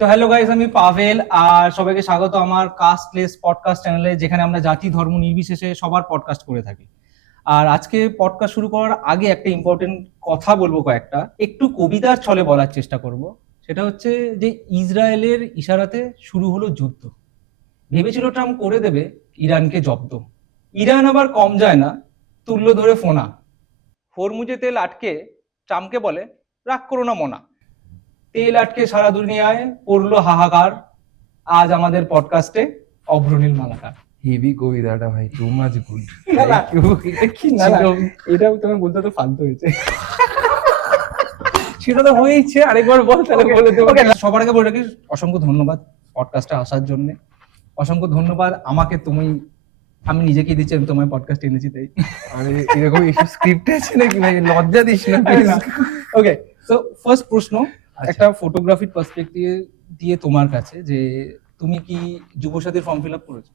তো hello guys, আমি পাভেল আর সবাইকে স্বাগত আমার কাস্টলেস পডকাস্ট চ্যানেলে, যেখানে আমরা জাতি ধর্ম নির্বিশেষে সবার পডকাস্ট করে থাকি। আর আজকে পডকাস্ট শুরু করার আগে একটা ইম্পর্টেন্ট কথা বলবো, কয়েকটা একটু কবিতার ছলে বলার চেষ্টা করব। সেটা হচ্ছে যে ইসরায়েলের ইশারাতে শুরু হলো যুদ্ধ। ভেবেছিল ট্রাম্প করে দেবে ইরানকে জব্দ। ইরান আবার কম যায় না, তুল্য ধরে ফোনা। হরমুজে তেল আটকে ট্রাম্পকে বলে রাগ করো না মোনা। তেল আটকে সারা দুনিয়ায় পড়লো হাহাকার। আজ আমাদের পডকাস্টে অভ্রনীল মালাকার। হেভি কবিতাটা ভাই, টু মাচ গুড। না, না, এটা কি ছিল? এটা তোমার বলতে তো ফালতু হয়েছে। সেটা তো হয়েছে, আরেকবার বল তাহলে বলে দেবো। ওকে, সবার আগে বলে রাখি, অসংখ্য ধন্যবাদ পডকাস্টে আসার জন্য। অসংখ্য ধন্যবাদ আমাকে, আমি নিজেকে দিচ্ছি, আমি তোমার পডকাস্ট এনেছি তাই। আরে এরকম এইসব স্ক্রিপ্ট আছে নাকি ভাই? লজ্জা দিস না প্লিজ। ওকে, তো ফার্স্ট প্রশ্ন একটা ফটোগ্রাফির পার্সপেক্টিভ দিয়ে তোমার কাছে, যে তুমি কি যুবসাথীর ফর্ম ফিল আপ করেছো?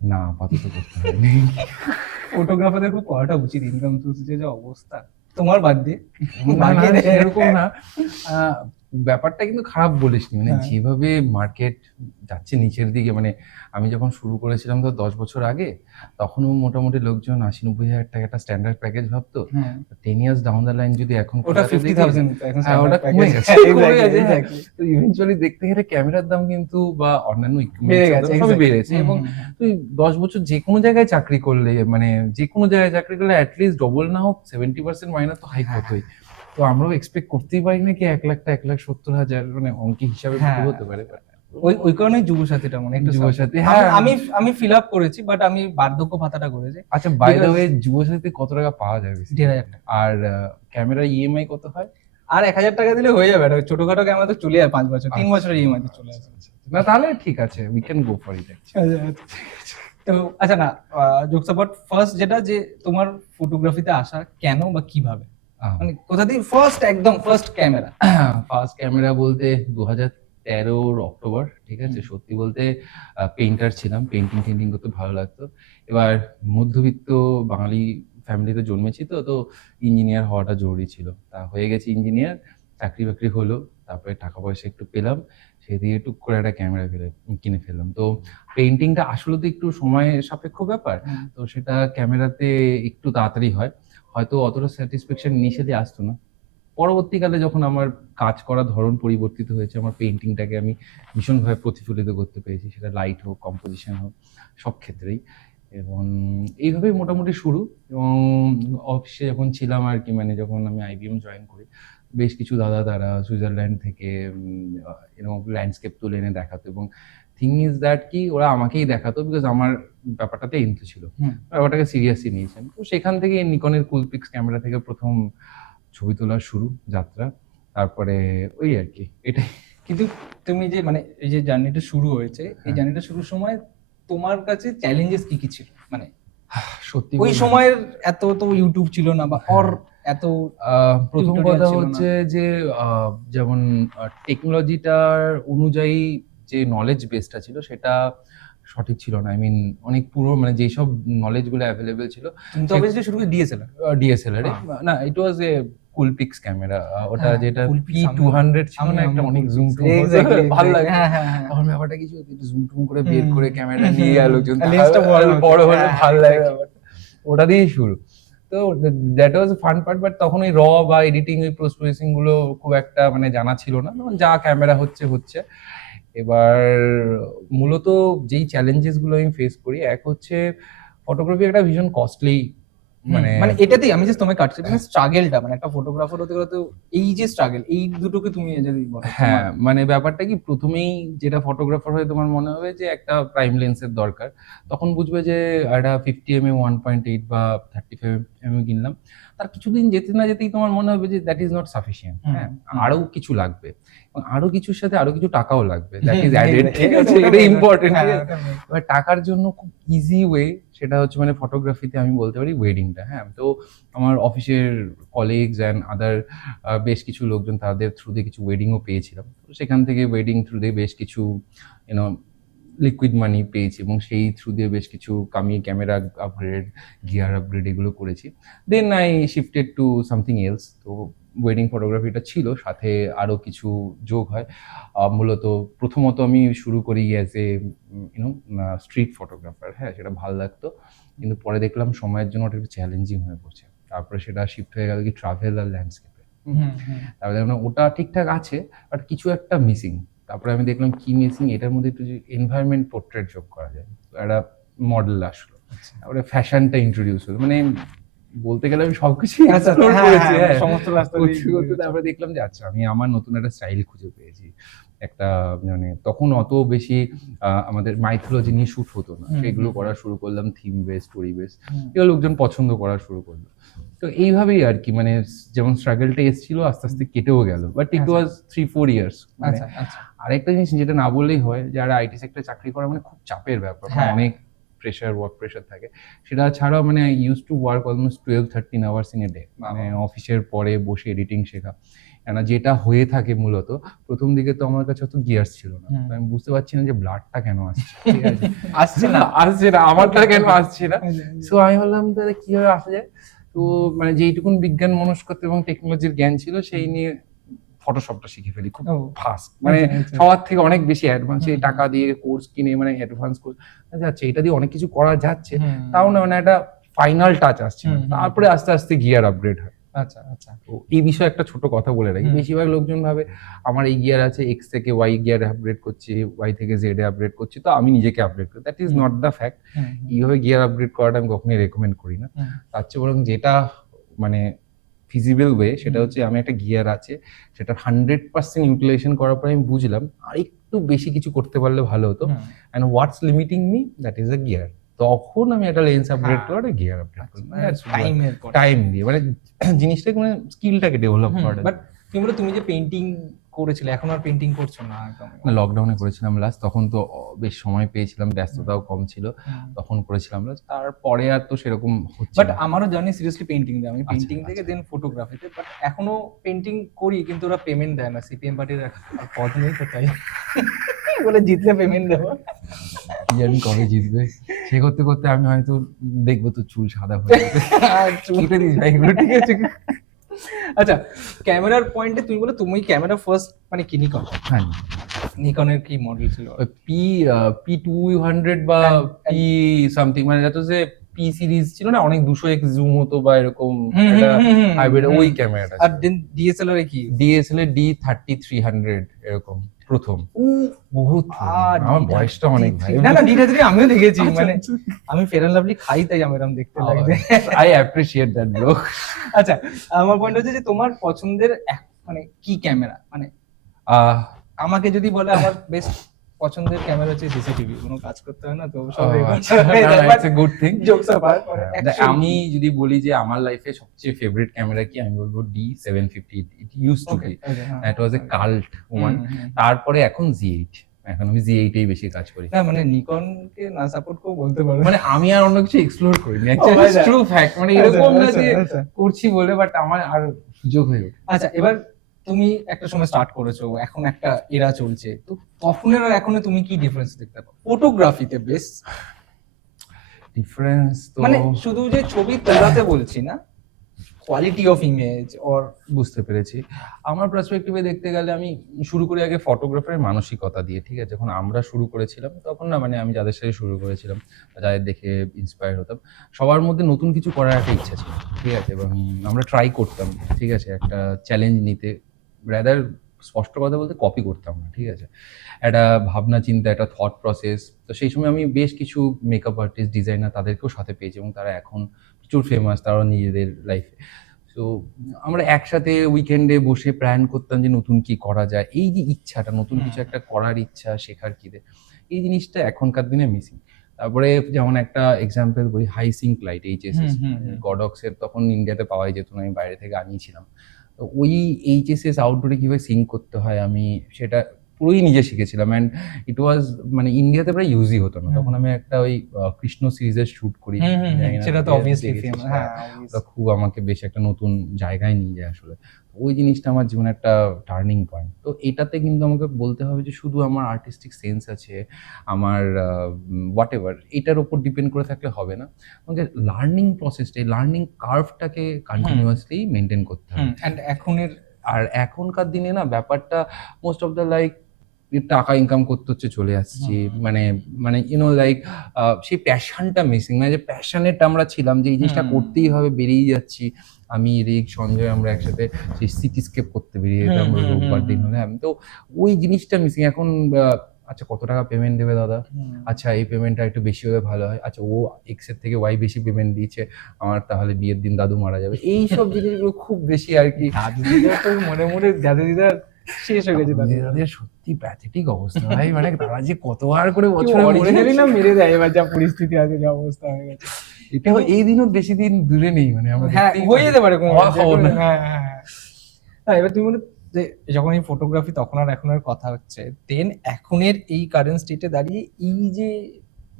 না, আপাতত করতে হয়নি। ফটোগ্রাফারদের খুব করাটা উচিত, ইনকাম সোর্সের যে অবস্থা, তোমার বাদ দিয়ে। না, না, এরকম না। ব্যাপারটা কিন্তু খারাপ বলিসনি, মানে হ্যাঁ। যেভাবে মার্কেট যাচ্ছে নিচের দিকে, মানে আমি যখন শুরু করেছিলাম তো 10 বছর আগে, তখনও মোটামুটি লোকজন 80-90 হাজার টাকা একটা স্ট্যান্ডার্ড প্যাকেজ ভাবতো। 10 ইয়ার্স ডাউন দ্য লাইন যদি এখন ওটা করাতে দেখি, 50,000 এখন হ্যাঁ, ওটা standard কমে package। গেছে, Exactly, কমে গেছে, হ্যাঁ। exactly। তো ইভেনচুয়ালি দেখতে গেলে ক্যামেরার দাম কিন্তু বা অন্যান্য বেড়ে equipments এর গেছে, দাম সবই exactly। বেড়েছে। এবং তুই 10 বছর যে কোনো জায়গায় চাকরি করলে, মানে যে কোনো জায়গায় চাকরি করলে অ্যাটলিস্ট ডবল না হোক 70% মাইনে তো হাইক হতোই। তো আমরাও এক্সপেক্ট করতেই পারি না কি 1,00,000 1,70,000 মানে অঙ্কি হিসাবে হ্যাঁ। হতে পারে। ওই কারণেই যুবসাথীটা মনে একটু যুবসাথী, support। হ্যাঁ। আমি ফিল আপ করেছি, বাট আমি বার্ধক্য ভাতাটা করেছি। আচ্ছা, by the Because- way, Yuvasathi কত টাকা পাওয়া যায় বেশি? 1,500 টাকা। আর ক্যামেরা ইএমআই কত হয়? আর 1,000 টাকা দিলে হয়ে যাবে। একটা ছোটখাটো ক্যামেরা তো চলে যায় 5 বছর, 3 বছরের ইএমআই তো চলে আসে। না, তাহলে ঠিক আছে, we can go for it. তো আচ্ছা, না, জোকস অ্যাবাউট ফার্স্ট, যেটা যে তোমার ফটোগ্রাফিতে আসা কেন বা কিভাবে, মানে কোথা থেকে একদম ফার্স্ট ক্যামেরা? ফার্স্ট ক্যামেরা বলতে 2013 অক্টোবর, ঠিক আছে। সত্যি বলতে পেইন্টার ছিলাম, পেন্টিং করতে ভালো লাগতো। এবার মধ্যবিত্ত বাঙালি ফ্যামিলিতে জন্মেছি, তো তো ইঞ্জিনিয়ার হওয়াটা জরুরি ছিল। তা হয়ে গেছি ইঞ্জিনিয়ার, চাকরি বাকরি হলো, তারপরে টাকা পয়সা একটু পেলাম, সেদিকে টুক করে একটা ক্যামেরা কিনে ফেললাম। তো পেইন্টিংটা আসলে তো একটু সময় সাপেক্ষ ব্যাপার, তো সেটা ক্যামেরাতে একটু তাড়াতাড়ি হয়, হয়তো অতটা স্যাটিসফ্যাকশন ইনিশিয়ালি আসতো না। পরবর্তীকালে যখন আমার কাজ করার ধরন পরিবর্তিত হয়েছে, আমার পেইন্টিংটাকে আমি ভীষণভাবে প্রতিফলিত করতে পেরেছি, সেটা লাইট হোক, কম্পোজিশন হোক, সব ক্ষেত্রেই। এবং এইভাবেই মোটামুটি শুরু। এবং অফিসে যখন ছিলাম আর কি, মানে যখন আমি আইবিএম জয়েন করি, বেশ কিছু দাদা তারা সুইজারল্যান্ড থেকে এরকম ল্যান্ডস্কেপ তুলে এনে দেখাতো। এবং থিং ইজ দ্যাট কি, ওরা আমাকেই দেখাতো বিকজ আমার ব্যাপারটাতে ইন্টু ছিল, ব্যাপারটাকে সিরিয়াসলি নিয়েছেন। তো সেখান থেকে নিকনের কুলপিক্স ক্যামেরা থেকে প্রথম ছবি তোলার শুরু যাত্রা। তারপরে ওই আর কি, এটাই। কিন্তু তুমি যে মানে এই যে জার্নিটা শুরু হয়েছে, এই জার্নিটা শুরুর সময় তোমার কাছে চ্যালেঞ্জেস কি কি ছিল? মানে সত্যি ওই সময়ের এত তো ইউটিউব ছিল না, বা এত প্রথম tutorial কথা ছিল না। হচ্ছে যে যেমন টেকনোলজিটার অনুযায়ী যে নলেজ বেসটা ছিল সেটা সঠিক ছিল না। আই মিন অনেক পুরো, মানে যেসব নলেজ গুলো অ্যাভেলেবেল ছিল, কিন্তু অবভিয়াসলি শুরু করে ডিএসএলআর। ডিএসএলআর না, ইট ওয়াজ এ কুলপিক্স ক্যামেরা। ওটা হ্যাঁ, যেটা Coolpix P200 ছিল না, একটা অনেক জুম টুম ভালো লাগে। তখন ব্যাপারটা কিছু জুম টুম করে বের করে ক্যামেরা নিয়ে লোকজন লেন্সটা বড় হলে হ্যাঁ, ভালো লাগে ব্যাপারটা। ওটা দিয়েই শুরু। তো that was fun part. But তখন ওই র বা এডিটিং, ওই পোস্ট প্রসেসিং গুলো খুব একটা মানে জানা ছিল না, যা ক্যামেরা হচ্ছে। এবার মূলত যেই চ্যালেঞ্জেস গুলো আমি ফেস করি, এক হচ্ছে ফটোগ্রাফি একটা ভীষণ কস্টলি, মানে এটাতেই আমি জাস্ট তোমায় কাটছি, মানে স্ট্রাগলটা, মানে একটা ফটোগ্রাফার হতে গেলে তো এই যে স্ট্রাগল, এই দুটোকে তুমি যদি বলো। হ্যাঁ, মানে ব্যাপারটা কি, প্রথমেই যেটা ফটোগ্রাফার হয়ে তোমার মনে হবে যে একটা প্রাইম লেন্সের দরকার, তখন বুঝবে যে একটা 50mm 1.8 বা 35mm কিনলাম। তার কিছুদিন যেতে না যেতেই তোমার মনে হবে যে দ্যাট ইজ নট সাফিসিয়েন্ট। হ্যাঁ, আরো কিছু লাগবে, এবং আরো কিছুর সাথে আরো কিছু টাকাও লাগবে, দ্যাট ইজ অ্যাডেড। ঠিক আছে, এটা ইম্পর্টেন্ট। এবার টাকার জন্য খুব ইজি ওয়ে সেটা হচ্ছে, মানে ফটোগ্রাফিতে আমি বলতে পারি ওয়েডিংটা। হ্যাঁ, তো আমার অফিসের কলিগস অ্যান্ড আদার বেশ কিছু লোকজন, তাদের থ্রুতে কিছু ওয়েডিংও পেয়েছিলাম। তো সেখান থেকে ওয়েডিং থ্রু দিয়ে বেশ কিছু ইউনো লিকুইড মানি পেয়েছি, এবং সেই থ্রু দিয়ে বেশ কিছু কামিয়ে ক্যামেরা আপগ্রেড, গিয়ার আপগ্রেড এগুলো করেছি। Then I shifted to something else. তো ওয়েডিং ফটোগ্রাফিটা ছিল, সাথে আরো কিছু যোগ হয়। মূলত প্রথমত আমি শুরু করি as a YONO street photographer, হ্যাঁ সেটা ভালো লাগতো, কিন্তু পরে দেখলাম সময়ের জন্য ওটা একটু চ্যালেঞ্জিং হয়ে পড়ছে। তারপরে সেটা শিফট হয়ে গেল কি ট্রাভেল আর ল্যান্ডস্কেপে। তারপরে দেখলাম ওটা ঠিকঠাক আছে, বাট কিছু একটা মিসিং। তারপরে আমি দেখলাম কি মিসিং, এটার মধ্যে একটু যে এনভায়রনমেন্ট পোর্ট্রেট যোগ করা যায়, তো একটা মডেল আসলো। তারপরে ফ্যাশনটা ইন্ট্রোডিউস হলো, মানে বলতে গেলে আমি সবকিছু এক্সপ্লোর করেছি, হ্যাঁ সমস্ত রাস্তা তারপরে দেখলাম যে আচ্ছা আমি আমার নতুন একটা স্টাইল খুঁজে পেয়েছি। একটা মানে তখন অত বেশি আমাদের মাইথোলজি নিয়ে শুট হতো না, সেগুলো করা শুরু করলাম, থিম বেস, স্টোরি বেস, এগুলো লোকজন পছন্দ করা শুরু করলো। তো এইভাবেই আর কি, মানে যেমন স্ট্রাগলটা এসেছিল আস্তে আস্তে কেটেও গেল, বাট ইট ওয়াজ 3-4 ইয়ার্স। আরেকটা জিনিস যেটা না বললেই হয়, যারা আইটি সেক্টরে চাকরি করা মানে খুব চাপের ব্যাপার, অনেক প্রেশার, ওয়ার্ক প্রেশার থাকে। সেটা ছাড়াও মানে use to work almost 12-13 hours in a day, মানে অফিসের পরে বসে এডিটিং শেখা। কেন যেটা হয়ে থাকে মূলত প্রথম দিকে তো আমার কাছে অত গিয়ার্স ছিল না, আমি বুঝতে পারছি না যে ব্লাডটা কেন আসছে, ঠিক আছে আসছে না আমারটা কেন আসছে না। সো আমি ভাবলাম তাহলে কিভাবে আসা যায়, তো মানে যেইটুকুন বিজ্ঞান মনস্কতা এবং টেকনোলজির জ্ঞান ছিল সেই নিয়ে ফটোশপটা শিখে ফেলি খুব ফাস্ট, মানে সবার থেকে অনেক বেশি অ্যাডভান্স, টাকা দিয়ে কোর্স কিনে মানে অ্যাডভান্স কোর্স যাচ্ছে, এটা দিয়ে অনেক কিছু করা যাচ্ছে, তাও না মানে একটা ফাইনাল টাচ আসছে। তারপরে আস্তে আস্তে গিয়ার আপগ্রেড হয়। আচ্ছা আচ্ছা, তো এই বিষয়ে একটা ছোট কথা বলে রাখি, বেশিরভাগ লোকজন ভাবে আমার এই গিয়ার আছে, এক্স থেকে ওয়াই গিয়ার আপগ্রেড করছি, ওয়াই থেকে জেড এ আপগ্রেড করছি, তো আমি নিজেকে আপগ্রেড করি। That is not the fact. এইভাবে গিয়ার আপগ্রেড করাটা আমি কখনোই রেকমেন্ড করি না। তার চেয়ে বরং যেটা মানে ফিজিবল ওয়ে, সেটা হচ্ছে আমি একটা গিয়ার আছে, সেটা 100% ইউটিলাইজেশন করার পরে আমি বুঝলাম আর একটু বেশি কিছু করতে পারলে ভালো হতো, and what's limiting me, that is a gear. তখন আমি একটা লেন্স আপগ্রেড করে গিয়ার আপগ্রেড করি, টাইম দিয়ে, মানে জিনিসটাকে মানে স্কিলটাকে ডেভেলপ করা। বাট তুমি যে পেইন্টিং করেছিলে, এখন আর পেইন্টিং করছো না? একদম লকডাউনে করেছিলাম লাস্ট, তখন তো বেশ সময় পেয়েছিলাম, ব্যস্ততাও কম ছিল, তখন করেছিলাম লাস্ট। তারপরে আর তো সেরকম হচ্ছে। বাট আমারও জানি সিরিয়াসলি পেইন্টিং দেয়, আমি পেইন্টিং থেকে দেন ফটোগ্রাফিতে, বাট এখনো পেইন্টিং করি, কিন্তু ওরা পেমেন্ট দেয় না। সিপিএম পার্টির পদ নেই তো, তাই বলে জিতলে পেমেন্ট দেবো। জানি কবে জিতবে, সে করতে করতে আমি হয়তো দেখবো তো চুল সাদা হয়ে যাবে, চুলটা দিয়ে যাই, এগুলো ঠিক আছে। আচ্ছা, ক্যামেরার পয়েন্টে তুমি বলে তুমি ক্যামেরা ফার্স্ট মানে কি নিকন? হ্যাঁ, নিকনের কি মডেল ছিল? P200 বা পি সামথিং, মানে যত যে পি সিরিজ ছিল না, অনেক 200x জুম হতো বা এরকম একটা হাইব্রিড, ওই ক্যামেরাটা। আর ডিএসএলআর কি? ডিএসএলআর D3300 এরকম প্রথম, বহুত আমার বয়সটা অনেক ভাই। না না, D33 আমিও দেখেছি, মানে আমি ফেয়ার এন্ড লাভলি খাই, তাই আমার এরকম দেখতে লাগে। I appreciate that bro. আচ্ছা, আমার পয়েন্ট হচ্ছে যে তোমার পছন্দের মানে কি ক্যামেরা, মানে আমাকে যদি বলে আমার বেস্ট পছন্দের ক্যামেরা হচ্ছে ডিসিটিভি, কোনো কাজ করতে হয় না তো সবাই। It's a good thing. Jokes apart, আমি যদি বলি যে আমার লাইফে সবচেয়ে ফেভারিট ক্যামেরা কি, আমি বলবো D750। It use to be, it was a cult one. তারপরে এখন Z8, এখন আমি Z8 এই বেশি কাজ করি। না মানে নিকন কে না সাপোর্ট করব বলতে পারবো, মানে আমি আর অন্য কিছু এক্সপ্লোর করিনি, অ্যাকচুয়ালি ট্রু ফ্যাক্ট, মানে এরকম না যে করছি বলে, বাট আমার আর সুযোগ হয়ে ওঠে। আচ্ছা, এবার তুমি একটা সময় স্টার্ট করেছো, এখন একটা এরা চলছে, তো তখনের আর এখনো তুমি কি ডিফারেন্স দেখতে পাও ফটোগ্রাফিতে? বেশ ডিফারেন্স তো মানে শুধু যে ছবি তোলাতে বলছি না, কোয়ালিটি অফ ইমেজ অর। বুঝতে পেরেছি। আমার পার্সপেক্টিভে দেখতে গেলে আমি শুরু করি আগে ফটোগ্রাফারের মানসিকতা দিয়ে, ঠিক আছে? যখন আমরা শুরু করেছিলাম তখন না, মানে আমি যাদের সাথে শুরু করেছিলাম, যাদের দেখে ইন্সপায়ার হতাম, সবার মধ্যে নতুন কিছু করার একটা ইচ্ছা ছিল, ঠিক আছে? এবং আমরা ট্রাই করতাম, ঠিক আছে, একটা চ্যালেঞ্জ নিতে, রাদার স্পষ্ট কথা বলতে কপি করতাম না, ঠিক আছে? একটা ভাবনা চিন্তা, একটা থট প্রসেস। তো সেই সময় আমি বেশ কিছু মেকআপ আর্টিস্ট, ডিজাইনার তাদেরকেও সাথে পেয়েছি, এবং তারা এখন প্রচুর ফেমাস, তারা নিজেদের লাইফে। তো আমরা একসাথে উইকেন্ডে বসে প্ল্যান করতাম যে নতুন কি করা যায়, এই যে ইচ্ছাটা, নতুন কিছু একটা করার ইচ্ছা, শেখার খিদে, এই জিনিসটা এখনকার দিনে মিসিং। তারপরে যেমন একটা এক্সাম্পল বলি, হাইসিঙ্ক লাইট HSS, গডক্স এর তখন ইন্ডিয়াতে পাওয়াই যেত না, আমি বাইরে থেকে আনিয়েছিলাম। তো ওই HSS আউটডোরে কিভাবে সিঙ্ক করতে হয় আমি সেটা পুরোই নিজে শিখেছিলাম, অ্যান্ড ইট ওয়াজ মানে ইন্ডিয়াতে প্রায় ইউজই হতো না তখন। আমি একটা ওই কৃষ্ণ সিরিজের শুট করি, সেটা তো অবভিয়াসলি ফেমাস, হ্যাঁ, খুব আমাকে বেশ একটা নতুন জায়গায় নিয়ে যায় আসলে। তো ওই জিনিসটা আমার জীবনে একটা টার্নিং পয়েন্ট। তো এটাতে কিন্তু আমাকে বলতে হবে যে শুধু আমার আর্টিস্টিক সেন্স আছে, আমার হোয়াট এভার, এটার উপর ডিপেন্ড করে থাকলে হবে না। আমাকে লার্নিং প্রসেসটা, এই লার্নিং কার্ভটাকে কন্টিনিউয়াসলি মেনটেন করতে হবে। এন্ড এখনের আর এখনকার দিনে না ব্যাপারটা মোস্ট অফ দ্য লাইক টাকা ইনকাম করতে হচ্ছে, চলে আসছি, মানে মানে ইউনো লাইক সেই প্যাশনটা মিসিং, মানে যে প্যাশনেট আমরা ছিলাম যে এই জিনিসটা করতেই হবে, বেরিয়ে যাচ্ছি। আমি রিক সঞ্জয় আমরা একসাথে সেই সিটিস্কেপ করতে বেরিয়ে যেতাম রোববার দিন হলে। আমি তো ওই জিনিসটা মিসিং এখন। আচ্ছা কত টাকা পেমেন্ট দেবে দাদা, আচ্ছা এই পেমেন্টটা একটু বেশি হলে ভালো হয়, আচ্ছা ও এক্স এর থেকে ওয়াই বেশি পেমেন্ট দিয়েছে, আমার তাহলে বিয়ের দিন দাদু মারা যাবে, এইসব জিনিসগুলো খুব বেশি আর কি। দাদু দিদার তো মনে মনে দাদু দিদার শেষ হয়ে গেছে। দাদুদের সত্যি প্যাথেটিক অবস্থা ভাই, মানে তারা যে কতবার করে বছরে অরিজিনালি না মেরে দেয়, এবার যা পরিস্থিতি আছে, যা অবস্থা হয়ে গেছে। এটা এই দিনও বেশি দিন দূরে নেই, মানে আমরা হ্যাঁ হয়ে যেতে পারে কোনো খবর না। হ্যাঁ, এবার তুমি বলে যে যখন এই ফটোগ্রাফি তখন আর এখনের কথা হচ্ছে, দেন এখনের এই কারেন্ট স্টেটে দাঁড়িয়ে এই যে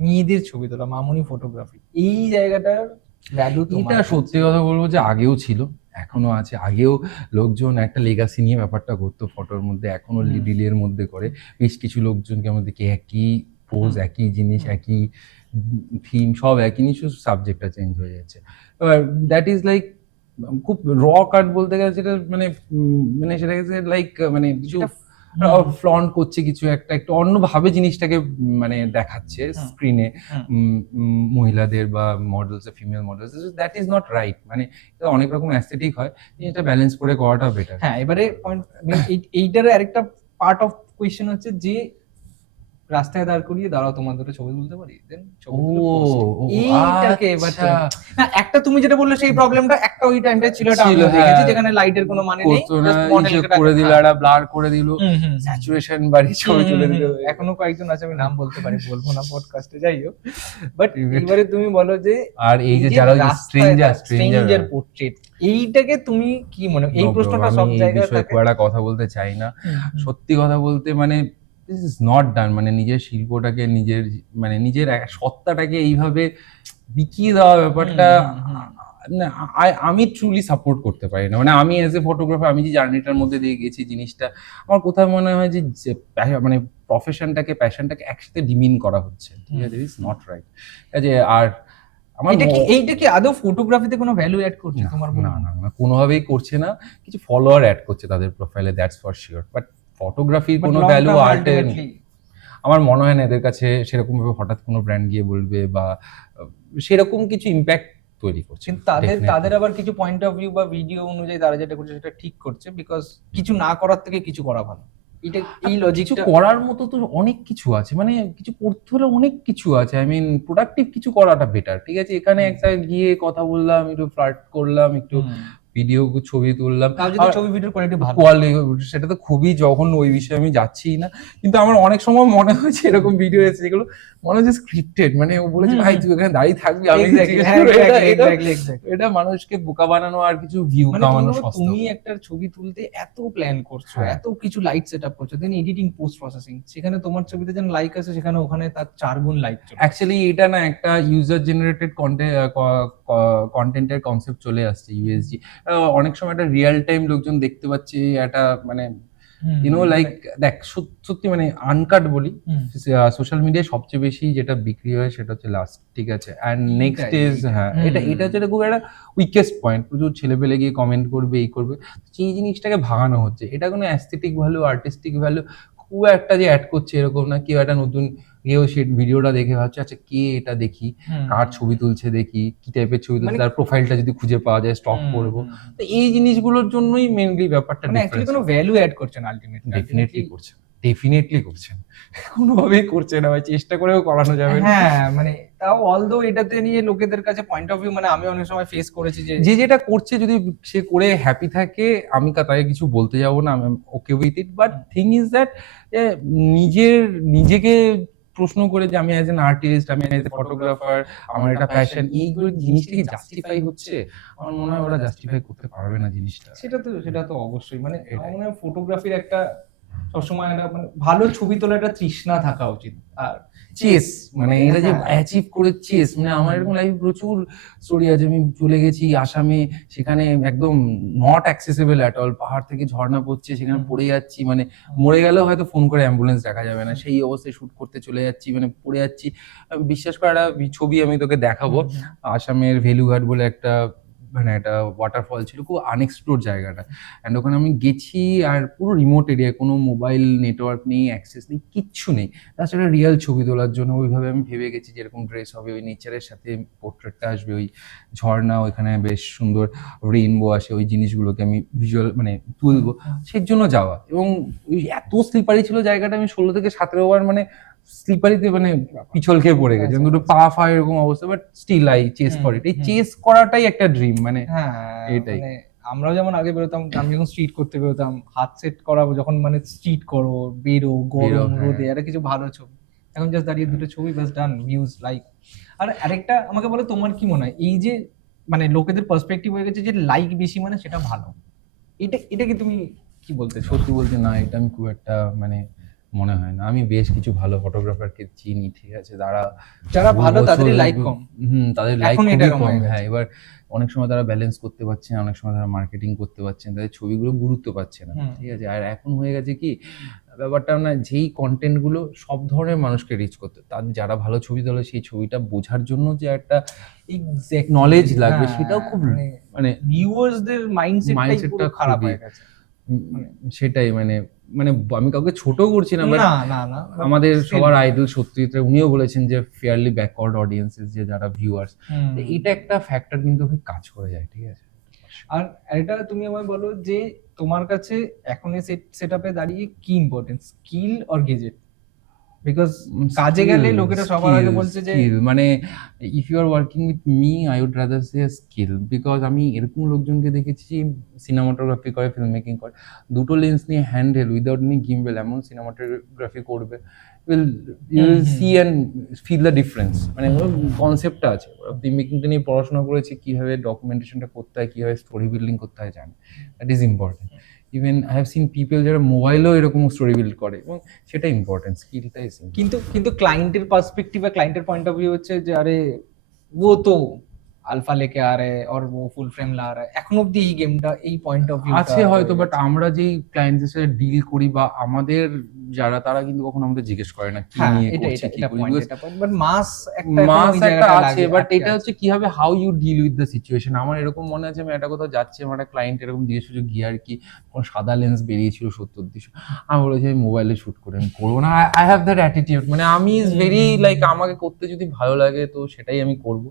মেয়েদের ছবি তোলা, মামুনি ফটোগ্রাফি, এই জায়গাটার ভ্যালু এটা সত্যি কথা বলবো যে আগেও ছিল, এখনো আছে। আগেও লোকজন একটা লেগাসি নিয়ে ব্যাপারটা করতো ফটোর মধ্যে, এখনো রিলের মধ্যে করে। বেশ কিছু লোকজনকে আমাদের একই পোজ, একই জিনিস, একই থিম, সব একই জিনিস, শুধু সাবজেক্টটা চেঞ্জ হয়ে যাচ্ছে। এবার দ্যাট ইজ লাইক খুব র কাট বলতে গেলে, যেটা মানে মানে সেটা লাইক মানে কিছু ফ্লন্ট করছে, কিছু একটা একটু অন্যভাবে জিনিসটাকে মানে দেখাচ্ছে স্ক্রিনে মহিলাদের বা models, female models. That is not right, মানে এটা অনেক রকম অ্যাস্থেটিক হয়, জিনিসটা ব্যালেন্স করে করাটা বেটার। হ্যাঁ, এবারে পয়েন্ট এইটার আরেকটা পার্ট অফ কোয়েশ্চেন হচ্ছে যে রাস্তায় দাঁড় করিয়ে দাঁড়াও তোমার দুটো ছবি তুলতে পারি, দেন ছবি তুলে post। এইটাকে এবার না, একটা তুমি যেটা বললে সেই প্রবলেমটা একটা ওই টাইমটা ছিল, এটা আমি দেখেছি, যেখানে লাইটের কোনো মানে নেই, জাস্ট মডেল করে দিল, একটা ব্লার করে দিল, স্যাচুরেশন বাড়ি ছবি তুলে দিল। এখনো কয়েকজন আছে, আমি নাম বলতে পারি, বলবো না পডকাস্টে, যাই হোক। বাট এবারে তুমি বলো যে আর এই যে যারা স্ট্রেঞ্জার পোর্ট্রেট, এইটাকে তুমি কি মনে, এই প্রশ্নটা সব জায়গায় থাকে। খুব একটা কথা বলতে চাই না, সত্যি কথা বলতে, মানে দিস ইজ নট ডান। মানে নিজের শিল্পটাকে, নিজের মানে নিজের সত্তাটাকে এইভাবে বিকিয়ে দেওয়া ব্যাপারটা আমি ট্রুলি সাপোর্ট করতে পারি না। মানে আমি এজ এ ফটোগ্রাফার, আমি যে জার্নিটার মধ্যে দিয়ে গেছি, জিনিসটা আমার কোথাও মনে হয় যে মানে প্রফেশনটাকে, প্যাশনটাকে একসাথে ডিমিন করা হচ্ছে, ঠিক আছে? It's not right. ঠিক আর আমার এইটা কি আদৌ ফটোগ্রাফিতে কোনো ভ্যালু অ্যাড করছে তোমার? না না না, কোনোভাবেই করছে না। কিছু ফলোয়ার অ্যাড করছে তাদের প্রোফাইলে, দ্যাটস ফর শিওর। বাট ফটোগ্রাফির কোনো ভ্যালু আর্টে আমার মনে হয় না এদের কাছে সেরকম ভাবে হঠাৎ কোনো ব্র্যান্ড গিয়ে বলবে বা সেরকম কিছু ইম্প্যাক্ট তৈরি করছে। কিন্তু তাদের আবার কিছু পয়েন্ট অফ ভিউ বা ভিডিও অনুযায়ী তারা যেটা করছে সেটা ঠিক করছে, বিকজ কিছু না করার থেকে কিছু করা ভালো। এটা এই লজিকটা করার মতো তো অনেক কিছু আছে, মানে কিছু করতে হলে অনেক কিছু আছে। আই মিন প্রোডাক্টিভ কিছু করাটা বেটার, ঠিক আছে? এখানে একটা গিয়ে কথা বললাম, একটু ফ্লার্ট করলাম, একটু ভিডিও ছবি তুললাম, ছবি ভিডিওর কোয়ালিটি ভালো, সেটা তো খুবই, যখন ওই বিষয়ে আমি যাচ্ছি না, কিন্তু আমার অনেক সময় মনে হয়েছে এরকম ভিডিও এসেছে যেগুলো মনে হচ্ছে স্ক্রিপ্টেড। মানে ও বলেছে ভাই তুই এখানে দাঁড়িয়ে থাকবি, আমি এটা মানুষকে বোকা বানানো আর কিছু ভিউ কামানো। তুমি একটা ছবি তুলতে এত প্ল্যান করছো, এত কিছু লাইট সেটআপ করছো, দেন এডিটিং, পোস্ট প্রসেসিং, সেখানে তোমার ছবিতে যেন লাইক আছে, সেখানে ওখানে তার 4 গুণ লাইক চলে। অ্যাকচুয়ালি এটা না একটা ইউজার জেনারেটেড কন্টেন্টের কনসেপ্ট চলে আসছে, ইউএসজি। অনেক সময় একটা রিয়েল টাইম লোকজন দেখতে পাচ্ছে, একটা মানে ইউনো লাইক দেখ সত্যি মানে আনকাট বলি, সোশ্যাল মিডিয়ায় সবচেয়ে বেশি যেটা বিক্রি হয় সেটা হচ্ছে লাস্ট, ঠিক আছে? অ্যান্ড নেক্সট ইজ, হ্যাঁ এটা হচ্ছে খুব একটা উইকেস্ট পয়েন্ট। প্রচুর ছেলেপেলে গিয়ে কমেন্ট করবে, এই করবে, সেই জিনিসটাকে ভাগানো হচ্ছে। এটা কোনো অ্যাস্থেটিক ভ্যালু, আর্টিস্টিক ভ্যালু খুব একটা যে অ্যাড করছে এরকম না। কেউ একটা নতুন কেউ সেই ভিডিওটা দেখে ভাবছে আচ্ছা কে এটা, দেখি কার ছবি তুলছে, দেখি কি টাইপের ছবি তুলছে, তার প্রোফাইলটা যদি খুঁজে পাওয়া যায় স্টক করবো। তো এই জিনিসগুলোর জন্যই মেইনলি ব্যাপারটা, মানে অ্যাকচুয়ালি কোনো ভ্যালু অ্যাড করছে না আলটিমেটলি। ডেফিনেটলি করছেন, কোনোভাবেই করছে না ভাই, চেষ্টা করেও করানো যাবে না। হ্যাঁ, মানে তাও অলদো এটাতে নিয়ে লোকেদের কাছে পয়েন্ট অফ ভিউ, মানে আমি অনেক সময় ফেস করেছি যে যেটা করছে যদি সে করে হ্যাপি থাকে, আমি তাকে কিছু বলতে যাবো না, আমি okay with it. But thing is that নিজেকে প্রশ্ন করে যে আমি অ্যাজ এন আর্টিস্ট, আমি অ্যাজ এ ফটোগ্রাফার, আমার একটা প্যাশন, এইগুলো জিনিসটা কি জাস্টিফাই হচ্ছে? আমার মনে হয় ওরা জাস্টিফাই করতে পারবে না জিনিসটা। সেটা তো অবশ্যই, মানে ফটোগ্রাফির একটা সবসময় একটা মানে ভালো ছবি তোলা একটা তৃষ্ণা থাকা উচিত। আর চেস, মানে এটা যে হ্যাঁ। অ্যাচিভ করে চেস, মানে আমার এরকম লাইফে প্রচুর স্টোরি আছে। আমি চলে গেছি আসামে, সেখানে একদম নট অ্যাক্সেসেবল অ্যাট অল, পাহাড় থেকে ঝর্ণা পড়ছে, সেখানে পড়ে যাচ্ছি, মানে মরে গেলেও হয়তো ফোন করে অ্যাম্বুলেন্স দেখা যাবে না, সেই অবস্থায় শুট করতে চলে যাচ্ছি, মানে পড়ে যাচ্ছি। বিশ্বাস করা, একটা ছবি আমি তোকে দেখাবো, আসামের ভেলুঘাট বলে একটা, মানে একটা ওয়াটারফল ছিল, খুব আনএক্সপ্লোর জায়গাটা। অ্যান্ড ওখানে আমি গেছি, আর পুরো রিমোট এরিয়া, কোনো মোবাইল নেটওয়ার্ক নেই, অ্যাক্সেস নেই, কিচ্ছু নেই। তাছাড়া রিয়েল ছবি তোলার জন্য ওইভাবে আমি ভেবে গেছি, যেরকম ড্রেস হবে, ওই নেচারের সাথে পোর্ট্রেটটা আসবে, ওই ঝর্ণা, ওইখানে বেশ সুন্দর রেইনবো আসে, ওই জিনিসগুলোকে আমি ভিজুয়াল মানে তুলবো, সেই জন্য যাওয়া। এবং ওই এত স্লিপারি ছিল জায়গাটা, আমি 16 থেকে 17 বার মানে স্লিপারিতে মানে পিছল খেয়ে পড়ে গেছে, দুটো পা ফা এরকম অবস্থা, but still I chase for it. এই চেস করাটাই একটা ড্রিম, মানে হ্যাঁ, এটাই। মানে আমরাও যেমন আগে বেরোতাম, আমি যখন স্ট্রিট করতে বেরোতাম, হাত সেট করাবো যখন, মানে স্ট্রিট করো, বেরো, গরম হ্যাঁ। রোদে, একটা কিছু ভালো ছবি। এখন জাস্ট দাঁড়িয়ে দুটো ছবি, বাস ডান, ভিউজ, লাইক। আর আরেকটা আমাকে বলো, তোমার কি মনে হয় এই যে মানে লোকেদের পার্সপেক্টিভ হয়ে গেছে যে লাইক বেশি মানে সেটা ভালো, এটা কি তুমি কি বলতে চাও? সত্যি বলতে না, এটা আমি খুব একটা মানে মনে হয় না। আমি বেশ কিছু ভালো ফটোগ্রাফারকে চিনি, ঠিক আছে, যারা বহু ভালো বছর তাদেরই ধরে- লাইক কম, তাদের লাইক এখন এটা খুবই এরকম কম। হয়ে গেছে। হ্যাঁ, এবার অনেক সময় তারা ব্যালেন্স করতে পারছে না, অনেক সময় তারা মার্কেটিং করতে পারছে না, তাদের ছবিগুলো গুরুত্ব পাচ্ছে না, ঠিক আছে। আর এখন হয়ে গেছে কি ব্যাপারটা, না যেই কন্টেন্ট গুলো সব ধরনের মানুষকে রিচ করতে, তার যারা ভালো ছবি তোলে সেই ছবিটা বোঝার জন্য যে একটা নলেজ লাগবে, সেটাও খুব মানে ভিউয়ার্সদের মাইন্ডসেটটাই পুরো মাইন্ডসেটটা খারাপ খুবই হয়ে গেছে। সেটাই মানে মানে আমি কাউকে ছোট করছি না, বাট না না না, আমাদের still, সবার আইডল সত্যজিৎ রায়, উনিও বলেছেন যে ফেয়ারলি ব্যাকওয়ার্ড অডিয়েন্সেস, যে যারা ভিউয়ার্স, এটা একটা ফ্যাক্টর কিন্তু খুব কাজ করে যায়, ঠিক আছে। আর এটা তুমি আমায় বলো যে তোমার কাছে এখন এই সেটআপে দাঁড়িয়ে কি important, skill or gadget? Because কাজে গেলে লোকেরা সবার আগে বলছে যে স্কিল, মানে if you are working with me, I would rather say skill, because আমি এরকম লোকজনকে দেখেছি সিনেমাটোগ্রাফি করে, ফিল্ম মেকিং করে, দুটো লেন্স নিয়ে হ্যান্ডেল উইদাউট এনি গিম্বেল এমন সিনেমাটোগ্রাফি করবে, you will see and feel the difference. মানে ওর কনসেপ্টটা আছে, ওরা ফিল্ম মেকিংটা নিয়ে পড়াশোনা করেছে, কিভাবে ডকুমেন্টেশনটা করতে হয়, কিভাবে স্টোরি বিল্ডিং করতে হয় জানে, that is important. Even I have seen people যারা মোবাইলেও এরকম স্টোরি বিল্ড করে, এবং সেটা ইম্পর্টেন্ট, স্কিলটা ইজ। কিন্তু ক্লায়েন্টের পার্সপেক্টিভ বা ক্লায়েন্টের পয়েন্ট অফ ভিউ হচ্ছে যে আরে वो तो अल्फा लेके आ रहे हैं और वो फुल फ्रेम ला रहा है, এখন অবধি এই গেমটা, এই পয়েন্ট অফ ভিউ আছে হয়তো, বাট আমরা যেই ক্লায়েন্টদের সাথে ডিল করি বা আমাদের যারা, তারা কিন্তু কখনো আমাদের জিজ্ঞেস করে না কি হ্যাঁ, নিয়ে এটা করছে, এটা কি এটা করি, পয়েন্ট, এটা পয়েন্ট, বাট মাস একটা মাস ওই একটা জায়গাটা আছে, লাগে, বাট আটকে এটা আছে। হচ্ছে কিভাবে how you deal with the situation. আমার এরকম মনে আছে, আমি একটা কোথাও যাচ্ছি, আমার একটা ক্লায়েন্ট এরকম জিজ্ঞেস করছে গিয়ার কি, কোন সাদা লেন্স বেরিয়েছিল 70-200, আমি বলেছি আমি মোবাইলে শুট করে, আমি করবো না। আই হ্যাভ দ্যাট অ্যাটিটিউড, মানে আমি ইজ ভেরি লাইক, আমাকে করতে যদি ভালো লাগে তো সেটাই আমি করব,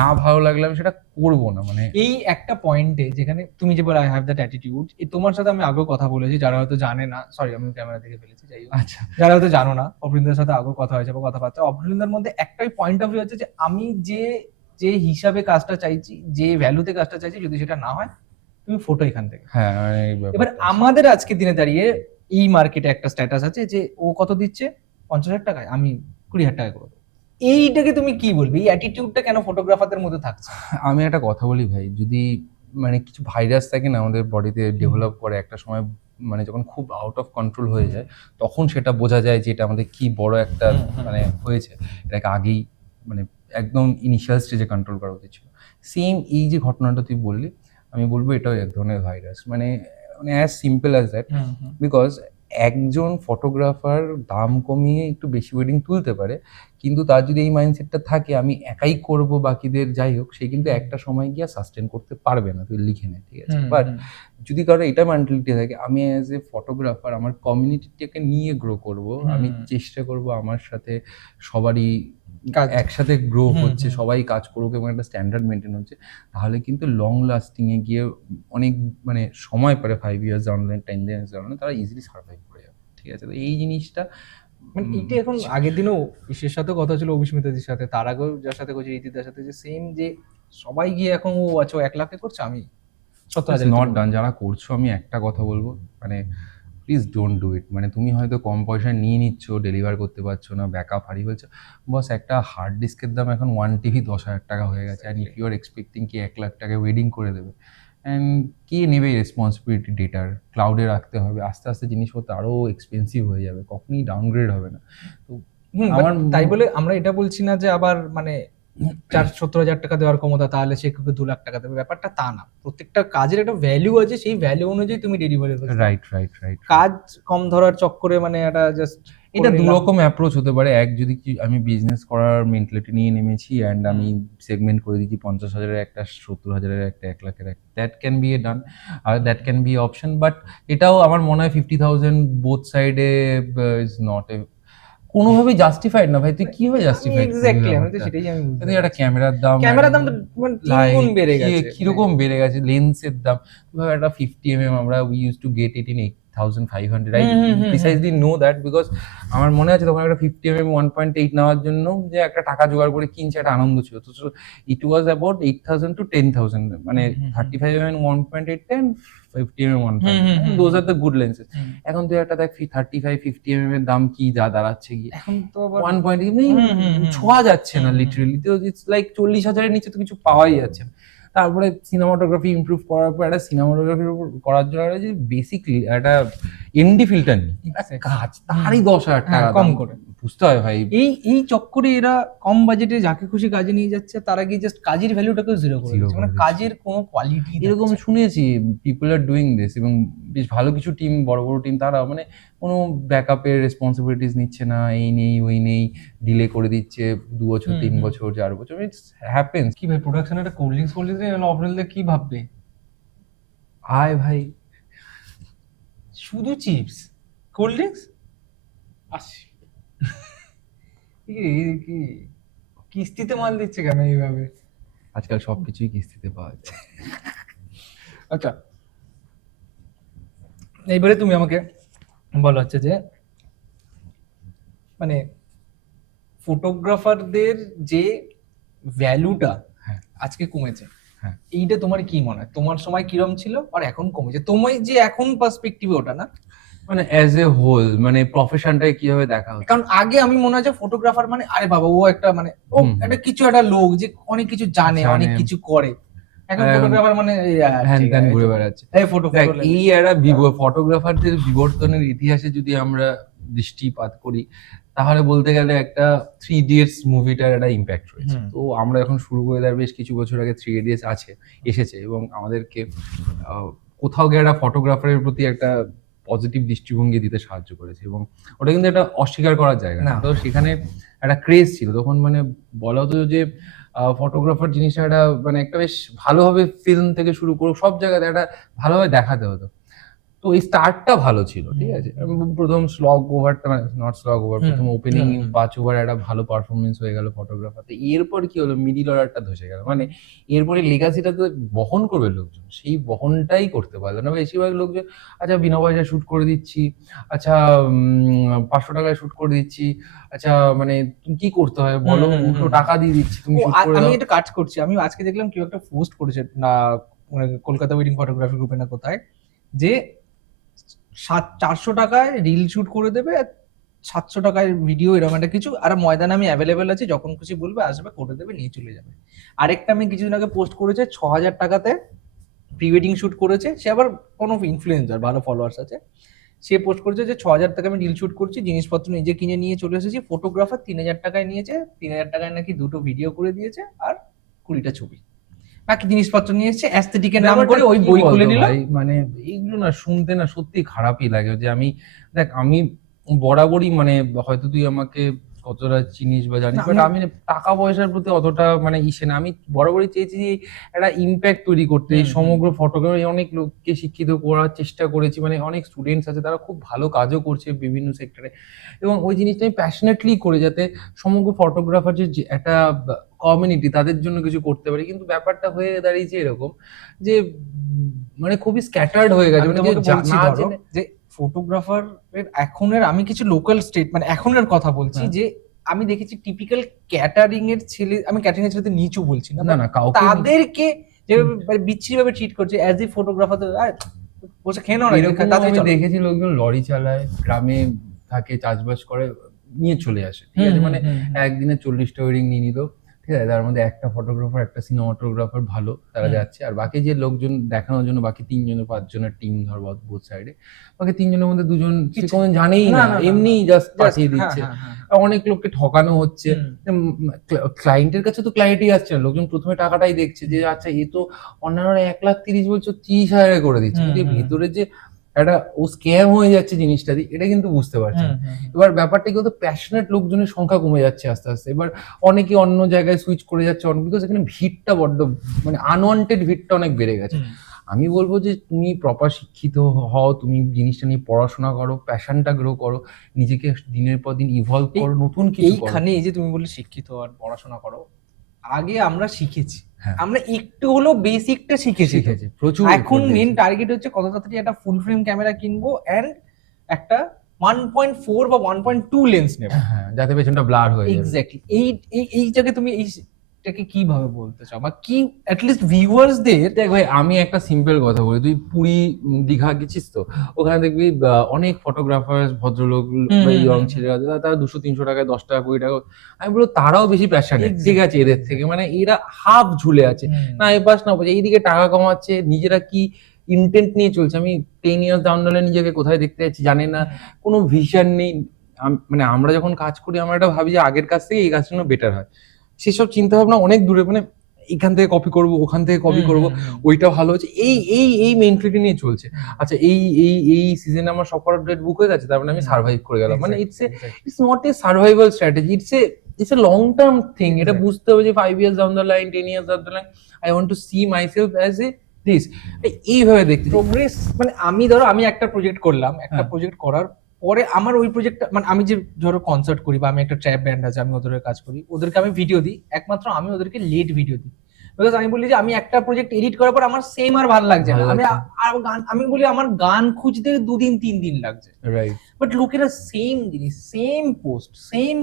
না ভালো লাগলে আমি সেটা করবো না। মানে এই একটা পয়েন্টে যেখানে তুমি যে বলে আই হ্যাভ দ্যাট অ্যাটিটিউড, তোমার সাথে আমি আগেও কথা বলেছি, যারা হয়তো জানে না, সরি আমি ক্যামেরা থেকে ফেলেছি, যাই হোক, আচ্ছা, যারা হয়তো জানো না, অপরিন্দার সাথে আগেও কথা হয়েছে বা কথাবার্তা, অপরিন্দার মধ্যে একটাই পয়েন্ট অফ ভিউ হচ্ছে যে আমি যে যে হিসাবে কাজটা চাইছি, যে ভ্যালুতে কাজটা চাইছি, যদি সেটা না হয় তুমি ফটো এখান থেকে। হ্যাঁ, মানে এই এবার ব্যাপারটা আছে। আমাদের আজকের দিনে দাঁড়িয়ে এই মার্কেটে একটা স্ট্যাটাস আছে যে ও কত দিচ্ছে, 50,000 টাকায়, আমি 20,000 টাকা করবো। এইটাকে তুমি কি বলবে, এই অ্যাটিটিউডটা কেন ফটোগ্রাফারদের মধ্যে থাকছে? আমি একটা কথা বলি ভাই, যদি মানে কিছু ভাইরাস থাকে না আমাদের বডিতে ডেভেলপ করে একটা সময়, মানে যখন খুব আউট অফ কন্ট্রোল হয়ে যায়, তখন সেটা বোঝা যায় যে এটা আমাদের কি বড় একটা মানে হয়েছে, এটাকে আগেই মানে একদম ইনিশিয়াল স্টেজে কন্ট্রোল করা উচিত ছিল। সেম এই যে ঘটনাটা তুই বললি, আমি বলবো এটাও এক ধরনের ভাইরাস, মানে মানে as simple as that. Because একজন ফটোগ্রাফার দাম কমিয়ে একটু বেশি ওয়েডিং তুলতে পারে, কিন্তু তার যদি এই মাইন্ডসেটটা থাকে আমি একাই করব বাকিদের যাই হোক, সে কিন্তু একটা সময় গিয়ে সাস্টেন করতে পারবে না, তুই লিখে নে, ঠিক আছে। বাট যদি কারো এটা মেন্টালিটি থাকে আমি অ্যাজ এ ফটোগ্রাফার আমার কমিউনিটিটাকে নিয়ে গ্রো করব, আমি চেষ্টা করব আমার সাথে সবারই একসাথে গ্রো হচ্ছে, সবাই কাজ করুক এবং একটা স্ট্যান্ডার্ড মেনটেন হচ্ছে, তাহলে কিন্তু লং লাস্টিং এ গিয়ে অনেক মানে সময় পরে 5 ইয়ার্স অনলাইন 10 ইয়ার্স অনলাইন তারা ইজিলি সার্ভাইভ করে যাবে, ঠিক আছে। তো এই জিনিসটা মানে এটা এখন আগের দিনও বিশ্বের সাথে কথা ছিল, অভিস্মিতাদির সাথে, তার আগেও যার সাথে করছি রীতিদার সাথে, যে সেম, যে সবাই গিয়ে এখন ও আচ্ছা 1 লাখে করছে, আমি 70,000 নট ডান। যারা করছো আমি একটা কথা বলবো, মানে প্লিজ ডোন্ট ডু ইট। মানে তুমি হয়তো কম পয়সায় নিয়ে নিচ্ছ, ডেলিভার করতে পারছো না, ব্যাকআপ হারিয়ে ফেলছো, বস একটা হার্ড ডিস্কের দাম এখন 1 TB 10,000 টাকা হয়ে গেছে, and if you are expecting কি 1 লাখ টাকায় ওয়েডিং করে দেবে, অ্যান্ড কে নেবে রেসপন্সিবিলিটি ডেটার, ক্লাউডে রাখতে হবে, আস্তে আস্তে জিনিসপত্র আরও এক্সপেন্সিভ হয়ে যাবে, কখনই ডাউনগ্রেড হবে না। তো আমার তাই বলে আমরা এটা বলছি না যে আবার মানে 70,000 টাকা দেওয়ার ক্ষমতা, তাহলে সে 2 লাখ টাকা দেবে, ব্যাপারটা তা না। প্রত্যেকটা কাজের একটা ভ্যালু আছে, সেই ভ্যালু অনুযায়ী তুমি ডেলিভারি করবে। রাইট। কাজ কম ধরার চক্করে মানে এটা জাস্ট এটা দুরকম অ্যাপ্রোচ হতে পারে। এক, যদি কি আমি বিজনেস করার মেন্টালিটি নিয়ে নেমেছি অ্যান্ড আমি সেগমেন্ট করে দিচ্ছি 50,000-এর একটা, 70,000-এর একটা, 1,00,000-এর একটা, that can be a done, আর that can be option. But এটাও আমার মনে হয় 50,000 বোথ সাইডে ইজ নট এ কোনোভাবেই জাস্টিফাইড না ভাই। তুই কিভাবে জাস্টিফাইড এক্স্যাক্টলি, আমি তো সেটাই আমি করবি? একটা ক্যামেরার দাম তো মানে 3 গুণ বেড়ে গেছে, কিরকম বেড়ে গেছে, লেন্সের দাম। ধর একটা 50mm আমরা we use to get it in 8,500। I precisely know that because আমার মনে আছে তখন একটা 50mm 1.8 নেওয়ার জন্য যে একটা টাকা জোগাড় করে কিনছে, একটা আনন্দ ছিল। তো ইট ওয়াজ অ্যাবাউট 8,000 to 10,000, মানে 35mm 1.8 and 50mm 1.8, those are the good lenses. এখন তুই একটা দেখ 35-50mm এর দাম কি যা দাঁড়াচ্ছে গিয়ে, এখন তো আবার 1.8 ছোঁয়া যাচ্ছে না লিটারেলি। তো ইটস লাইক 40,000-এর নিচে তো কিছু পাওয়াই যাচ্ছে না। তারপরে সিনেমাটোগ্রাফি ইমপ্রুভ করার পর একটা সিনেমাটোগ্রাফির উপর করার জন্য একটা যে বেসিকলি একটা এনডি ফিল্টার নেই, কাজ তারই 10,000 টাকা কম দাম করে বুঝতে হয় ভাই। এই চক্করে এরা কম বাজেটে যাকে খুশি কাজে নিয়ে যাচ্ছে, তার আগে জাস্ট কাজের ভ্যালুটাকে জিরো করে দিচ্ছে, মানে কাজের কোনো কোয়ালিটি এরকম শুনেছি পিপল আর ডুইং দিস। এবং বেশ ভালো কিছু টিম, বড় বড় টিম, তারা মানে কোনো ব্যাকআপের রেসপন্সিবিলিটিস নিচ্ছে না, এই নেই ওই নেই, ডিলে করে দিচ্ছে 2 বছর 3 বছর 4 বছর। It's happens. কি ভাই, প্রোডাকশন একটা কোল্ড ড্রিঙ্কস অপারেটরদের কি ভাববে? আয় ভাই, শুধু চিপস কোল্ড ড্রিঙ্কস আসি কি কিস্তিতে মাল দিচ্ছে কেন এইভাবে? আজকাল সবকিছুই কিস্তিতে পাওয়া যায়। আচ্ছা, এইবারে তুমি আমাকে বলো হচ্ছে যে মানে ফটোগ্রাফারদের যে ভ্যালুটা হ্যাঁ। আজকে কমেছে, হ্যাঁ। এইটা তোমার কি মনে হয়? তোমার সময় কিরম ছিল আর এখন কমেছে, তোমার যে এখন পার্সপেক্টিভে ওটা না, মানে অ্যাজ এ হোল, মানে প্রফেশনটাকে কিভাবে দেখা হচ্ছে। কারণ আগে আমি মনে হয় যে ফটোগ্রাফার মানে আরে বাবা ও একটা মানে ও একটা কিছু একটা লোক যে অনেক কিছু জানে, অনেক কিছু করে। এখন ফটোগ্রাফার মানে হ্যান ত্যান ঘুরে বেড়াচ্ছে। এই ফটো দেখ, এই একটা ফটোগ্রাফারদের বিবর্তনের ইতিহাসে যদি আমরা দৃষ্টিপাত করি, তাহলে বলতে গেলে একটা 3 ইডিয়টস মুভিটার একটা ইম্প্যাক্ট রয়েছে। তো আমরা এখন শুরু করে দেওয়ার বেশ কিছু বছর আগে 3 ইডিয়টস এসেছে এবং আমাদেরকে কোথাও গিয়ে একটা ফটোগ্রাফারের প্রতি একটা পজিটিভ দৃষ্টিভঙ্গি দিতে সাহায্য করেছে। এবং ওটা কিন্তু একটা অস্বীকার করার জায়গা না। তো সেখানে একটা ক্রেজ ছিল তখন, মানে বলা হতো যে ফটোগ্রাফার জিনিসটা একটা মানে একটা বেশ ভালোভাবে ফিল্ম থেকে শুরু করে সব জায়গাতে একটা ভালোভাবে দেখাতে হতো। তো এই স্টার্টটা ভালো ছিল, ঠিক আছে। প্রথম স্লগ ওভারটা, মানে নট স্লগ ওভার, প্রথম ওপেনিং 5 ওভার একটা ভালো পারফরমেন্স হয়ে গেল ফটোগ্রাফার। তো এরপর কি হলো, মিডিল অর্ডারটা ধসে গেল। মানে এরপরে লেগাসিটা তো বহন করবে লোকজন, সেই বহনটাই করতে পারলো না বেশিরভাগ লোকজন। আচ্ছা, বিনা পয়সায় শুট করে দিচ্ছি, আচ্ছা 500 টাকায় শুট করে দিচ্ছি, আচ্ছা মানে তুমি কি করতে হয় বলো, উল্টো টাকা দিয়ে দিচ্ছি, তুমি শুট করে দাও। আমি এটা কাজ করছি। আমি আজকে দেখলাম কেউ একটা পোস্ট করেছে না, মানে কলকাতা ওয়েডিং ফটোগ্রাফি গ্রুপে না কোথায়, যে 400 টাকায় রিল শুট করে দেবে, 700 টাকায় ভিডিও, এরকম একটা কিছু। আর ময়দানে আমি অ্যাভেলেবেল আছি, যখন খুশি বলবে আসবে, করে দেবে, নিয়ে চলে যাবে। আরেকটা আমি কিছুদিন আগে পোস্ট করেছে 6,000 টাকাতে প্রি ওয়েডিং শুট করেছে। সে আবার কোনো ইনফ্লুয়েন্সার, ভালো ফলোয়ার্স আছে। সে পোস্ট করেছে যে 6,000 টাকা আমি রিল শুট করছি, জিনিসপত্র নিজে কিনে নিয়ে চলে এসেছি। ফটোগ্রাফার 3,000 টাকায় নিয়েছে, 3,000 টাকায় নাকি 2টো ভিডিও করে দিয়েছে আর 20টা ছবি। বাকি জিনিসপত্র নিয়ে এসেছে, অ্যাস্থেটিকের নাম করে ওই বই খুলে নিল। মানে এইগুলো না শুনতে না সত্যি খারাপই লাগে। যে আমি দেখ, আমি বরাবরই মানে হয়তো তুই আমাকে কতটা চিনিস বা জানিস, বাট আমি টাকা পয়সার প্রতি অতটা মানে ইসে না। আমি বরাবরই চেয়েছি যে একটা ইম্প্যাক্ট তৈরি করতে, এই সমগ্র ফটোগ্রাফি অনেক লোককে শিক্ষিত করার চেষ্টা করেছি। মানে অনেক স্টুডেন্টস আছে, তারা খুব ভালো কাজও করছে বিভিন্ন সেক্টরে, এবং ওই জিনিসটা আমি প্যাশনেটলি করে যাতে সমগ্র ফটোগ্রাফার যে একটা কমিউনিটি, তাদের জন্য কিছু করতে পারি। কিন্তু ব্যাপারটা হয়ে দাঁড়িয়েছে এরকম যে মানে খুবই স্ক্যাটার্ড হয়ে গেছে। মানে যে ফটোগ্রাফার এখনের, আমি কিছু লোকাল স্টেট মানে এখনের কথা বলছি, যে আমি দেখেছি টিপিক্যাল ক্যাটারিং এর ছেলে, আমি ক্যাটারিং এর ছেলেদের নিচু বলছি না, না কাউকে, তাদেরকে যে বিচ্ছিরি ভাবে ট্রিট করছে অ্যাজ এ ফটোগ্রাফার। বসে খেয়ে নাও না, আমি দেখেছি লোকজন লরি চালায়, গ্রামে থাকে, চাষবাস করে, নিয়ে চলে আসে, ঠিক আছে। মানে একদিনে 40টা ওয়েডিং নিয়ে নিল, ঠিক আছে। তার মধ্যে একটা ফটোগ্রাফার, একটা সিনেমাটোগ্রাফার ভালো, তারা যাচ্ছে। আর বাকি যে লোকজন দেখানোর জন্য বাকি 3 5 জনের টিম ধর বোথ সাইডে, বাকি 3 জনের মধ্যে 2জন জানেই না, এমনি জাস্ট পাঠিয়ে দিচ্ছে। অনেক লোককে ঠকানো হচ্ছে। ক্লায়েন্টের কাছে তো ক্লারিটি আসছে না, লোকজন প্রথমে টাকাটাই দেখছে যে আচ্ছা এ তো অন্যান্য 1,30,000 বলছো 30,000 করে দিচ্ছে, কিন্তু এর ভিতরে যে একটা ও স্ক্যাম হয়ে যাচ্ছে জিনিসটা দিয়ে, এটা কিন্তু বুঝতে পারছে না। এবার ব্যাপারটা কি হতো, প্যাশনেট লোকজনের সংখ্যা কমে যাচ্ছে আস্তে আস্তে। এবার অনেকে অন্য জায়গায় সুইচ করে যাচ্ছে, বিকজ এখানে ভিড়টা বড্ড, মানে আনওয়ান্টেড ভিড়টা অনেক বেড়ে গেছে। আমি বলবো যে তুমি প্রপার শিক্ষিত হও, তুমি জিনিসটা নিয়ে পড়াশোনা করো, প্যাশনটা গ্রো করো, নিজেকে দিনের পর দিন ইভলভ করো, নতুন কিছু করো। এইখানে এই যে তুমি বললে শিক্ষিত আর পড়াশোনা করো, আগে আমরা শিখেছি, হ্যাঁ। আমরা একটু হলো বেসিকটা শিখেছি। প্রচুর। এখন মেন টার্গেট হচ্ছে কত তাড়াতাড়ি একটা ফুল ফ্রেম ক্যামেরা কিনবো এন্ড একটা 1.4 বা 1.2 লেন্স নেব, হ্যাঁ, যাতে পেছনটা ব্লার হয়ে যায়। এক্স্যাক্টলি। এইটাকে তুমি এইটাকে কিভাবে বলতে চাও, বা কি অ্যাটলিস্ট ভিউয়ার্সদের? দেখ ভাই, আমি একটা সিম্পল কথা বলি, তুই পুরী দীঘা গেছিস তো, ওখানে দেখবি অনেক ফটোগ্রাফার ভদ্রলোক ইয়ং ছেলেরা, তারা 200-300 টাকায় 10 টাকা 20 টাকা, আমি বলবো তারাও বেশি প্যাশনেট, ঠিক আছে, এদের থেকে। মানে এরা হাফ ঝুলে আছে, না এ পাশ না পাশ, এইদিকে টাকা কামাচ্ছে, নিজেরা কি ইন্টেন্ট নিয়ে চলছে, আমি 10 ইয়ার্স ডাউন দ্য লাইন নিজেকে কোথায় দেখতে যাচ্ছি জানি না, কোনো ভিশন নেই। মানে আমরা যখন কাজ করি আমরা এটা ভাবি যে আগের কাজ থেকে এই কাজটা বেটার হয়, সেসব চিন্তা ভাবনা অনেক দূরে, মানে এখান থেকে কপি করব, ওখান থেকে কপি করব, ওইটা ভালো হচ্ছে, এই মেন্টালিটি নিয়ে চলছে। আচ্ছা এই সিজনে আমার সব কটা ডেট বুক হয়ে গেছে, তার মানে আমি সার্ভাইভ করে গেলাম। মানে it's not a survival strategy, it's a long term thing. এটা বুঝতে হবে যে 5 years down the line, 10 years down the line, I want to see myself as a this, এইভাবে দেখতে প্রোগ্রেস। মানে আমি একটা প্রজেক্ট করলাম, একটা প্রজেক্ট করার পরে আমার ওই প্রজেক্টটা, মানে আমি যে ধরো কনসার্ট করি বা আমি একটা ট্র্যাপ ব্যান্ড আছে, আমি ওদের কাজ করি, ওদেরকে আমি ভিডিও দিই, একমাত্র আমি ওদেরকে লেট ভিডিও দিই। বিকজ আমি বলি যে আমি একটা প্রজেক্ট এডিট করার পর আমার সেম আর ভালো লাগছে না, আমি বলি আমার গান খুঁজতে 2 দিন 3 দিন লাগছে, বাট লোকেরা সেম জিনিস, সেম পোস্ট, সেম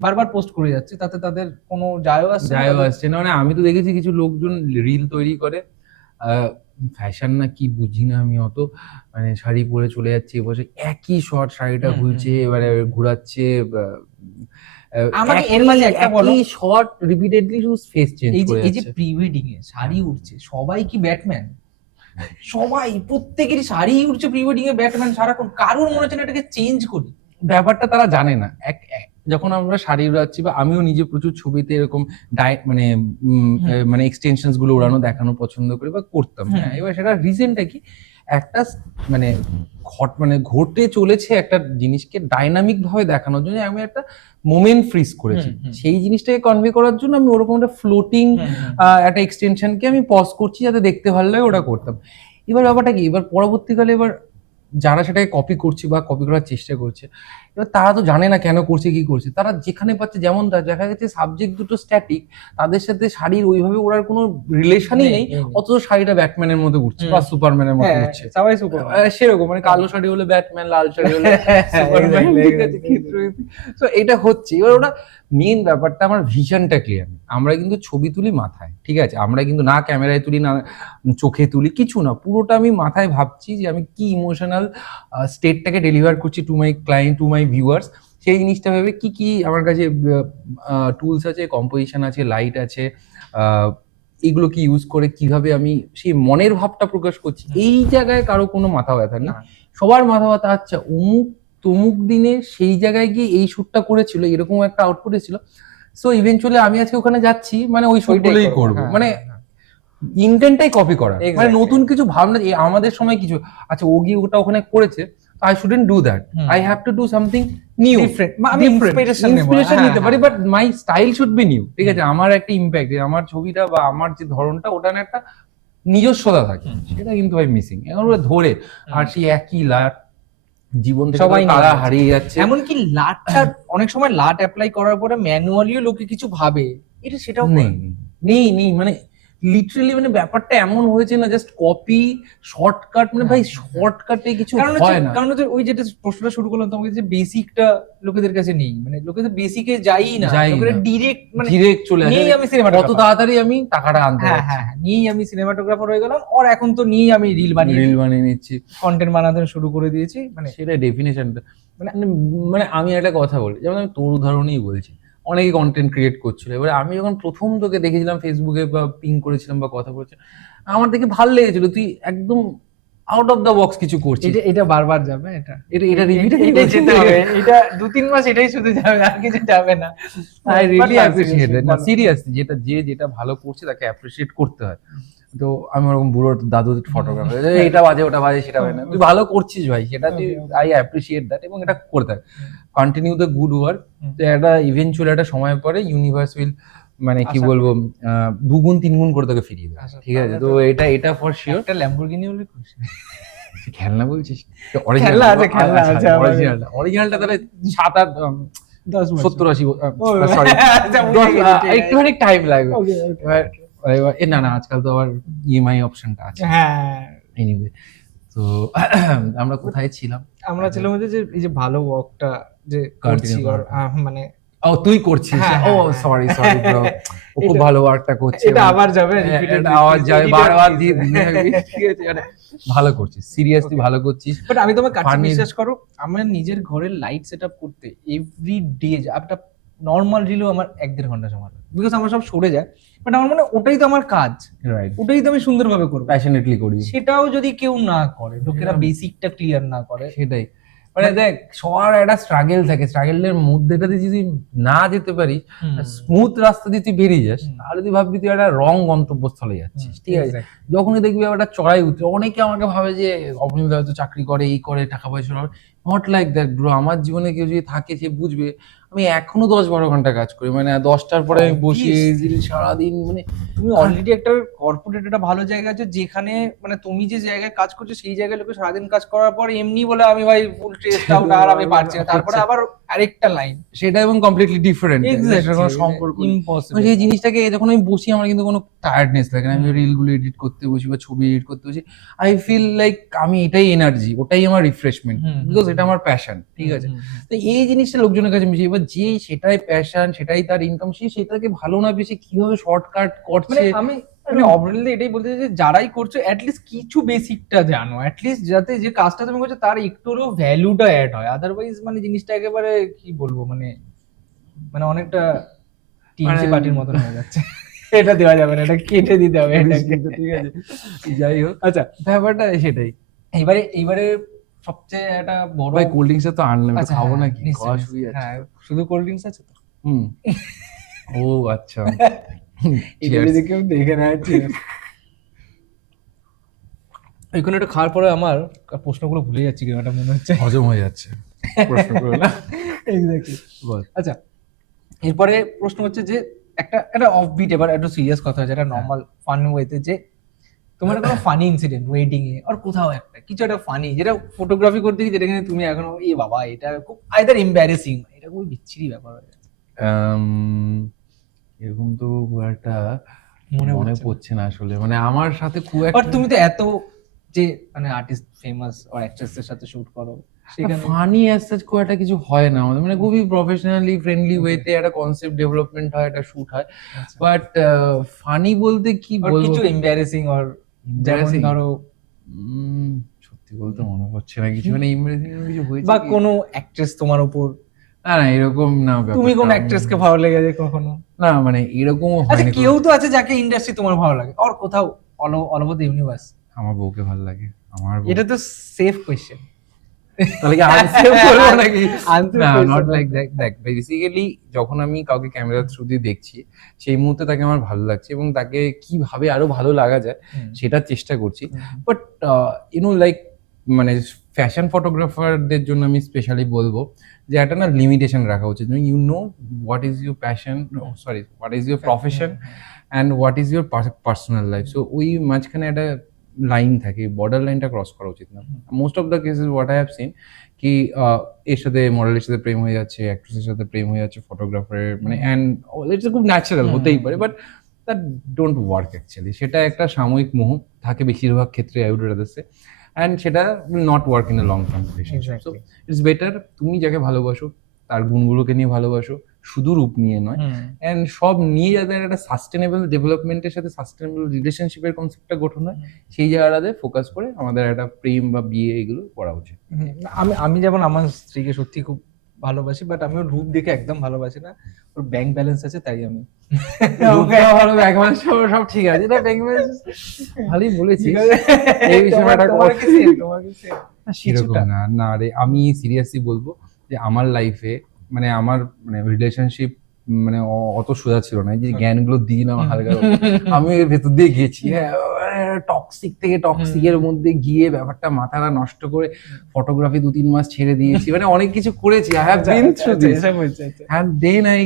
বারবার পোস্ট করে যাচ্ছে, তাতে তাদের কোনো যায়ও আসছে না। মানে আমি তো দেখেছি কিছু লোকজন রিল তৈরি করে, ফ্যাশন না কি বুঝি না আমি অত, মানে শাড়ি পরে চলে যাচ্ছে, বসে একই শর্ট শাড়িটা খুলছে, এবারে ঘোরাচ্ছে, আমাকে এর মাঝে একটা বলো, শর্ট রিপিটেডলি শুধু ফেস চেঞ্জ করে যাচ্ছে। এই যে প্রি ওয়েডিং এ শাড়ি উঠছে, সবাই কি ব্যাটম্যান? সবাই, প্রত্যেকেরই শাড়ি উঠছে প্রি ওয়েডিং এ, ব্যাটম্যান সারাক্ষণ, কারোর মনে হচ্ছে না এটাকে চেঞ্জ করি। ব্যাপারটা তারা জানে না। যখন আমরা শাড়ি উড়াচ্ছি, বা আমিও নিজে প্রচুর ছবিতে এরকম মানে এক্সটেনশনস গুলো উড়ানো দেখানো পছন্দ করি বা করতাম। হ্যাঁ, এবার সেটা রিজনটা কি, একটা মানে ঘটে চলেছে একটা জিনিসকে ডাইনামিক ভাবে দেখানোর জন্য আমি একটা মোমেন্ট ফ্রিজ করেছি, সেই জিনিসটাকে কনভে করার জন্য আমি ওরকম একটা ফ্লোটিং একটা এক্সটেনশনকে আমি পজ করছি যাতে দেখতে ভালো লাগে, ওটা করতাম। এবার ব্যাপারটা কি, এবার পরবর্তীকালে এবার যারা সেটাকে কপি করছে বা কপি করার চেষ্টা করছে, এবার তারা তো জানে না কেন করছে, কি করছে, তারা যেখানে পাচ্ছে, যেমন দেখা গেছে সাবজেক্ট দুটো স্ট্যাটিক, তাদের সাথে শাড়ির ওইভাবে ওরার কোনো রিলেশনই নেই, অথচ শাড়িটা ব্যাটম্যানের মতো ঘুরছে বা সুপারম্যানের মতো ঘুরছে, সবাই সুপারম্যান সেরকম, মানে কালো শাড়ি হলে ব্যাটম্যান, লাল শাড়ি হলে সুপারম্যান, ঠিক আছে, তো এটা হচ্ছে। এবার ওটা মেইন ব্যাপারটা, আমার ভিশনটা ক্লিয়ার। আমরা কিন্তু ছবি তুলি মাথায়, ঠিক আছে, আমরা কিন্তু না ক্যামেরায় তুলি, না চোখে তুলি, কিছু না, পুরোটা আমি মাথায় ভাবছি যে আমি কি ইমোশনাল স্টেটটাকে ডেলিভার করছি to my client, to my viewers, সেই জিনিসটা ভেবে কি কি আমার কাছে টুলস আছে, কম্পোজিশন আছে, লাইট আছে, এগুলো কি ইউজ করে কিভাবে আমি সেই মনের ভাবটা প্রকাশ করছি, এই জায়গায় কারো কোনো মাথা ব্যথা নেই। সবার মাথা ব্যথা, আচ্ছা অমুক তমুক দিনে সেই জায়গায় গিয়ে এই শুটটা করেছিল, এরকম একটা আউটপুট এসেছিল, সো ইভেনচুয়ালি আমি আজকে ওখানে যাচ্ছি, মানে ওই শুটগুলোই করবো, মানে ইন্টেন্টটাই কপি করা, মানে নতুন কিছু ভাবনা। আমাদের সময় কিছু, আচ্ছা ও গিয়ে ওটা ওখানে করেছে, I shouldn't do that. I have to do something new, different. Inspiration নিতে পারি, but my style should be new. ঠিক আছে, আমার একটা ইম্প্যাক্ট, আমার ছবিটা বা আমার যে ধরনটা, ওটা না একটা নিজস্বতা থাকে, সেটা কিন্তু ভাই মিসিং। এখন ওরা ধরে আর সেই একই লাট জীবন থেকে সবাই তারা হারিয়ে যাচ্ছে। এমনকি লাটটা অনেক সময় লাট অ্যাপ্লাই করার পরে ম্যানুয়ালিও লোকে কিছু ভাবে, এটা সেটাও নেই মানে লিটারালি, মানে ব্যাপারটা এমন হয়েছে না, জাস্ট কপি শর্টকাট, মানে ভাই শর্টকাটে কিছু হয় না। কারণ ওই যেটা প্রশ্নটা শুরু করলাম তোমাকে, যে বেসিকটা লোকেদের কাছে নেই, মানে লোকেদের বেসিকে যাই না, লোকেরা ডিরেক্ট চলে আসে, নিয়েই আমি সিনেমাটোগ্রাফার, কত তাড়াতাড়ি আমি টাকাটা আনতে পারছি, হ্যাঁ নিয়েই আমি সিনেমাটোগ্রাফার হয়ে গেলাম, আর এখন তো নিয়েই আমি রিল বানিয়ে নিচ্ছি, কন্টেন্ট বানাতে শুরু করে দিয়েছি। মানে সেটা ডেফিনেশনটা, মানে আমি একটা কথা বলি, যেমন আমি তোর উদাহরণই বলছি, অনেকে কন্টেন্ট ক্রিয়েট করছিল, এবার আমি যখন প্রথম তোকে দেখেছিলাম ফেসবুকে বা পিং করেছিলাম বা কথা বলছি, আমার দেখে ভালো লেগেছিল, তুই একদম আউট অফ দ্য বক্স কিছু করছি। এটা এটা বারবার যাবে, এটা এটা রিপিট এটা যেতে হবে, এটা 2-3 মাস এটাই শুধু যাবে, আর কিছু যাবে না। আই রিয়েলি But না, অ্যাপ্রিশিয়েট seriously, না, ভালো। সিরিয়াসলি যেটা ভালো করছে তাকে অ্যাপ্রিশিয়েট করতে হয়। তো আমি ওরকম বুড়ো দাদু ফটোগ্রাফার, এটা বাজে ওটা বাজে সেটা হয় না, তুই ভালো করছিস ভাই, সেটা তুই Okay, okay. I appreciate that, এবং এটা করতে হয়, কন্টিনিউ দ্য গুড ওয়ার্ক। তো একটা ইভেনচুয়ালি একটা সময় পরে ইউনিভার্স উইল মানে কি আশা বলবো 2 গুণ 3 গুণ করে তোকে ফিরিয়ে দেবে, আশা ঠিক আছে? তাহলে তো তো- এটা ফর শিওর। একটা ল্যাম্বরগিনি হলে খুশি। খেলনা বলছিস? খেলনা আছে, খেলনা আছে আমাদের। অরিজিনালটা তাহলে 7-8 10 বছর। 70-80 ও, সরি আচ্ছা, বুঝে গেছি, ঠিক আছে। একটুখানি টাইম লাগবে। Okay, okay. না না, আজকাল তো আবার ইএমআই অপশনটা আছে। হ্যাঁ, এনিওয়ে, তো আমরা কোথায় ছিলাম? আমরা ছিলাম হচ্ছে যে এই যে ভালো ওয়ার্কটা যে Continue করছি, আর করা। মানে ও তুই করছিস? হ্যাঁ, ও হ্যাঁ, সরি ব্রো, ও খুব এটা- ভালো ওয়ার্কটা করছে। এটা আবার যাবে, হ্যাঁ, repeated, এটা আওয়াজ যাবে, repeated, বারবার repeated. দিয়ে দিতে থাকবি, ঠিক আছে? মানে ভালো করছিস, সিরিয়াসলি Okay. ভালো করছিস। বাট আমি তোমার কাছে Funny- বিশ্বাস করো, আমার নিজের ঘরের লাইট সেটআপ করতে এভরি ডে একটা নর্মাল রিলেও আমার 1-1.5 ঘন্টা সময় লাগে, বিকজ আমার সব সরে যায়। বাট আমার মনে হয় ওটাই তো আমার কাজ, রাইট, ওটাই তো আমি সুন্দরভাবে করবো। প্যাশনেটলি করি, সেটাও যদি কেউ না করে, লোকেরা বেসিকটা ক্লিয়ার না করে, সেটাই। মানে দেখ, সবার একটা স্ট্রাগল থাকে, স্ট্রাগলের মধ্যেটা দিয়ে যদি না যেতে পারিস, স্মুথ রাস্তা দিয়ে তুই বেরিয়ে যাস, হুম। তাহলে তুই ভাববি তুই একটা রং গন্তব্যস্থলে যাচ্ছিস, ঠিক আছে? যখনই দেখবি একটা চড়াই উঠছে, অনেকে আমাকে ভাবে যে অপনিল হয়তো চাকরি করে, এই করে, টাকা পয়সা নট লাইক দ্যাট ব্রো। আমার জীবনে কেউ যদি থাকে সে বুঝবে আমি এখনো 10-12 ঘন্টা কাজ করি, মানে 10টার পরে আমি বসি Obviously. সারাদিন, মানে তুমি অলরেডি একটা কর্পোরেট একটা ভালো জায়গা আছে, যেখানে মানে তুমি যে জায়গায় কাজ করছো সেই জায়গায় লোকে সারাদিন কাজ করার পর এমনি বলে আমি ভাই ফুল স্ট্রেসড আউট, আর আমি পারছি না, তারপরে আবার আরেকটা লাইন, সেটা এবং কমপ্লিটলি ডিফারেন্ট, সেটার কোনো সম্পর্ক নেই। ইম্পসিবল। সেই জিনিসটাকে যখন আমি বসি, আমার কিন্তু কোনো টায়ার্ডনেস লাগে না। আমি রিলগুলো এডিট করতে বসি বা ছবি এডিট করতে বসি, আই ফিল লাইক আমি এটাই এনার্জি, ওটাই আমার রিফ্রেশমেন্ট, বিকজ এটা আমার প্যাশন, ঠিক আছে? তো এই জিনিসটা লোকজনের কাছে মিশে, এবার যে সেটাই প্যাশন, সেটাই তার ইনকাম, সে সেটাকে ভালো না বেশি কিভাবে শর্টকাট মানে করছে। আমি ওভারঅল এটাই বলতে চাই যে যারাই করছো অ্যাটলিস্ট কিছু বেসিকটা জানো, অ্যাটলিস্ট যাতে যে কাজটা তুমি করছো তার একটু হলেও ভ্যালুটা অ্যাড হয়, আদারওয়াইজ মানে জিনিসটা একেবারে কি বলবো, মানে মানে অনেকটা টিএমসি মানে- পার্টির মতন হয়ে যাচ্ছে। এটা দেওয়া যাবে না, এটা কেটে দিতে হবে এটাকে। ঠিক আছে, যাই হোক, আচ্ছা, ব্যাপারটা সেটাই। এইবারে সবচেয়ে একটা বড় ভাই কোল্ড ড্রিঙ্কস তো আনলাম, আচ্ছা, খাবো হ্যাঁ, নাকি? নিশ্চয়ই, খাওয়া নিশ্চয়ই। শুরু আছে। হ্যাঁ, শুধু কোল্ড ড্রিঙ্কস আছে তো? হুম। ও আচ্ছা, এটা Cheers. যদি কেউ দেখে নেয়, এখানে একটা খাওয়ার পরে আমার প্রশ্নগুলো ভুলে যাচ্ছি কেন এটা মনে হচ্ছে। হজম হয়ে যাচ্ছে প্রশ্ন করে না। এক্স্যাক্টলি। বল। আচ্ছা, এরপরে প্রশ্ন হচ্ছে যে একটা অফবিট, এবার একটু সিরিয়াস কথা, যেটা নর্মাল ফান ওয়েতে, যে তোমার কোনো ফানি ইনসিডেন্ট ওয়েডিং এ আর কোথাও একটা কিছু একটা ফানি, যেটা ফটোগ্রাফি করতে গিয়ে যেটা কিনা তুমি এখনো এ বাবা এটা খুব আইদার এম্বারেসিং, এটা খুব বিচ্ছিরি ব্যাপার হয়ে গেছে। এরকম তো খুব একটা মনে মনে পড়ছে না। পড়ছে না আসলে, মানে আমার সাথে খুব বাট একটা তুমি তো এত যে মানে আর্টিস্ট ফেমাস আর অ্যাক্ট্রেসদের সাথে শুট করো, সেখানে ফানি অ্যাজ সাচ খুব একটা কিছু হয় না আমাদের, মানে খুবই প্রফেশনালি ফ্রেন্ডলি ওয়েতে একটা কনসেপ্ট ডেভেলপমেন্ট হয়, একটা শুট হয়। আচ্ছা। বাট ফানি বলতে কি আর বলবো, কিছু এম্বারেসিং, আর যেমন Embarrassing? ধরো সত্যি বলতে মনে পড়ছে না কিছু, মানে এমবারেসিং কিছু হয়েছে বা কি? কোনো অ্যাক্ট্রেস তোমার উপর, না না এরকম না, তুমি কোন ব্যাপারটা অ্যাক্ট্রেসকে ভালো লেগেছে কখনো? না, মানে এরকমও আচ্ছা, হয়নি। কেউ তো আছে যাকে ইন্ডাস্ট্রি তোমার ভালো লাগে, আর কোথাও অল ওভার দ্য ইউনিভার্স? আমার বউকে ভালো লাগে, আমার বউ। এটা তো সেফ কোশ্চেন। তাহলে কি আনসেভ করবো নাকি? Answer না, question নট না। Like that. দেখ বেসিক্যালি যখন আমি কাউকে ক্যামেরার থ্রু দিয়ে দেখছি, সেই মুহূর্তে তাকে আমার ভালো লাগছে এবং তাকে কিভাবে আরো ভালো লাগা যায় সেটার চেষ্টা করছি। বাট লাইক মানে ফ্যাশন ফটোগ্রাফারদের জন্য আমি স্পেশালি বলবো যে একটা না লিমিটেশন রাখা উচিত। What is your passion, sorry what is your profession and what is your personal life. So ওই মাঝখানে একটা লাইন থাকে, বর্ডার লাইনটা ক্রস করা উচিত না। Most of the cases what I have seen কি এর সাথে মডেলের সাথে প্রেম হয়ে যাচ্ছে, অ্যাক্ট্রেসের সাথে প্রেম হয়ে যাচ্ছে, ফটোগ্রাফারের মানে অ্যান্ড ইটস খুব ন্যাচারাল, হতেই পারে, but that don't work actually. সেটা একটা সাময়িক মোহ থাকে বেশিরভাগ ক্ষেত্রে, I would rather say, and that will not work in a long term relationship. So it's better তুমি যাকে ভালোবাসো তার গুণগুলোকে নিয়ে ভালোবাসো, শুধু রূপ নিয়ে নয়, অ্যান্ড সব নিয়ে যাদের একটা সাস্টেনেবল ডেভেলপমেন্টের সাথে সাস্টেনেবল রিলেশনশিপের কনসেপ্টটা গঠন হয়, সেই জায়গাটাতে ফোকাস করে আমাদের একটা প্রেম বা বিয়ে এগুলো করা উচিত। আমি যেমন আমার স্ত্রীকে সত্যি খুব ভালোবাসি, বাট আমি ওর রূপ দেখে একদম ভালোবাসি না। ওর ব্যাংক ব্যালেন্স আছে তাই আমি রূপটা ভালো, ব্যাংক ব্যালেন্স সব ঠিক আছে, এটা ব্যাংক ব্যালেন্স ভালোই বলেছিস। এই বিষয়টা তোমার কি same, তোমার কি same? সেরকম কিছুটা। না, না রে, আমি সিরিয়াসলি বলবো যে আমার লাইফে মানে আমার মানে রিলেশনশিপ মানে অত সোজা ছিল না, এই যে জ্ঞানগুলো দিই না আমার হালকা আমি এর ভেতর দিয়ে গেছি, হ্যাঁ, টক্সিক থেকে টক্সিকের মধ্যে গিয়ে ব্যাপারটা মাথাটা নষ্ট করে ফটোগ্রাফি 2-3 মাস ছেড়ে দিয়েছি, মানে অনেক কিছু করেছি, I have been through this. এসব হয়েছে, আচ্ছা। হ্যাঁ, দেন আই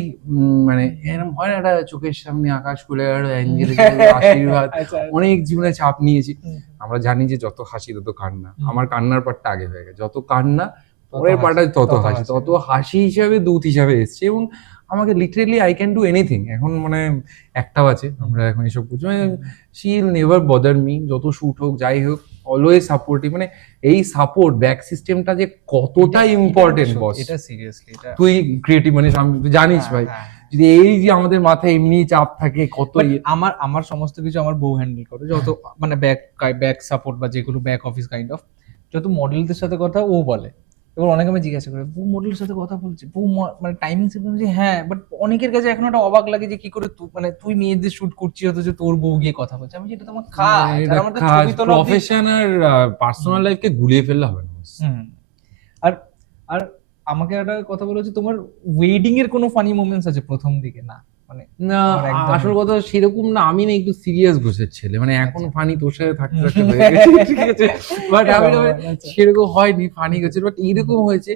মানে এরকম হয় না, একটা চোখের সামনে আকাশ খুলে গেল, অ্যাঞ্জেল আশীর্বাদ, আচ্ছা, অনেক জীবনে চাপ নিয়েছি। হুম। আমরা জানি যে যত হাসি তত কান্না, হুম। আমার কান্নার পার্টটা আগে হয়ে গেছে, যত কান্না তত পরের হাসি, পার্টটা তত তত হাসি, হাসি। তত হাসি হিসাবে দূত হিসাবে এসছে, এবং আমাকে literally I can do anything. এখন মানে একটা আছে, আমরা এখন এসব বুঝি, she will never bother me, যত শুট হোক যাই হোক, অলওয়েজ সাপোর্টিভ। মানে এই সাপোর্ট ব্যাক সিস্টেমটা যে কতটা ইম্পর্টেন্ট বস, এটা সিরিয়াসলি, এটা তুই ক্রিয়েটিভ মানে তুই জানিস ভাই, যদি এই যে আমাদের মাথায় এমনি চাপ থাকে কত But আমার সমস্ত কিছু আমার বউ হ্যান্ডেল করে, যত মানে ব্যাক সাপোর্ট বা যেগুলো ব্যাক অফিস কাইন্ড অফ, যত মডেলদের সাথে কথা ও বলে। এবার অনেকে আমি জিজ্ঞাসা করে, বউ মডেলের সাথে কথা বলছে, বউ মানে টাইমিং সিস্টেম, হ্যাঁ, বাট অনেকের কাছে এখন একটা অবাক লাগে যে কি করে মানে তুই মেয়েদের শুট করছিস অথচ তোর বউ গিয়ে কথা বলছে। আমি যেটা তোমার কাজ, আর আমার তো ছবি তোলা অবধি- প্রফেশন আর পার্সোনাল লাইফকে গুলিয়ে ফেললে হবে না boss। হুম। আর আর আমাকে একটা কথা বলো যে তোমার ওয়েডিং এর কোনো ফানি মোমেন্টস আছে প্রথম দিকে? না মানে না, আমার একদম আসল কথা সেরকম না, আমি না একটু সিরিয়াস ঘোষের ছেলে, মানে এখন আচ্ছা। ফানি তোর সাথে থাকতে থাকতে হয়ে গেছে, ঠিক আছে, বাট আমি না, আচ্ছা। সেরকম হয়নি ফানি গেছে, বাট এরকম হয়েছে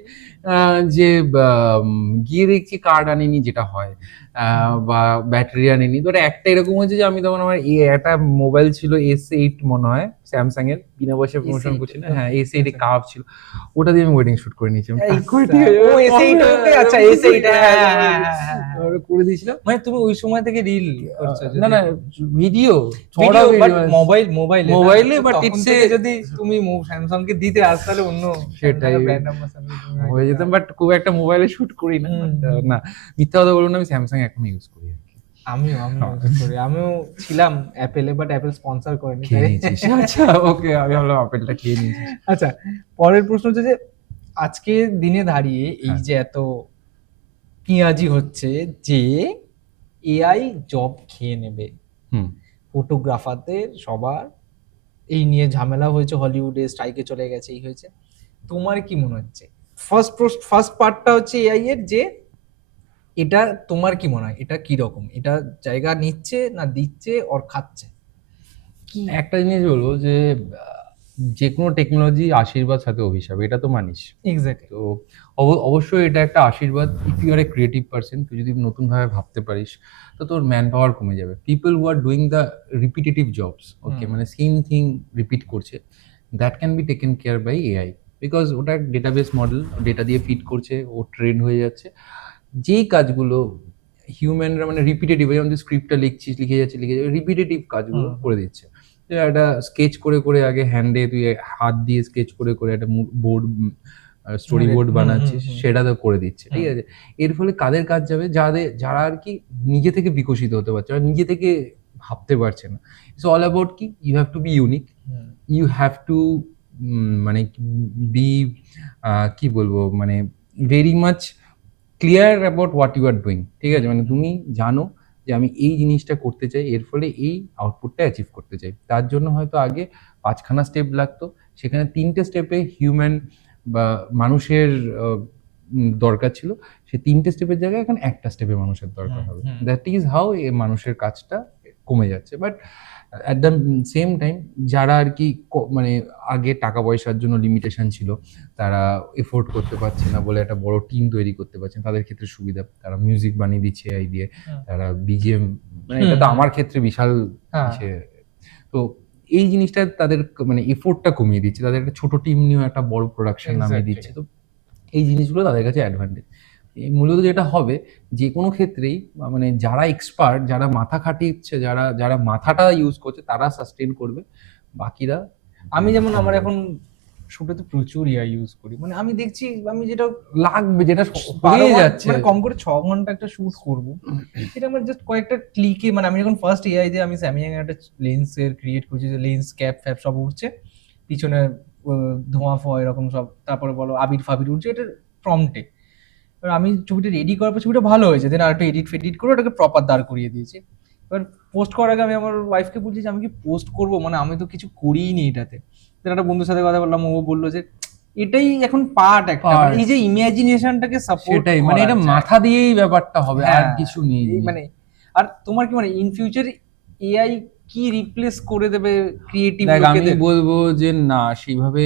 যে গিয়ে দেখছি কার্ড আনিনি, যেটা হয়, বা ব্যাটারি আনিনি, তো একটা এরকম হয়েছে যে আমি তখন আমার একটা মোবাইল ছিল S8 মনে হয়, স্যামসাং এর, বিনা পয়সা প্রমোশন S8 করছি না, হ্যাঁ S8 কাপ ছিল, ওটা দিয়ে আমি ওয়েডিং শুট করে নিয়েছিলাম, এই টাক করে ঠিক আছে, ও S8 ওকে, আচ্ছা S8, ওটা করে দিয়েছিলাম। মানে তুমি ওই সময় থেকে রিল করছো? না না, ভিডিও মোবাইলে, but it's a- যদি তুমি স্যামসাং কে দিতে আস তাহলে অন্য সেটাই। ব্র্যান্ড অ্যাম্বাসাডর হয়ে যেতাম, বাট খুব একটা মোবাইলে শুট করি না, হুম, but, না মিথ্যা কথা বলবো না, আমি স্যামসাং এখন ইউজ করি আর কি। আমিও use করি। আমিও ছিলাম অ্যাপেলে, বাট অ্যাপেল স্পন্সর করেনি। খেয়ে নিয়েছিস, আচ্ছা ওকে, আমি ভাবলাম আপেলটা খেয়ে নিয়েছিস। আচ্ছা, পরের প্রশ্ন হচ্ছে যে আজকে দিনে দাঁড়িয়ে এই হ্যাঁ। যে এত পিঁয়াজি হচ্ছে যে এআই জব খেয়ে নেবে, হুম। ফটোগ্রাফারদের সবার এই নিয়ে ঝামেলা হয়েছে, হলিউডে স্ট্রাইকে চলে গেছে, এই হয়েছে। তোমার কি মনে হচ্ছে? ফার্স্ট পার্টটা হচ্ছে এআই এর, যে এটা তোমার কি মনে হয় এটা কি রকম, এটা জায়গা নিচ্ছে না দিচ্ছে ওর খাচ্ছে? কি একটা জিনিস বলবো যে যে কোনো টেকনোলজি আশীর্বাদ সাথে অভিশাপ, এটা তো মানিস। এক্স্যাক্টলি। তো অবশ্যই এটা একটা আশীর্বাদ, if you are a creative person, তুই যদি নতুন ভাবে ভাবতে পারিস, তো তোর ম্যান পাওয়ার কমে যাবে। People who are doing the repetitive jobs, okay, মানে সেম থিং রিপিট করছে, that can be taken care by AI, because ওটা ডেটাবেস মডেল, ডেটা দিয়ে ফিট করছে, ও ট্রেন হয়ে যাচ্ছে। যেই কাজগুলো হিউম্যানরা মানে রিপিটেটিভ, যেমন তুই স্ক্রিপ্টটা লিখছিস, লিখে যাচ্ছে, রিপিটেটিভ কাজগুলো করে দিচ্ছে। তো একটা স্কেচ করে করে, আগে হ্যান্ডে তুই হাত দিয়ে স্কেচ করে করে একটা বোর্ড, স্টোরি বোর্ড বানাচ্ছিস, সেটা তো করে দিচ্ছে, ঠিক আছে। এর ফলে কাদের কাজ যাবে? যারা আর কি নিজে থেকে বিকশিত হতে পারছে, যারা নিজে থেকে ভাবতে পারছে না। ইটস অল অ্যাবাউট কি, you have to be unique, you have to মানে বি, কি বলবো, মানে very much clear about what you are doing, ঠিক আছে, মানে তুমি জানো যে আমি এই জিনিসটা করতে চাই, এর ফলে এই আউটপুটটা অ্যাচিভ করতে চাই। তার জন্য হয়তো আগে 5খানা স্টেপ লাগতো, সেখানে 3টে স্টেপে হিউম্যান বা মানুষের দরকার ছিল, সেই 3টে স্টেপের জায়গায় এখন একটা স্টেপে মানুষের দরকার হবে। দ্যাট ইজ হাউ এই মানুষের কাজটা কমে যাচ্ছে। But at the same time যারা আর কি মানে আগে টাকা পয়সার জন্য লিমিটেশন ছিল, তারা এফোর্ড করতে পারছে না বলে একটা বড় টিম তৈরি করতে পারছেন, তাদের ক্ষেত্রে সুবিধা, তারা মিউজিক বানিয়ে দিচ্ছে এআই দিয়ে, তারা বিজিএম, মানে এটা তো আমার ক্ষেত্রে বিশাল ইসে। তো এই জিনিসটা তাদের মানে এফোর্টটা কমিয়ে দিচ্ছে, তাদের একটা ছোট টিম নিয়েও একটা বড় প্রোডাকশন নামিয়ে দিচ্ছে। তো এই জিনিসগুলো তাদের কাছে অ্যাডভান্টেজ। মূলত যেটা হবে যে কোনো ক্ষেত্রেই, মানে যারা এক্সপার্ট, যারা মাথা খাটিয়েছে, যারা মাথাটা ইউজ করছে, তারা সাস্টেন করবে, বাকিরা। আমি যেমন আমার এখন শুটে তো প্রচুর এআই ইউজ করি, মানে আমি দেখছি আমি যেটা লাগবে, যেটা 12 হয়ে ঘন্টা, যাচ্ছে, মানে কম করে 6 ঘন্টা একটা শুট করব, এটা আমার জাস্ট কয়েকটা ক্লিকে, মানে আমি যখন ফার্স্ট এআই দিয়ে আমি স্যামসাং এর একটা লেন্সের ক্রিয়েট করছি, যে লেন্স ক্যাপ ফ্যাপ সব উঠছে, পিছনে ধোঁয়া ফোয়া এরকম সব, তারপরে বলো আবির ফাবির উঠছে, এটা প্রম্পটে এবার আমি ছবিটা রেডি করার পর ছবিটা ভালো হয়েছে, দেন আর একটা এডিট ফেডিট করে ওটাকে প্রপার দাঁড় করিয়ে দিয়েছি। এবার পোস্ট করার আগে আমি আমার ওয়াইফকে বলছি যে আমি কি পোস্ট করবো, মানে আমি তো কিছু করিই নি এটাতে। দেন একটা বন্ধুর সাথে কথা বললাম, ও বললো যে এটাই এখন পার্ট একটা, Part. মানে এই যে ইমাজিনেশনটাকে সাপোর্ট, সেটাই, মানে এটা মাথা দিয়েই ব্যাপারটা হবে, আর কিছু নেই। মানে আর তোমার কি মানে ইন ফিউচার এআই কি রিপ্লেস করে দেবে ক্রিয়েটিভ দেখ আমি লোকেদের? বলবো যে না, সেইভাবে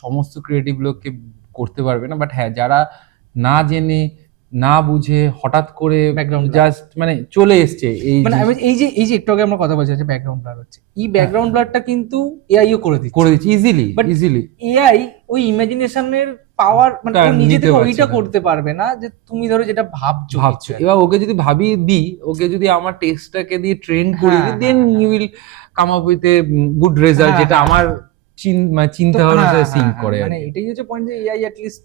সমস্ত ক্রিয়েটিভ লোককে করতে পারবে না, বাট হ্যাঁ যারা না জেনে না বুঝে হঠাৎ করে Background blur। জাস্ট মানে চলে এসছে এই মানে আমি এই যে একটু আগে আমরা কথা বলছি যে ব্যাকগ্রাউন্ড ব্লার হচ্ছে, এই ব্যাকগ্রাউন্ড ব্লারটা কিন্তু এআই ও করে দিচ্ছে। করে দিচ্ছে ইজিলি But ইজিলি। এআই ওই ইমাজিনেশনের পাওয়ার মানে তা ও নিজে নিতে থেকে পারছে ওইটা না। করতে পারবে না যে তুমি ধরো যেটা ভাবছো ভাবছো, এবার ওকে যদি ভাবিয়ে দিই, ওকে যদি আমার টেক্সটটাকে দিয়ে ট্রেন করে দিই, হ্যাঁ, দেন হ্যাঁ, you will come up with a good result, হ্যাঁ, যেটা হ্যাঁ। আমার মানে চিন্তা ভাবনার সাথে সিঙ্ক করে আর মানে কি। এটাই হচ্ছে পয়েন্ট যে এআই অ্যাট লিস্ট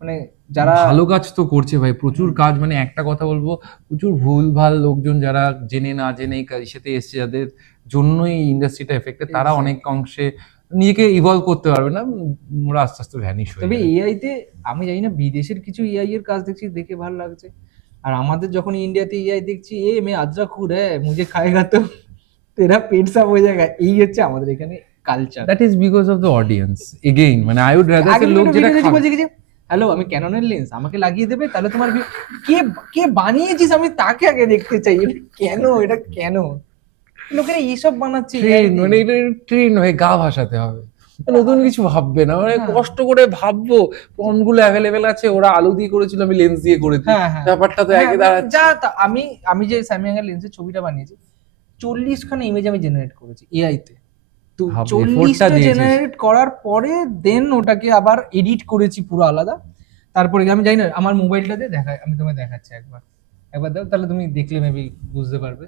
মানে যারা ভালো কাজ তো করছে ভাই, প্রচুর কাজ। মানে একটা কথা বলবো, প্রচুর ভুলভাল লোকজন যারা জেনে না জেনে এই কাজের সাথে এসছে, যাদের জন্যই ইন্ডাস্ট্রিটা এফেক্টেড, তারা Exactly. অনেক অংশে নিজেকে ইভলভ করতে পারবে না, ওরা আস্তে আস্তে ভ্যানিশ হয়ে তবে যাবে। এআই তে আমি জানি না, বিদেশের কিছু এআই এর কাজ দেখছি, দেখে ভালো লাগছে। আর আমাদের যখন ইন্ডিয়াতে এআই দেখছি, এ মে আজরা খুর হ্যাঁ মুঝে খায়েগা তো তেরা পেট সাফ হয়ে যাবে, এই হচ্ছে আমাদের এখানে culture. That is because of the audience again. মানে আই উড রাদার আগে লোক যেটা বলছে কি যে হ্যালো আমি ক্যাননের লেন্স আমাকে লাগিয়ে দেবে, তাহলে তোমার কে কে বানিয়েছিস আমি তাকে আগে দেখতে চাই, এটা কেন লোকেরা এইসব বানাচ্ছে AI ট্রেন, দিয়ে? মানে এটা ট্রেন হয়ে গা ভাসাতে হবে, নতুন কিছু ভাববে না, মানে হ্যাঁ। কষ্ট করে ভাববো। প্রন গুলো অ্যাভেলেবেল আছে, ওরা আলু দিয়ে করেছিল, আমি লেন্স দিয়ে করেছি, হ্যাঁ, হ্যাঁ। ব্যাপারটা তো একই দাঁড়াচ্ছে। আমি যে স্যামসাং এর লেন্সের ছবিটা বানিয়েছি, 40 খানা ইমেজ আমি জেনারেট করেছি এআই তে। তো ভাব, 40টা effortটা দিয়েছিস। জেনারেট করার পরে দেন ওটাকে আবার এডিট করেছি পুরো আলাদা। তারপরে আমি জানি না আমার মোবাইলটাতে আমি তোমায় দেখাচ্ছি একবার দাও, তাহলে তুমি দেখলে মেবি বুঝতে পারবে।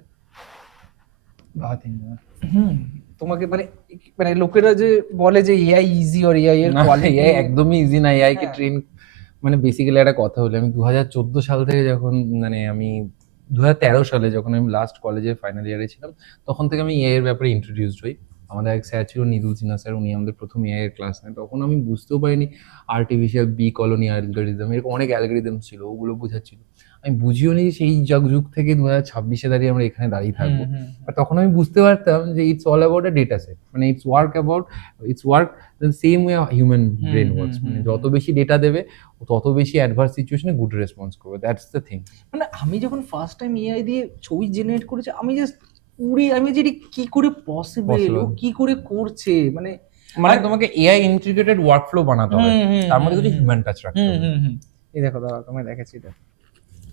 তোমাকে মানে মানে লোকেরা যে বলে যে এআই ইজি আর এআই এর না, কোয়ালিটি AI একদমই ইজি না। এআই কে হ্যাঁ। ট্রেন, মানে বেসিক্যালি একটা কথা বলি, আমি 2014 সাল থেকে যখন, মানে আমি 2013 সালে যখন আমি লাস্ট কলেজে ফাইনাল ইয়ারে ছিলাম, তখন থেকে আমি এআই এর ব্যাপারে ইন্ট্রোডিউসড হই। আমাদের এক স্যার ছিল নিদুল সিনহা স্যার, উনি আমাদের প্রথম এআই এর ক্লাস নেন। তখন আমি বুঝতেও পারিনি আর্টিফিশিয়াল বি কলোনি অ্যালগরিদম, এরকম অনেক অ্যালগরিদম ছিল, ওগুলো বোঝাচ্ছিল। আমি বুঝিও নি সেই যুগ থেকে 2026-এ দাঁড়িয়ে আমরা এখানে দাঁড়িয়ে থাকবো। আর তখন আমি বুঝতে পারতাম যে it's all about a data set, মানে it's work the same way human brain works. মানে যত বেশি ডেটা দেবে, ও তত বেশি অ্যাডভার্স সিচুয়েশনে গুড রেসপন্স করবে, দ্যাটস দ্য থিং। মানে আমি যখন ফার্স্ট টাইম এআই দিয়ে ছবি জেনারেট করেছি, আমি জাস্ট আমি যে এটা কি করে পসিবল, ও কি করে করছে, মানে মানে তোমাকে এআই ইন্টিগ্রেটেড ওয়ার্কফ্লো বানাতে হবে, তার মধ্যে কিছু হিউম্যান টাচ রাখতে হবে। এই দেখো দাদা তোমায় দেখাচ্ছি এটা,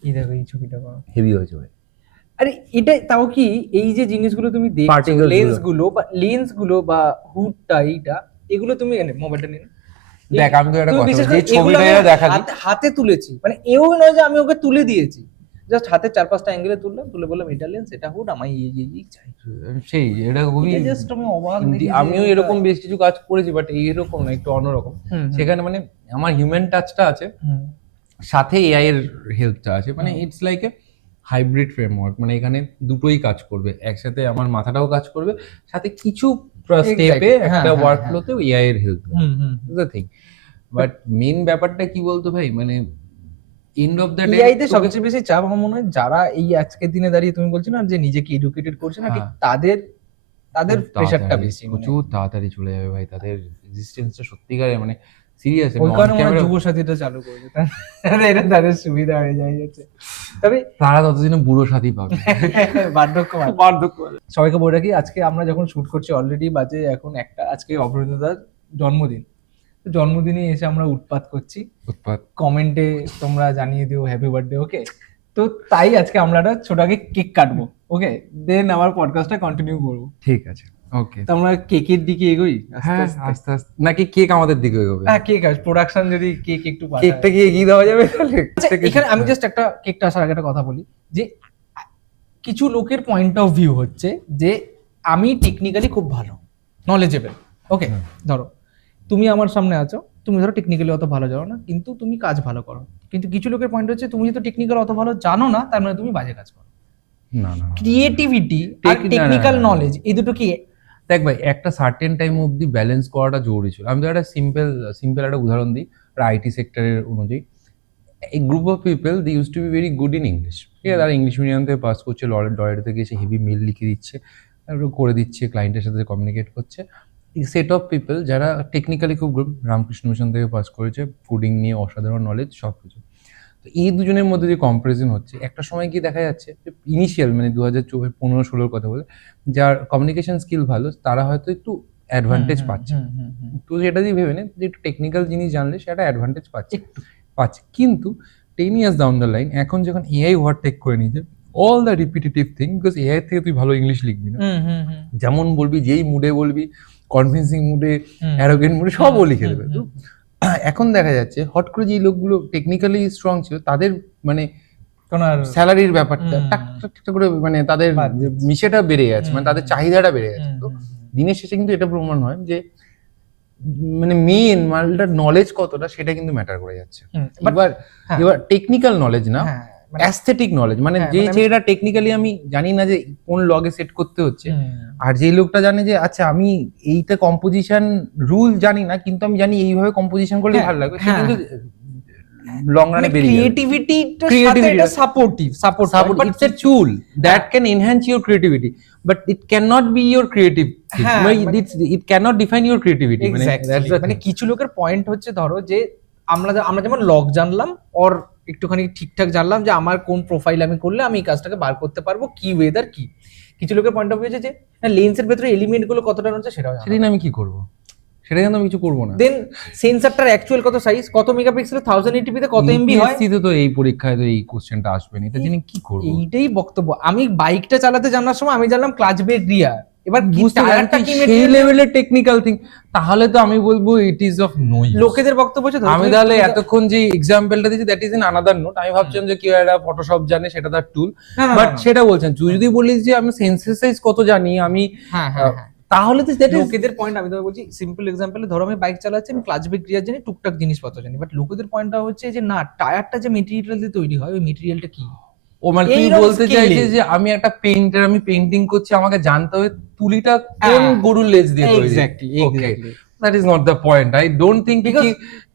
এই দেখো এই ছবিটা করো। হেভি হয়েছে ভাই। আরে এটা তাও কি এই যে জিনিসগুলো তুমি দেখছো, Particles গুলো। লেন্স গুলো বা হুডটা এইটা, এগুলো তুমি এনে মোবাইলটা নিয়ে নাও। দেখ আমি তো একটা তুমি কথা বিশেষ বলি, করে যে এগুলো ছবিটা আমি দেখালি, হাতে তুলেছি, মানে এও নয় যে আমি ওকে তুলে দিয়েছি, জাস্ট হাতে 4-5টা অ্যাঙ্গেলে তুলে বললাম এটা লেন্স এটা হুড, আমি এই চাই। সেই এটা খুবই জাস্ট আমি অবাক দেখি যে আমিও এরকম বেশ কিছু কাজ করেছি, বাট এইরকম না, একটু অন্যরকম। সেখানে মানে আমার হিউম্যান টাচটা আছে, সাথে এআই এর হেল্পটা আছে, মানে it's like a hybrid framework. মানে এখানে দুটোই কাজ করবে একসাথে, আমার মাথাটাও কাজ করবে, সাথে কিছু স্টেপে একটা ওয়ার্কফ্লোতেও এআই এর help the thing. But main ব্যাপারটা কি বলতো ভাই, মানে end of the day AI তে সবচেয়ে বেশি চাপ আমার মনে হয় যারা এই আজকের দিনে দাঁড়িয়ে তুমি বলছো না যে নিজেকে এডুকেটেড করছে না, ঠিক তাদের প্রেশারটা বেশি, প্রচুর তাড়াতাড়ি চলে যাবে ভাই, তাদের এক্সিস্টেন্সটা সত্যিকারে মানে সিরিয়াস। ওই কারণে আমরা যুব সাথীটা চালু করবো, এটা তাদের সুবিধা হয়ে যায় হচ্ছে। তবে তারা ততদিনে বুড়ো সাথী পাবে। বার্ধক্য সবাইকে বলে রাখি, আজকে আমরা যখন শুট করছি অলরেডি বাজে এখন 1টা, আজকে অপরাজিতার জন্মদিন। জন্মদিনে এসে আমরা উৎপাত করছি, কমেন্টে তোমরা জানিয়ে দিও হ্যাপি বার্থডে, ওকে? তো তাই আজকে আমরা একটা ছোট আগে কেক কাটবো, ওকে? দেন আমার পডকাস্টটা কন্টিনিউ করবো। ঠিক আছে, ওকে। তো আমরা কেকের দিকে এগোই হ্যাঁ আস্তে আস্তে, নাকি কেক আমাদের দিকে এগোবে? হ্যাঁ কেক আছে, প্রোডাকশন যদি কেক একটু পাঠায়। কেকটা কি এগিয়ে দেওয়া যাবে তাহলে? আচ্ছা, এখানে আমি জাস্ট একটা কেকটা আসার আগে একটা কথা বলি যে কিছু লোকের পয়েন্ট অফ ভিউ হচ্ছে যে আমি টেকনিক্যালি খুব ভালো, নলেজেবল, ওকে? ধরো তুমি আমার সামনে আছো, তুমি ধরো টেকনিক্যালি অত ভালো জানো না, কিন্তু তুমি কাজ ভালো করো। কিন্তু কিছু লোকের পয়েন্ট হচ্ছে তুমি যেহেতু টেকনিক্যাল অত ভালো জানো না, তার মানে তুমি বাজে কাজ করো। না না, ক্রিয়েটিভিটি আর টেকনিক্যাল নলেজ এই দুটো কি? দেখ ভাই, একটা সার্টেন টাইম অবধি ব্যালেন্স করাটা জরুরি ছিল। আমি তো একটা সিম্পল একটা উদাহরণ দিই, আইটি সেক্টরের অনুযায়ী। a group of people they used to be very good in English. ঠিক আছে, তারা ইংলিশ মিডিয়াম থেকে পাস করছে, ডয়ের থেকে এসে হেভি মেল লিখে দিচ্ছে, তারপরে করে দিচ্ছে, ক্লায়েন্টের সাথে কমিউনিকেট করছে। সেট অফ পিপল যারা টেকনিক্যালি খুব গুড, রামকৃষ্ণ মিশন থেকে পাস করেছে, ফুডিং নিয়ে অসাধারণ নলেজ, সব কিছু। তো এই দুজনের মধ্যে যে কম্পারিজন হচ্ছে, একটা সময় গিয়ে দেখা যাচ্ছে যে ইনিশিয়াল মানে 2015-16 কথা বলে, যার কমিউনিকেশন স্কিল ভালো তারা হয়তো একটু অ্যাডভান্টেজ পাচ্ছে। তো সেটা দিয়ে ভেবে নে যে একটু টেকনিক্যাল জিনিস জানলে সেটা অ্যাডভান্টেজ পাচ্ছে। কিন্তু 10 years ডাউন দ্য লাইন, এখন যখন এআই ওভারটেক করে নিয়েছে all the repetitive thing, because AI থেকে তুই ভালো ইংলিশ লিখবি না, যেমন বলবি, যেই মুডে বলবি, কনভিন্সিং মুডে, অ্যারোগেন্ট মুডে, সবও লিখে দেবে। তো এখন দেখা যাচ্ছে হট করে যে লোকগুলো টেকনিক্যালি স্ট্রং ছিল তাদের মানে স্যালারির ব্যাপারটা টাক টাক টাক করে মানে তাদের মিশেটা বেড়ে যাচ্ছে, মানে তাদের চাহিদাটা বেড়ে যাচ্ছে। তো দিনের শেষে কিন্তু এটা প্রমাণ হয় যে মানে মেন মালটার নলেজ কতটা সেটা কিন্তু ম্যাটার করে যাচ্ছে। এবার টেকনিক্যাল নলেজ না, অ্যাস্থেটিক নলেজ, মানে যেটা টেকনিক্যালি আমি জানি না যে কোন লগে সেট করতে হচ্ছে, আর যে লোকটা জানে যে আচ্ছা আমি এইটা কম্পোজিশন রুল জানি না কিন্তু আমি জানি এইভাবে কম্পোজিশন করলে ভালো লাগবে, সে কিন্তু লং রানে বেরিয়ে যাবে। Creativity supportive it's a tool that can enhance your creativity, but it can not be your creative, it can not define your creativity. মানে কিছু লোকের পয়েন্ট হচ্ছে, ধরো যে আমরা যেমন লগ জানলাম ওর একটুখানি ঠিকঠাক জানলাম যে আমার কোন প্রোফাইল আমি করলে আমি এই কাজটাকে বার করতে পারবো, কি ওয়েদার কি। কিছু লোকের পয়েন্ট অফ ভিউ যে লেন্সের ভেতরে এলিমেন্ট গুলো কতটা রয়েছে সেটাও জানা। সেদিন আমি কি করবো, সেটা কিন্তু আমি কিছু করবো না। দেন সেন্সরটার অ্যাকচুয়াল কত সাইজ, কত মেগাপিক্সেল, 1080p তে কত এমবি হয়। তো এই পরীক্ষায় তো এই কোশ্চেনটা আসবে না, এটা জেনে কি করবো? এইটাই বক্তব্য। আমি বাইকটা চালাতে জানার সময় আমি জানলাম ক্লাচ ব্রেক রিয়ার, এবার টায়ারটা কি সেই লেভেলের টেকনিক্যাল থিং, তাহলে তো আমি বলবো it is of no use. লোকেদের বক্তব্য হচ্ছে আমি তাহলে এতক্ষণ যে এক্সাম্পলটা দিয়েছি that is in another note. আমি ভাবছিলাম যে কেউ একটা ফটোশপ জানে সেটা তার টুল, বাট সেটা বলছেন তুই যদি বলিস যে আমি সেন্সেসাইজ কত জানি আমি, তাহলে তো লোকেদের পয়েন্ট। আমি তো বলছি সিম্পল এক্সাম্পলে, ধরো আমি বাইক চালাচ্ছি, আমি ক্লাচ ব্রেক রিয়ার জানি, টুকটাক জিনিসপত্র জানি, বাট লোকেদের পয়েন্টটা হচ্ছে যে না, টায়ারটা যে মেটেরিয়াল দিয়ে তৈরি হয় ওই মেটেরিয়ালটা কি। ও মানে তুই বলতে চাইছিস যে আমি একটা পেইন্টার, আমি পেইন্টিং করছি, আমাকে জানতে হবে তুলিটা কোন গরুর লেজ দিয়ে তৈরি। Exactly that is not the point. I don't think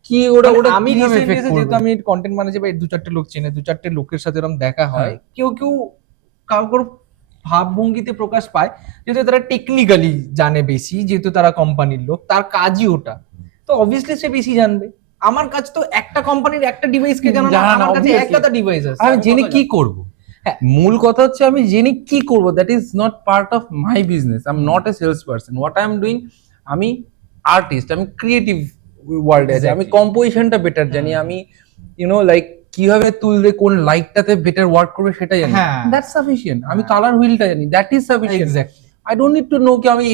কি ওটা আমি যেহেতু আমি কন্টেন্ট ম্যানেজার বা 2-4টে লোক চিনে, 2-4টে লোকের সাথে এরকম দেখা হয়, কেউ কাউর ভাবভঙ্গিতে প্রকাশ পায় যেহেতু তারা টেকনিক্যালি জানে বেশি, যেহেতু তারা কোম্পানির লোক, তার কাজই ওটা, তো অবভিয়াসলি সে বেশি জানবে। আমার কাজ তো একটা কোম্পানির একটা ডিভাইসকে জানা না, আমার কাছে একটা ডিভাইস আছে, আমি জেনে কি করব। মূল কথা হচ্ছে আমি জেনে কি করব, that is not part of my business. I am not a sales person. What I am doing, আমি আর্টিস্ট, আমি ক্রিয়েটিভ ওয়ার্ল্ডে আছি, আমি কম্পোজিশনটা বেটার জানি, আমি লাইক কিভাবে তুললে কোন লাইটটাতে বেটার ওয়ার্ক করবে সেটা জানি, দ্যাটস সাফিশিয়েন্ট। আমি কালার হুইলটা জানি, that is sufficient. I don't need to know কি আমি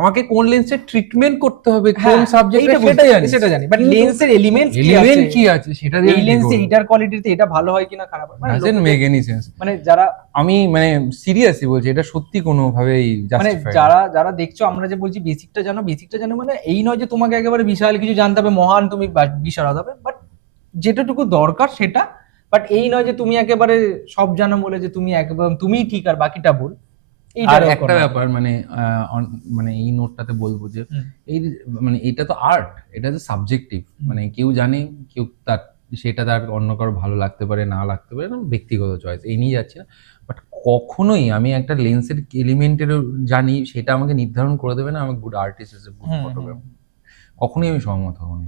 আমাকে কোন লেন্সের ট্রিটমেন্ট করতে হবে, কোন সাবজেক্টে সেটা জানি, বাট লেন্সের এলিমেন্ট কি আছে সেটা দিয়ে, এই লেন্সে এটার কোয়ালিটিতে এটা ভালো হয় কিনা খারাপ হয়, মানে ডাজন্ট মেক এনি সেন্স। মানে যারা, আমি মানে সিরিয়াসলি বলছি, এটা সত্যি কোনো ভাবেই জাস্টিফাইড। যারা দেখছো, আমরা যে বলছি বেসিকটা জানো মানে এই নয় যে তোমাকে একেবারে বিশাল কিছু জানতে হবে, মহান তুমি বিশারদ হবে, বাট যেটুকু দরকার সেটা। বাট এই নয় যে তুমি একেবারে সব জানো বলে যে তুমি একেবারে তুমিই ঠিক আর বাকিটা ভুল। আর একটা ব্যাপার মানে এই নোটটাতে বলবো যে এই মানে এটা তো আর্ট, এটা তো সাবজেক্টিভ, মানে কেউ জানে, কেউ তার সেটা তার অন্য কারো ভালো লাগতে পারে, না লাগতে পারে, ব্যক্তিগত চয়েস, এই নিয়ে যাচ্ছে না। বাট কখনোই আমি একটা লেন্সের এলিমেন্টের জানি সেটা আমাকে নির্ধারণ করে দেবে না আমি গুড আর্টিস্ট, গুড ফটোগ্রাফার। কখনোই আমি সহমত হব না।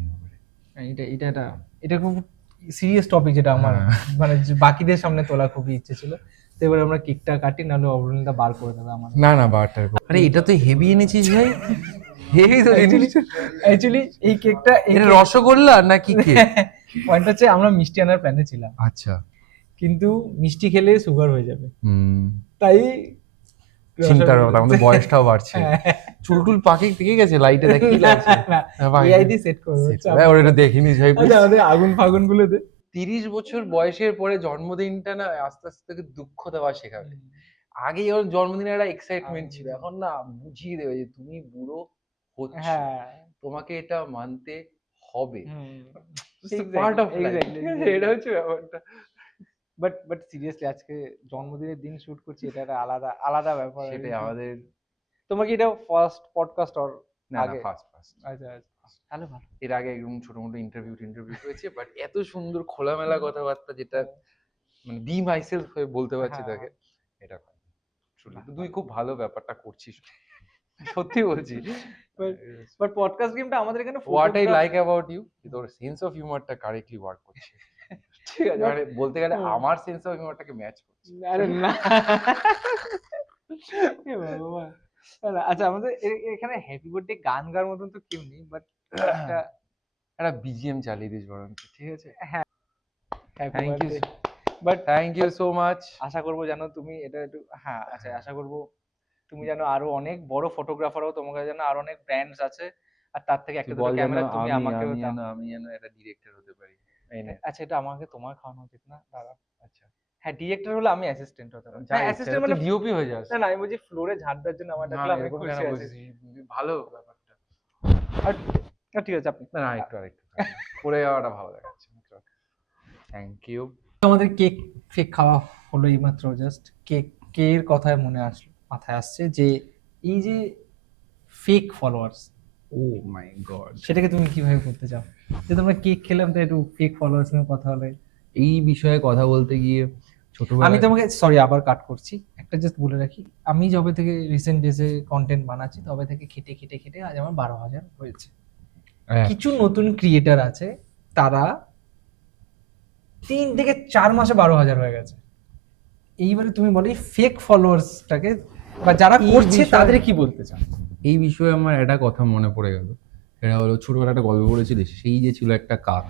এটা খুব সিরিয়াস টপিক, যেটা আমার মানে বাকিদের সামনে তোলা খুবই ইচ্ছে ছিল। তো এবার আমরা কেকটা কাটি, নাহলে অবরণিতা বার করে দেবে আমার। না বারটা, আরে এটা তো হেভি এনেছিস ভাই, হেভি তো অ্যাকচুয়ালি এই কেকটা, এটা রসগোল্লা নাকি কেক? পয়েন্ট হচ্ছে আমরা মিষ্টি আনার প্ল্যানে ছিলাম, আচ্ছা, কিন্তু মিষ্টি খেলে সুগার হয়ে যাবে, তাই চিন্তার কথা, আমাদের বয়সটাও বাড়ছে, চুলটুল পাকে পেকে গেছে, লাইটে দেখি লাগছে, এআইডি সেট করব, ওটা দেখিনি ভাই, আমাদের আগুন ফাগুন গুলো দে। 30 বছর বয়সের পরে জন্মদিনটা না আস্তে আস্তে দুঃখ দেওয়া শেখাবে। আগে ওর জন্মদিনে একটা এক্সাইটমেন্ট ছিল, এখন না বুঝিয়ে দেবে যে তুমি বুড়ো হচ্ছ, তোমাকে এটা মানতে হবে, পার্ট অফ লাইফ। এটা হচ্ছে ব্যাপারটা। বাট সিরিয়াসলি আজকে জন্মদিনের দিন শুট করছি, এটা একটা আলাদা ব্যাপার। সেটাই আমাদের। তোমার কি এটা ফার্স্ট পডকাস্ট? আর না, ফার্স্ট। আচ্ছা। তাহলে ভালো। এর আগে একদম ছোট মোটো ইন্টারভিউ হয়েছে, বাট এত সুন্দর খোলামেলা কথাবার্তা যেটা মানে বি মাইসেলফ হয়ে বলতে পারছি হ্যাঁ। তাকে, এটা Truly, বাহ, তুই খুব ভালো ব্যাপারটা করছিস, সত্যি বলছি। বাট পডকাস্ট গেমটা আমাদের এখানে what I photograph- like about you, তোর সেন্স অফ হিউমারটা কারেক্টলি ওয়ার্ক করছে, ঠিক আছে, মানে বলতে গেলে আমার সেন্স অফ হিউমারটাকে ম্যাচ করছে। আরে না এ ভগবান। না, আচ্ছা আমাদের এখানে হ্যাপি বার্থডে গান গাওয়ার মতন তো কেউ নেই, বাট একটা একটা বিজিএম চালিয়ে দিস বরঞ্চ, ঠিক আছে? Happy thank you, birthday. But thank you so much. আশা করবো জানো তুমি এটা একটু, হ্যাঁ আচ্ছা আশা করবো তুমি জানো আরো অনেক বড় ফটোগ্রাফার হও, তোমার কাছে যেন আরো অনেক ব্র্যান্ডস আছে, আর তার থেকে একটা দুটো ক্যামেরা তুমি আমাকেও দাও। আমি যেন একটা ডিরেক্টর হতে পারি। এই নে। আচ্ছা এটা আমাকে তোমার খাওয়ানো উচিত না দাদা? আচ্ছা, হ্যাঁ ডিরেক্টর হলে আমি অ্যাসিস্ট্যান্ট হতে পারি। যাই অ্যাসিস্ট্যান্ট তুই মানে ডিওপি হয়ে যাস। না না আমি বলছি ফ্লোরে ঝাড় দেওয়ার জন্য আমার না, ডাকলে আমি এরকম খুশি কেন আছি। বলছিস? ভালো ব্যাপারটা। আর ঠিক আছে আপনি না না, আরেকটু করে যাওয়াটা ভালো দেখাচ্ছে। Thank you. আমাদের কেক ফেক খাওয়া হলো এইমাত্র, জাস্ট কেকের কথায় মাথায় আসছে যে এই যে ফেক ফলোয়ার্স, ও মাই গড, সেটাকে তুমি কিভাবে করতে চাও? যে তোমরা কেক খেলাম তো একটু ফেক ফলোয়ার্স নিয়ে কথা হলে। এই বিষয়ে কথা বলতে গিয়ে আমি ছোটবেলায় তোমাকে সরি আবার কাট করছি, একটা জাস্ট বলে রাখি, আমি যবে থেকে রিসেন্ট ডেজে কন্টেন্ট বানাচ্ছি তবে থেকে খেটে খেটে খেটে আজ আমার 12,000 হয়েছে। হ্যাঁ, কিছু নতুন ক্রিয়েটার আছে তারা 3 থেকে 4 মাসে 12,000 হয়ে গেছে। এইবারে তুমি বলো এই ফেক ফলোয়ার্সটাকে বা যারা এই করছে বিষয়ে- তাদের কি বলতে চাও? এই বিষয়ে আমার একটা কথা মনে পড়ে গেল। সেটা হলো ছোটবেলা একটা গল্প পড়েছিলিস, সেই যে ছিল একটা কাক,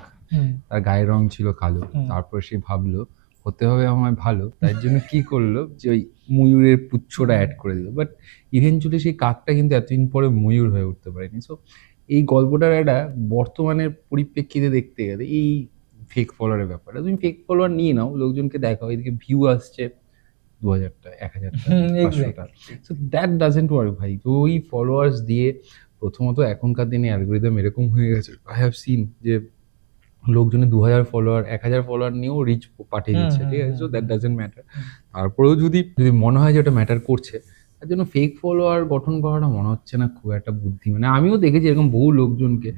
তার গায়ের রং ছিল কালো, হুম। তারপর সে ভাবলো হতে হবে আমায় ভালো, তার জন্য কি করলো যে ওই ময়ূরের পুচ্ছটা অ্যাড করে দিল, বাট ইভেনচুয়ালি সেই কাকটা কিন্তু এতদিন পরে ময়ূর হয়ে উঠতে পারেনি। সো এই গল্পটার একটা বর্তমানের পরিপ্রেক্ষিতে দেখতে গেলে এই ফেক ফলোয়ারের ব্যাপারটা, তুমি ফেক ফলোয়ার নিয়ে নাও, লোকজনকে দেখাও, এদিকে ভিউ আসছে 2,000টা 1,000টা হুম, 500টা, সো দ্যাট ডাজেন্ট ওয়ার্ক ভাই। তো ওই ফলোয়ার্স দিয়ে প্রথমত এখনকার দিনে অ্যালগোরিদম এরকম হয়ে গেছে, আই হ্যাভ সিন যে লোকজনে 2,000 ফলোয়ার 1,000 ফলোয়ার নিয়েও রিচ পাঠিয়ে দিচ্ছে, ঠিক আছে? So that doesn't matter. তারপরেও যদি মনে হয় যে ওটা ম্যাটার করছে, তার জন্য ফেক ফলোয়ার গঠন করাটা মনে হচ্ছে না খুব একটা বুদ্ধি। মানে আমিও দেখেছি এরকম বহু লোকজনকে,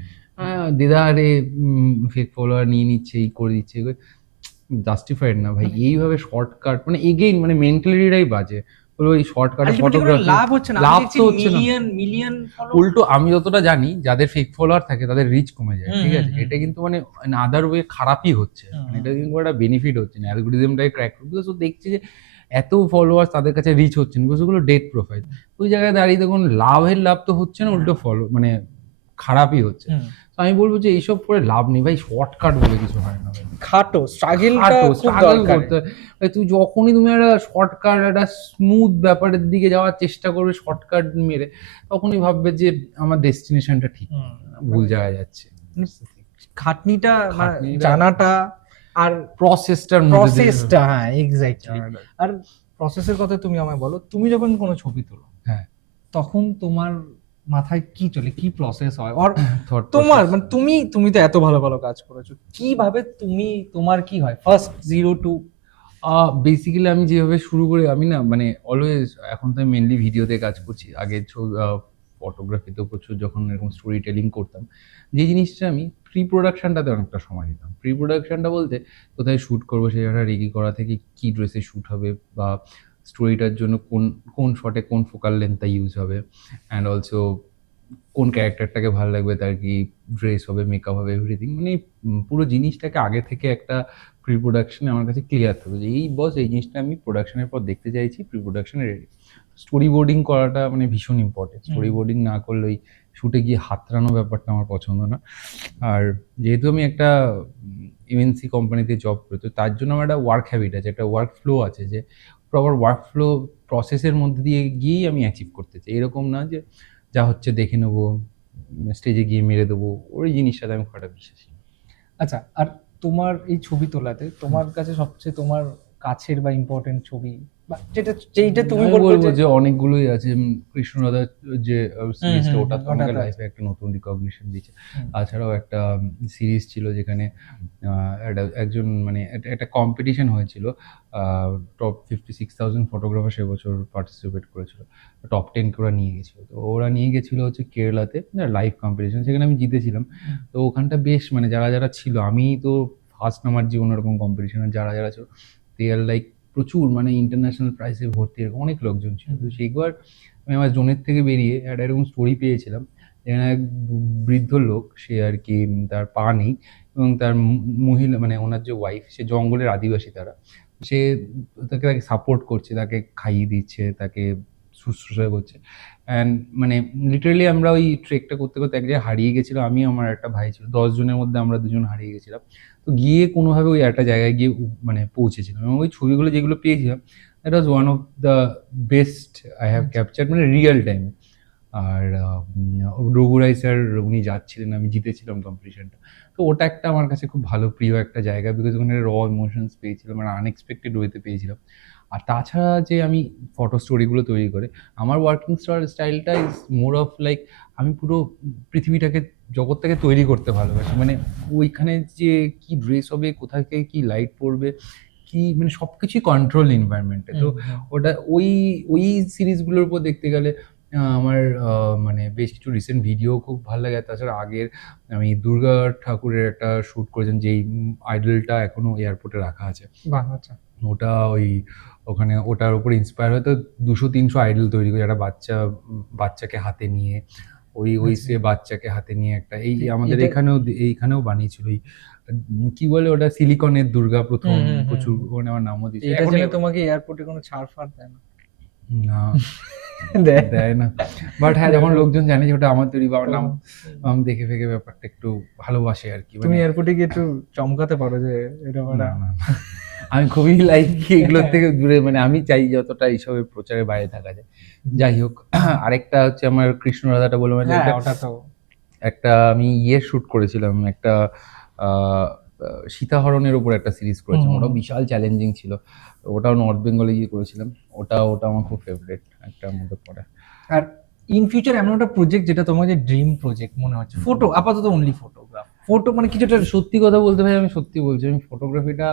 দিদা আরে ফেক ফলোয়ার নিয়ে নিচ্ছে, এই করে দিচ্ছে, জাস্টিফাইড না ভাই। এইভাবে শর্টকাট মানে এগেইন মানে মেন্টালিটিটাই বাজে। হলো এই শর্টকাট ফটোগ্রাফি, লাভ হচ্ছে না, লাভ তো হচ্ছে না। মিলিয়ন উল্টো আমি যতটা জানি যাদের ফেক ফলোয়ার থাকে তাদের রিচ কমে যায়, ঠিক আছে? হুম, এটা কিন্তু মানে আদার ওয়ে খারাপই হচ্ছে, হুম, মানে এটা কিন্তু একটা বেনিফিট হচ্ছে না, অ্যালগোরিদমটাই ক্র্যাক করবে। তো দেখছি যে এত ফলোয়ার তাদের কাছে রিচ হচ্ছে না, বিকজ ওগুলো ডেট প্রোফাইল। ওই জায়গায় দাঁড়িয়ে দেখুন লাভ তো হচ্ছে না, উল্টো ফলো মানে খারাপই হচ্ছে। তো আমি বলবো যে এইসব করে লাভ নেই ভাই, শর্টকাট বলে কিছু হয় না ভাই। খাটো স্ট্রাগলটা খাটো খুব struggle দরকার। করতে হয়। ভাই তুই যখনই তুমি একটা শর্টকাট একটা স্মুথ ব্যাপারের দিকে যাওয়ার চেষ্টা করবে শর্টকাট মেরে, তখনই ভাববে যে আমার ডেস্টিনেশনটা ঠিক, ভুল জায়গায় যাচ্ছে। খাটনিটা মানে খাটনিটা- জানাটা আর প্রসেসটার প্রসেসটা, হ্যাঁ এক্স্যাক্টলি। আর প্রসেসের কথা তুমি আমায় বলো, তুমি যখন কোনো ছবি তোলো হ্যাঁ। তখন তোমার মাথায় কি চলে, কি প্রসেস হয়? আর তোমার মানে তুমি তো এত ভালো ভালো কাজ করেছো, কিভাবে তোমার কি হয় ফার্স্ট 0 to বেসিক্যালি আমি যেভাবে শুরু করি, আমি না মানে অলওয়েজ, এখন তো আমি মেনলি ভিডিওতে কাজ করছি, আগে ফটোগ্রাফিতে প্রচুর যখন এরকম স্টোরি টেলিং করতাম, যে জিনিসটা আমি প্রি প্রোডাকশনটাতে অনেকটা সময় দিতাম। প্রি প্রোডাকশনটা বলতে কোথায় শ্যুট করবো সেই জায়গাটা রেডি করা থেকে কী ড্রেসে শ্যুট হবে, বা স্টোরিটার জন্য কোন শটে কোন ফোকাল লেন্থটা ইউজ হবে, অ্যান্ড অলসো কোন ক্যারেক্টারটাকে ভালো লাগবে, তার কি ড্রেস হবে, মেকআপ হবে, এভরিথিং। মানে পুরো জিনিসটাকে আগে থেকে একটা প্রি প্রোডাকশনে আমার কাছে ক্লিয়ার থাকবে যে এই জিনিসটা আমি প্রোডাকশনের পর দেখতে চাইছি, প্রি প্রোডাকশনে রেডি। স্টোরি বোর্ডিং করাটা মানে ভীষণ ইম্পর্টেন্ট। স্টোরি বোর্ডিং না করলে ওই শুটে গিয়ে হাতড়ানো ব্যাপারটা আমার পছন্দ না। আর যেহেতু আমি একটা এমএনসি কোম্পানিতে জব করি, তো তার জন্য আমার একটা ওয়ার্ক হ্যাবিট আছে, একটা ওয়ার্ক ফ্লো আছে, যে প্রপার ওয়ার্ক ফ্লো প্রসেসের মধ্যে দিয়ে গিয়েই আমি অ্যাচিভ করতে চাই। এরকম না যে যা হচ্ছে দেখে নেবো, স্টেজে গিয়ে মেরে দেবো, ওই জিনিসটাতে আমি খুব একটা বিশ্বাসী। আচ্ছা, আর তোমার এই ছবি তোলাতে তোমার কাছে সবচেয়ে তোমার কাছের বা ইম্পর্টেন্ট ছবি বা যেইটা তুমি আমি বলবো বলবো যে যে অনেকগুলোই আছে, কৃষ্ণরাধা যে সিরিজটা, হুম, ওটা তো ওটা আমাকে তো লাইফে একটা নতুন রিকগনিশন দিয়েছে। হুম। তাছাড়াও একটা সিরিজ ছিল যেখানে একজন মানে একটা কম্পিটিশন হয়েছিল, টপ 56,000 ফটোগ্রাফার সে বছর পার্টিসিপেট করেছিল, টপ 10 কে ওরা নিয়ে গেছিল। তো ওরা নিয়ে গেছিল হচ্ছে কেরালাতে, লাইভ কম্পিটিশন, সেখানে আমি জিতেছিলাম। তো ওখানটা বেশ মানে যারা যারা ছিল, আমি তো ফার্স্ট আমার জীবনে ওরকম কম্পিটিশনে যারা যারা ছিল, দে আর লাইক প্রচুর মানে ইন্টারন্যাশনাল প্রাইজে ভর্তি, এরকম অনেক লোকজন ছিল। তো সেইবার আমি আমার জোনের থেকে বেরিয়ে একটা এরকম স্টোরি পেয়েছিলাম, যেখানে এক বৃদ্ধ লোক, সে আর কি তার পা নেই, এবং তার মহিলা মানে ওনার যে ওয়াইফ, সে জঙ্গলের আদিবাসী, তারা সে তাকে তাকে সাপোর্ট করছে, তাকে খাইয়ে দিচ্ছে, তাকে শুশ্রূষা করছে। অ্যান্ড মানে লিটারালি আমরা ওই ট্রেকটা করতে করতে এক জায়গায় হারিয়ে গেছিলাম, আমি আমার একটা ভাই ছিল, 10 জনের মধ্যে আমরা 2জন হারিয়ে গেছিলাম। তো গিয়ে কোনোভাবে ওই একটা জায়গায় গিয়ে মানে পৌঁছেছিলাম, এবং ওই ছবিগুলো যেগুলো পেয়েছিলাম, that was one of the best I have captured, মানে রিয়েল টাইমে। আর রঘুরাই স্যার উনি যাচ্ছিলেন, আমি জিতেছিলাম কম্পিটিশনটা। তো ওটা একটা আমার কাছে খুব ভালো প্রিয় একটা জায়গা, বিকজ ওখানে র ইমোশনস পেয়েছিলাম, মানে আনএক্সপেক্টেড ওয়েতে পেয়েছিলাম। আর তাছাড়া যে আমি ফটো স্টোরিগুলো তৈরি করে, আমার ওয়ার্কিং স্টাইলটা ইজ মোর অফ লাইক, আমি পুরো পৃথিবীটাকে, জগৎটাকে তৈরি করতে ভালোবাসি। মানে ওইখানে যে কি ড্রেস হবে, কোথা থেকে কি লাইট পড়বে, কি মানে সব কিছুই কন্ট্রোল এনভায়রনমেন্টে। তো ওটা ওই ওই সিরিজগুলোর উপর দেখতে গেলে আমার মানে বেশ কিছু রিসেন্ট ভিডিও খুব ভালো লাগে। তাছাড়া আগের আমি দুর্গা ঠাকুরের একটা শ্যুট করেছেন, যেই আইডলটা এখনো এয়ারপোর্টে রাখা আছে। বাহ, আচ্ছা। ওটা ওই ওখানে ওটার উপর ইন্সপায়ার হয়তো 200-300 আইডল তৈরি করে, একটা বাচ্চাকে হাতে নিয়ে, ওই আচ্ছা। সে বাচ্চাকে হাতে নিয়ে একটা এই এ- আমাদের এটা- এইখানেও বানিয়েছিল। ওই কি বলে ওটা, সিলিকনের দুর্গা প্রথম হুম, হুম, হুম, প্রচুর, হুম। ওখানে আমার নামও দিয়েছে। এটা এখন জেনে তোমাকে এয়ারপোর্টে কোনো ছাড় ফাড় দেয় না? না, দেয়। দেয় না। বাট হ্যাঁ, যখন লোকজন জানে যে ওটা আমার তৈরি বা আমার নাম হুম। দেখে ফেকে ব্যাপারটা একটু ভালোবাসে আর কি। তুমি মানে এয়ারপোর্টে গিয়ে একটু চমকাতে পারো যে এরকম না, একটা না, না। আমি খুবই লাইক এগুলোর থেকে দূরে, মানে আমি চাই যতটা এইসবের প্রচারের বাইরে থাকা যায়। যাই হোক, আরেকটা হচ্ছে আমার কৃষ্ণ রাধাটা বললাম যে হ্যাঁ, ওটা তো একটা আমি শুট করেছিলাম, একটা আহ, সীতাহরণের উপর একটা সিরিজ করেছিলাম, হুম, ওটা হুম। বিশাল চ্যালেঞ্জিং ছিল। ওটাও নর্থ বেঙ্গলে গিয়ে করেছিলাম। ওটা ওটা আমার খুব ফেভারিট একটার মধ্যে পড়ে। আর ইন ফিউচার এমন একটা প্রজেক্ট যেটা তোমার যে ড্রিম প্রজেক্ট মনে হচ্ছে, ফটো আপাতত অনলি ফটোগ্রাফ, ফটো মানে কিছুটা সত্যি কথা বলতে ভাই, আমি সত্যি বলছি, আমি ফটোগ্রাফিটা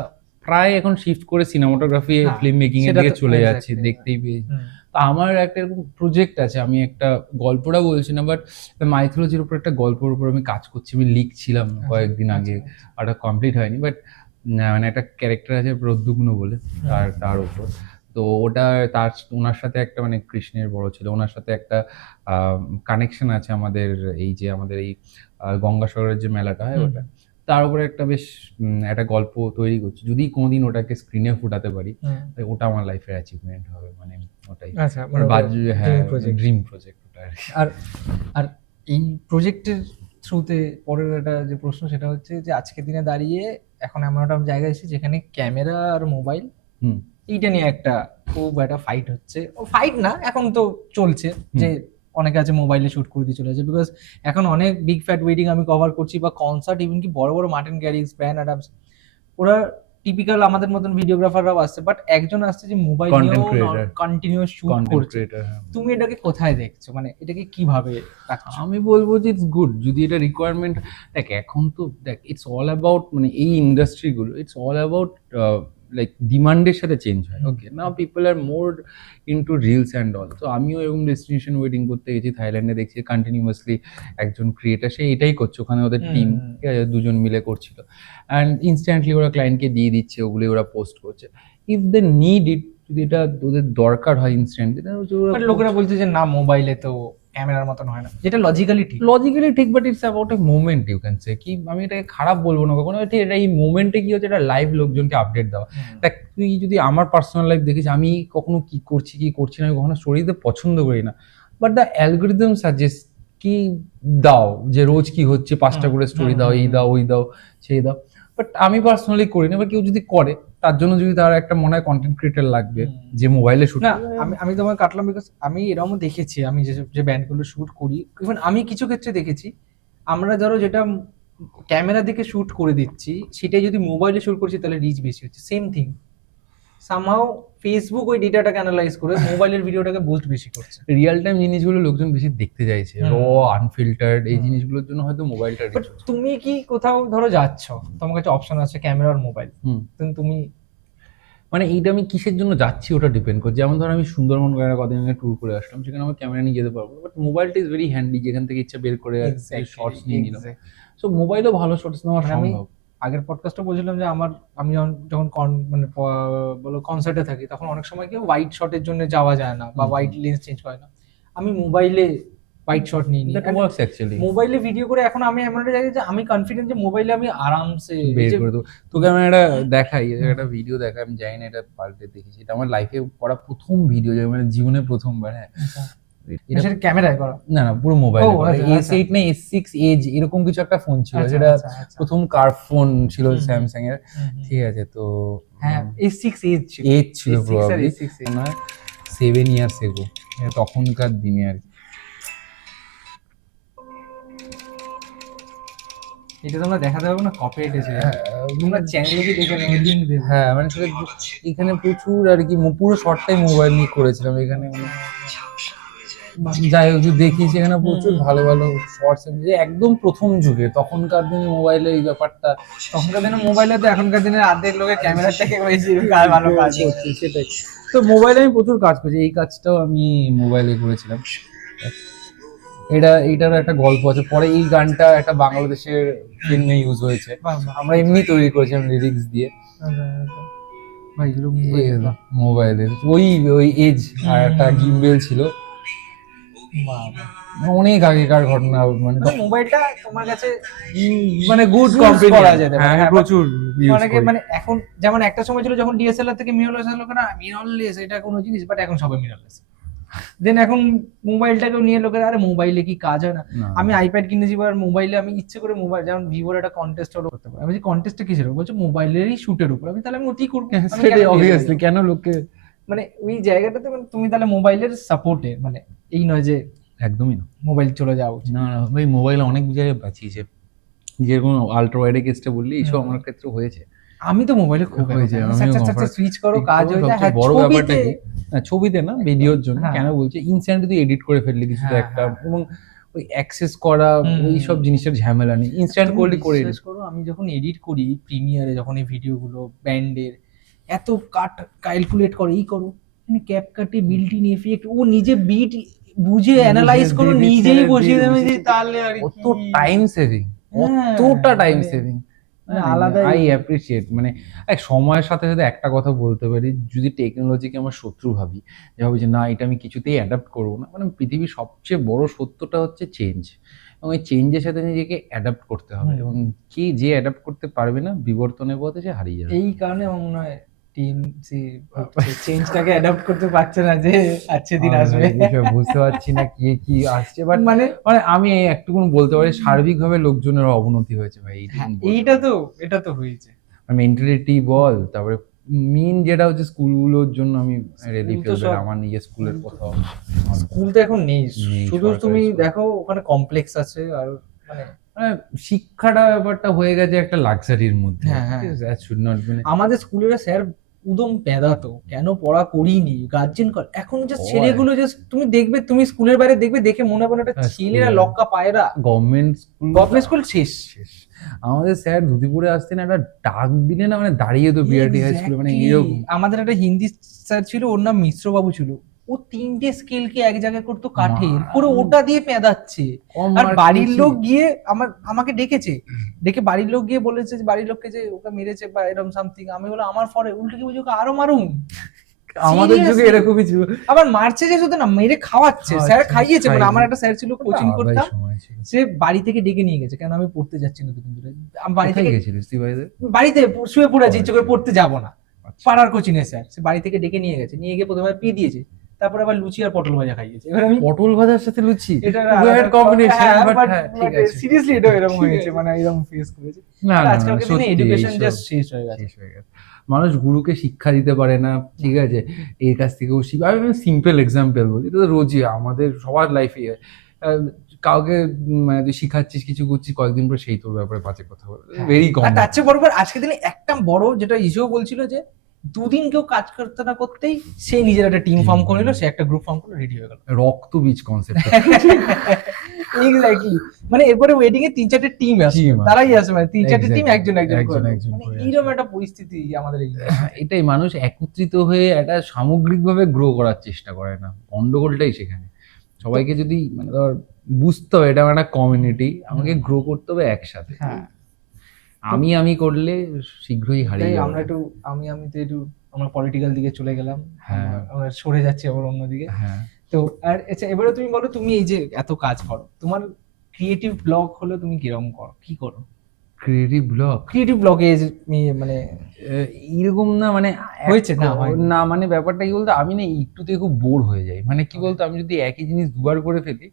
প্রায় এখন শিফট করে সিনেমাটোগ্রাফি, হ্যাঁ, ফিল্ম মেকিং এর সেটা দিকে তো চলে যাচ্ছি, exactly, দেখতেই পেয়েছি। হুম, তো আমার একটা এরকম প্রজেক্ট আছে, আমি একটা গল্পটা বলছি না, বাট মাইথোলজির উপর একটা গল্পের উপর আমি কাজ করছি, আমি লিখছিলাম কয়েকদিন আগে, ওটা কমপ্লিট হয়নি, বাট মানে একটা ক্যারেক্টার আছে প্রদ্যুগ্ন বলে, তার উপর। তো ওটা তার ওনার সাথে একটা মানে কৃষ্ণের বড় ছিল, ওনার সাথে একটা কানেকশন আছে আমাদের, এই যে আমাদের এই গঙ্গাসাগরের যে মেলাটা হয় ওটা, তার উপরে একটা বেশ একটা গল্প তৈরি করছি। যদি কোনোদিন ওটাকে স্ক্রিনে ফুটাতে পারি, তাই ওটা আমার লাইফের অ্যাচিভমেন্ট হবে, মানে ওটাই। আচ্ছা, হ্যাঁ, project। ড্রিম প্রজেক্ট ওটা আর কি। আর আর এই প্রজেক্টের থ্রুতে পরের একটা যে প্রশ্ন সেটা হচ্ছে যে আজকের দিনে দাঁড়িয়ে এখন এমন একটা জায়গায় এসেছি যেখানে ক্যামেরা আর মোবাইল হুম, এইটা নিয়ে একটা খুব একটা ফাইট হচ্ছে। ও ফাইট না, এখন তো চলছে যে অনেকে আছে মোবাইলে শুট করে দিয়ে চলে যাচ্ছে, বিকজ এখন অনেক বিগ ফ্যাট ওয়েডিং আমি কভার করছি বা কনসার্ট, ইভেন কি বড় বড় মার্টিন গ্যারিক্স, ব্রায়ান অ্যাডামস, ওরা টিপিক্যাল আমাদের মতন ভিডিওগ্রাফাররাও আসছে, বাট একজন আসছে যে মোবাইল Content নিয়েও creator। কন্টিনিউয়াস শুট কন্টেন্ট করছে। ক্রিয়েটর। তুমি এটাকে কোথায় দেখছো, মানে এটাকে কিভাবে রাখছো? আমি বলবো যে ইটস গুড, যদি এটা রিকোয়ারমেন্ট। দেখ এখন তো দেখ, ইটস অল অ্যাবাউট মানে এই ইন্ডাস্ট্রিগুলো, ইটস অল অ্যাবাউট লাইক ডিমান্ডের সাথে চেঞ্জ হয়। Okay, now people are more into reels and all. তো আমিও এরকম ডেস্টিনেশন ওয়েডিং করতে গেছি থাইল্যান্ডে, দেখছি কন্টিনিউয়াসলি একজন ক্রিয়েটার সে এটাই করছে, ওখানে ওদের টিম ঠিক আছে, দুজন মিলে করছিল, অ্যান্ড ইনস্ট্যান্টলি ওরা ক্লায়েন্টকে দিয়ে দিচ্ছে, ওগুলোই ওরা পোস্ট করছে। ইফ দে নিড ইট, যদি এটা ওদের দরকার হয় ইনস্ট্যান্ট, বাট লোকেরা বলছে যে না, মোবাইলে তো ক্যামেরার মতন হয় না, যেটা লজিক্যালি ঠিক। লজিক্যালি ঠিক, but it's about a moment, you can say. কি আমি এটাকে খারাপ বলবো না কখনো, ঠিক এটা এই মোমেন্টে কি হচ্ছে, এটা লাইভ লোকজনকে আপডেট দেওয়া। দেখ তুই যদি আমার পার্সোনাল লাইফ দেখিস, আমি কখনো কি করছি কি করছি না, আমি কখনো স্টোরি দিতে পছন্দ করি না, বাট দ্য অ্যালগোরিদম সাজেস্ট কি দাও, যে রোজ কি হচ্ছে 5টা করে স্টোরি দাও, এই দাও ওই দাও সেই দাও, বাট আমি পার্সোনালি করি না। এবার কেউ যদি করে, তার জন্য যদি তার একটা মনে হয় কন্টেন্ট ক্রিয়েটর লাগবে যে মোবাইলে শুট, না, আমি তোমায় কাটলাম বিকজ আমি এরকমও দেখেছি, আমি যে ব্যান্ডগুলো শুট করি, ইভেন আমি কিছু ক্ষেত্রে দেখেছি আমরা ধরো যেটা ক্যামেরা দিকে শুট করে দিচ্ছি সেটাই যদি মোবাইলে শুট করছি তাহলে রিচ বেশি হচ্ছে, সেম থিং সামহাউ ফেসবুক ওই ডেটাটাকে অ্যানালাইজ করে মোবাইলের ভিডিওটাকে বুস্ট বেশি করছে। রিয়েল টাইম জিনিসগুলো লোকজন বেশি দেখতে চাইছে, র আনফিল্টার্ড এই হুম। জিনিসগুলোর জন্য হয়তো মোবাইলটা বাট তুমি কি কোথাও ধরো যাচ্ছ, তোমার কাছে অপশন আছে ক্যামেরা আর মোবাইল, তুমি মানে এইটা আমি কিসের জন্য যাচ্ছি ওটা ডিপেন্ড করে। যেমন ধর আমি সুন্দরবন কদিন আগে ট্যুর করে আসলাম, সেখানে আমার ক্যামেরা নিয়ে যেতে পারবো, বাট মোবাইলটা ইজ ভেরি হ্যান্ডি, যেখান থেকে ইচ্ছা বের করে শর্টস নিয়ে নিলাম। সো মোবাইলও ভালো শর্টস নেওয়া আমি সম্ভব। আগের পডকাস্টে বলছিলাম যে আমি যখন মানে বলো কনসার্টে থাকি, তখন অনেক সময় কি হোয়াইট শটের জন্য যাওয়া যায় না বা হোয়াইট লেন্স চেঞ্জ করে না, আমি মোবাইলে হোয়াইট শট নিয়ে নিই। That works actually. মোবাইলে ভিডিও করে এখন আমি এমন একটা জায়গায় যে আমি কনফিডেন্ট যে মোবাইলে আমি আরামসে বের করে দেবো। তোকে আমি একটা দেখাই, একটা ভিডিও দেখাই, আমি জানি না এটা পাল্টে দেখেছি, এটা আমার লাইফে করা প্রথম ভিডিও, মানে জীবনে প্রথমবার। হ্যাঁ, এটা ক্যামেরায় করা না না পুরো মোবাইল, S8 না S6 এজ এরকম কিছু একটা ফোন ছিল, যেটা প্রথম কার্ভ ফোন ছিল স্যামসাং এর। ঠিক আছে, তো হ্যাঁ S6 এজ ছিল, এজ ছিল প্রবাবলি না 7 ইয়ার্স এগো, তখনকার দিনে আর কি। এটা তোমরা দেখাতে পারবো না, কপিরাইট এসে যাবে। তোমরা চ্যানেলে কি দেখে নেবে, লিংক দেবে। হ্যাঁ মানে সেটা এখানে প্রচুর আর কি, পুরো শর্টটাই মোবাইল নিয়ে করেছিলাম এখানে। যাই হোক, দেখি সেখানে প্রচুর ভালো ভালো শর্টস, একদম প্রথম যুগে, তখনকার দিনে মোবাইলে এই ব্যাপারটা, তখনকার দিনে মোবাইলে তো এখনকার দিনে অর্ধেক লোকের ক্যামেরার থেকে বেশি ভালো কাজ করছে, সেটাই। তো মোবাইলে আমি প্রচুর কাজ করছি, এই কাজটাও আমি মোবাইলে করেছিলাম। এইটারও একটা গল্প আছে, পরে এই গানটা একটা বাংলাদেশের ফিল্মে ইউজ হয়েছে, আমরা এমনি তৈরি করেছিলাম লিরিক্স দিয়ে। ভাই এগুলো মোবাইলের ওই এজ, আর একটা গিম্বেল ছিল, অনেক আগেকার ঘটনা। মানে মোবাইলটা তোমার কাছে মানে গুড করা যেতে পারে। হ্যাঁ, প্রচুর অনেকে মানে এখন যেমন একটা সময় ছিল যখন ডিএসএলআর থেকে মিররলেস হলো, না মিররলেস এটা কোনো জিনিস, বাট এখন সবাই মিররলেস। দেন এখন মোবাইলটাকেও নিয়ে লোকেরা আরে মোবাইলে কি কাজ হয় না। আমি আইপ্যাড কিনেছি, এবার মোবাইলে আমি ইচ্ছে করে মোবাইল, যেমন ভিভোর একটা কন্টেস্ট করতে পারি, আমি বলছি কন্টেস্টটা কিসের উপর, বলছে মোবাইলেরই শুটের উপর। আমি তাহলে আমি ওটি করবো, সেটাই অবভিয়াসলি, কেন লোকে মানে ওই জায়গাটাতে মানে তুমি তাহলে মোবাইলের সাপোর্টে, মানে এই নয় যে একদমই না মোবাইল চলে যাও না না ভাই, মোবাইল অনেক জায়গায় বাঁচিয়েছে, যেরকম আল্ট্রা ওয়াইড কেসটা বললি, এইসব আমার ক্ষেত্রে হয়েছে। আমি তো মোবাইলে খুব হয়েছে, সুইচ করো কাজ হয়ে যায়। হ্যাঁ, বড় ব্যাপারটা ছবিতে কি, ছবিতে না ভিডিওর জন্য হ্যাঁ। কেন বলছি, ইনস্ট্যান্ট তুই এডিট করে ফেললি কিছু একটা, এবং ওই অ্যাক্সেস করা ওই সব জিনিসের ঝামেলা নেই, ইনস্ট্যান্ট করলি করে শেষ করো। আমি যখন এডিট করি প্রিমিয়ারে, যখন এই ভিডিওগুলো ব্যান্ডের এত ক্যালকুলেট করে এই করো, মানে ক্যাপকাটে বিল্ট ইন এফেক্ট, ও নিজে বিট বুঝে অ্যানালাইজ করো, নিজেই বসিয়ে দেবে যে তাহলে আর কত টাইম সেভিং, কতটা টাইম সেভিং আলাদা। আই অ্যাপ্রিসিয়েট, মানে সময়ের সাথে সাথে একটা কথা বলতে পারি, যদি টেকনোলজিকে আমার শত্রু ভাবি, যে ভাবি যে না এটা আমি কিছুতেই অ্যাডাপ্ট করবো না, মানে পৃথিবীর সবচেয়ে বড় সত্যটা হচ্ছে চেঞ্জ, এবং এই চেঞ্জের সাথে নিজেকে অ্যাডাপ্ট করতে হবে, এবং যে অ্যাডাপ্ট করতে পারবে না বিবর্তনের পথে সে হারিয়ে যাবে। এই কারণে আমার মনে হয় টিম চেঞ্জটাকে অ্যাডাপ্ট করতে পারছে না, যে আজকে দিন আসবে বুঝতে পারছি না কি আসছে, বাট মানে আমি একটুকু বলতে পারি সার্বিকভাবে লোকজনের অবনতি হয়েছে ভাই। এটা তো হয়েছে, মেন্টালিটি বল, তারপরে মেইন যেটা হচ্ছে স্কুলগুলোর জন্য আমি রেডি ফিল করি, আমার নিজের স্কুলের কথা। স্কুল তো এখন নেই, শুধু তুমি দেখো ওখানে কমপ্লেক্স আছে, আর মানে শিক্ষাটা ব্যাপারটা হয়ে গেছে একটা লাক্সারির মধ্যে। আমাদের স্কুলের স্যার উদম পেদাতো, কেন পড়া করিনি, গার্জেন কর। এখন যে ছেলেগুলো যে তুমি দেখবে, তুমি স্কুলের বাইরে দেখবে, দেখে মনে পড়ে একটা ছেলেরা লক্কা পায়রা। গভর্নমেন্ট স্কুল শেষ। আমাদের স্যার ধুতি পরে আসতেন, একটা ডাক দিলে না মানে দাঁড়িয়ে তো বিআরটি হাই স্কুলে, মানে এরকম। আমাদের একটা হিন্দি স্যার ছিল, ওর নাম মিশ্রবাবু ছিল, ও 3টে স্কেলকে এক জায়গায় করতো কাঠের, পুরো ওটা দিয়ে পেদাচ্ছে। আর বাড়ির লোক গিয়ে আমাকে ডেকেছে, ডেকে বাড়ির লোক গিয়ে বলেছে যে বাড়ির লোককে যে ওকে মেরেছে বা এরকম সামথিং। আমি বললাম আমার পরে উল্টে কি বলছি, ওকে আরো মারুন। আমাদের যুগে এরকমই ছিল, আবার মারছে যে শুধু না, মেরে খাওয়াচ্ছে। স্যার খাইয়েছে, মানে আমার একটা স্যার ছিল কোচিং করতাম, সে বাড়ি থেকে ডেকে নিয়ে গেছে, কেন আমি পড়তে যাচ্ছি না দুদিন ধরে। আমি বাড়ি থেকে গেছিলিস তুই? বাড়িতে শুয়ে পড়ে আছি, ইচ্ছে করে পড়তে যাবো না, পাড়ার কোচিং এ স্যার, সে বাড়ি থেকে ডেকে নিয়ে গেছে, নিয়ে গিয়ে প্রথমে পি দিয়েছে, তারপর আবার লুচি আর পটল ভাজা খাইয়েছে। এবার আমি পটল ভাজার সাথে লুচি, এটা কম্বিনেশন, বাট ঠিক আছে সিরিয়াসলি এটা এরকম হয়েছে, মানে এরকম ফেস করেছে। না আজকালকার দিনে এডুকেশন জাস্ট শেষ হয়ে গেছে। মানুষ গুরুকে শিক্ষা দিতে পারে না, ঠিক আছে, এর কাছ থেকেও শিখা। আমি সিম্পল এক্সাম্পল বলি, এটা তো রোজই আমাদের সবার লাইফে কাউকে মানে তুই শিখাচ্ছিস, কিছু করছিস, কয়েকদিন পরে সেই তোর ব্যাপারে বাজে কথা বলে, ভেরি কমন। আর তার চেয়ে বড় আজকের দিনে একটা বড় যেটা ইস্যু বলছিল যে দুদিন কেউ কাজ করতে না করতেই সে নিজের একটা টিম ফর্ম করে নিল, সে একটা গ্রুপ ফর্ম করে রেডি হয়ে গেল। রক্ত বীজ কনসেপ্ট। এক্স্যাক্টলি, মানে এরপরে ওয়েডিং এ 3-4টে টিম আসবে, Team আসবে। তারাই আসবে, মানে 3-4টে টিম Exactly. একজন একজন করে, একজন মানে করে এইরকম আসবে। একটা পরিস্থিতি আমাদের এই এটাই, মানুষ একত্রিত হয়ে একটা সামগ্রিকভাবে গ্রো করার চেষ্টা করে না, গন্ডগোলটাই সেখানে। সবাইকে যদি মানে ধর বুঝতে হবে এটা একটা কমিউনিটি, আমাকে গ্রো করতে হবে একসাথে। হ্যাঁ, আমি করলে শীঘ্রই হারিয়ে তাই যাবো। আমরা একটু আমি তো একটু আমরা পলিটিক্যাল দিকে চলে গেলাম, হ্যাঁ। আমরা সরে যাচ্ছি আবার অন্যদিকে। হ্যাঁ, তো আর আচ্ছা, এবারে তুমি বলো, তুমি এই যে এত কাজ করো, তোমার ক্রিয়েটিভ ব্লগ হলে তুমি কিরকম করো, কি করো? ক্রিয়েটিভ ব্লক ক্রিয়েটিভ ব্লগে মানে এরকম না, মানে হয়েছে না, হয়নি। না, মানে ব্যাপারটা কি বলতো, আমি না একটুতে খুব বোর হয়ে যাই। মানে কি বলতো, আমি যদি একই জিনিস দুবার করে ফেলি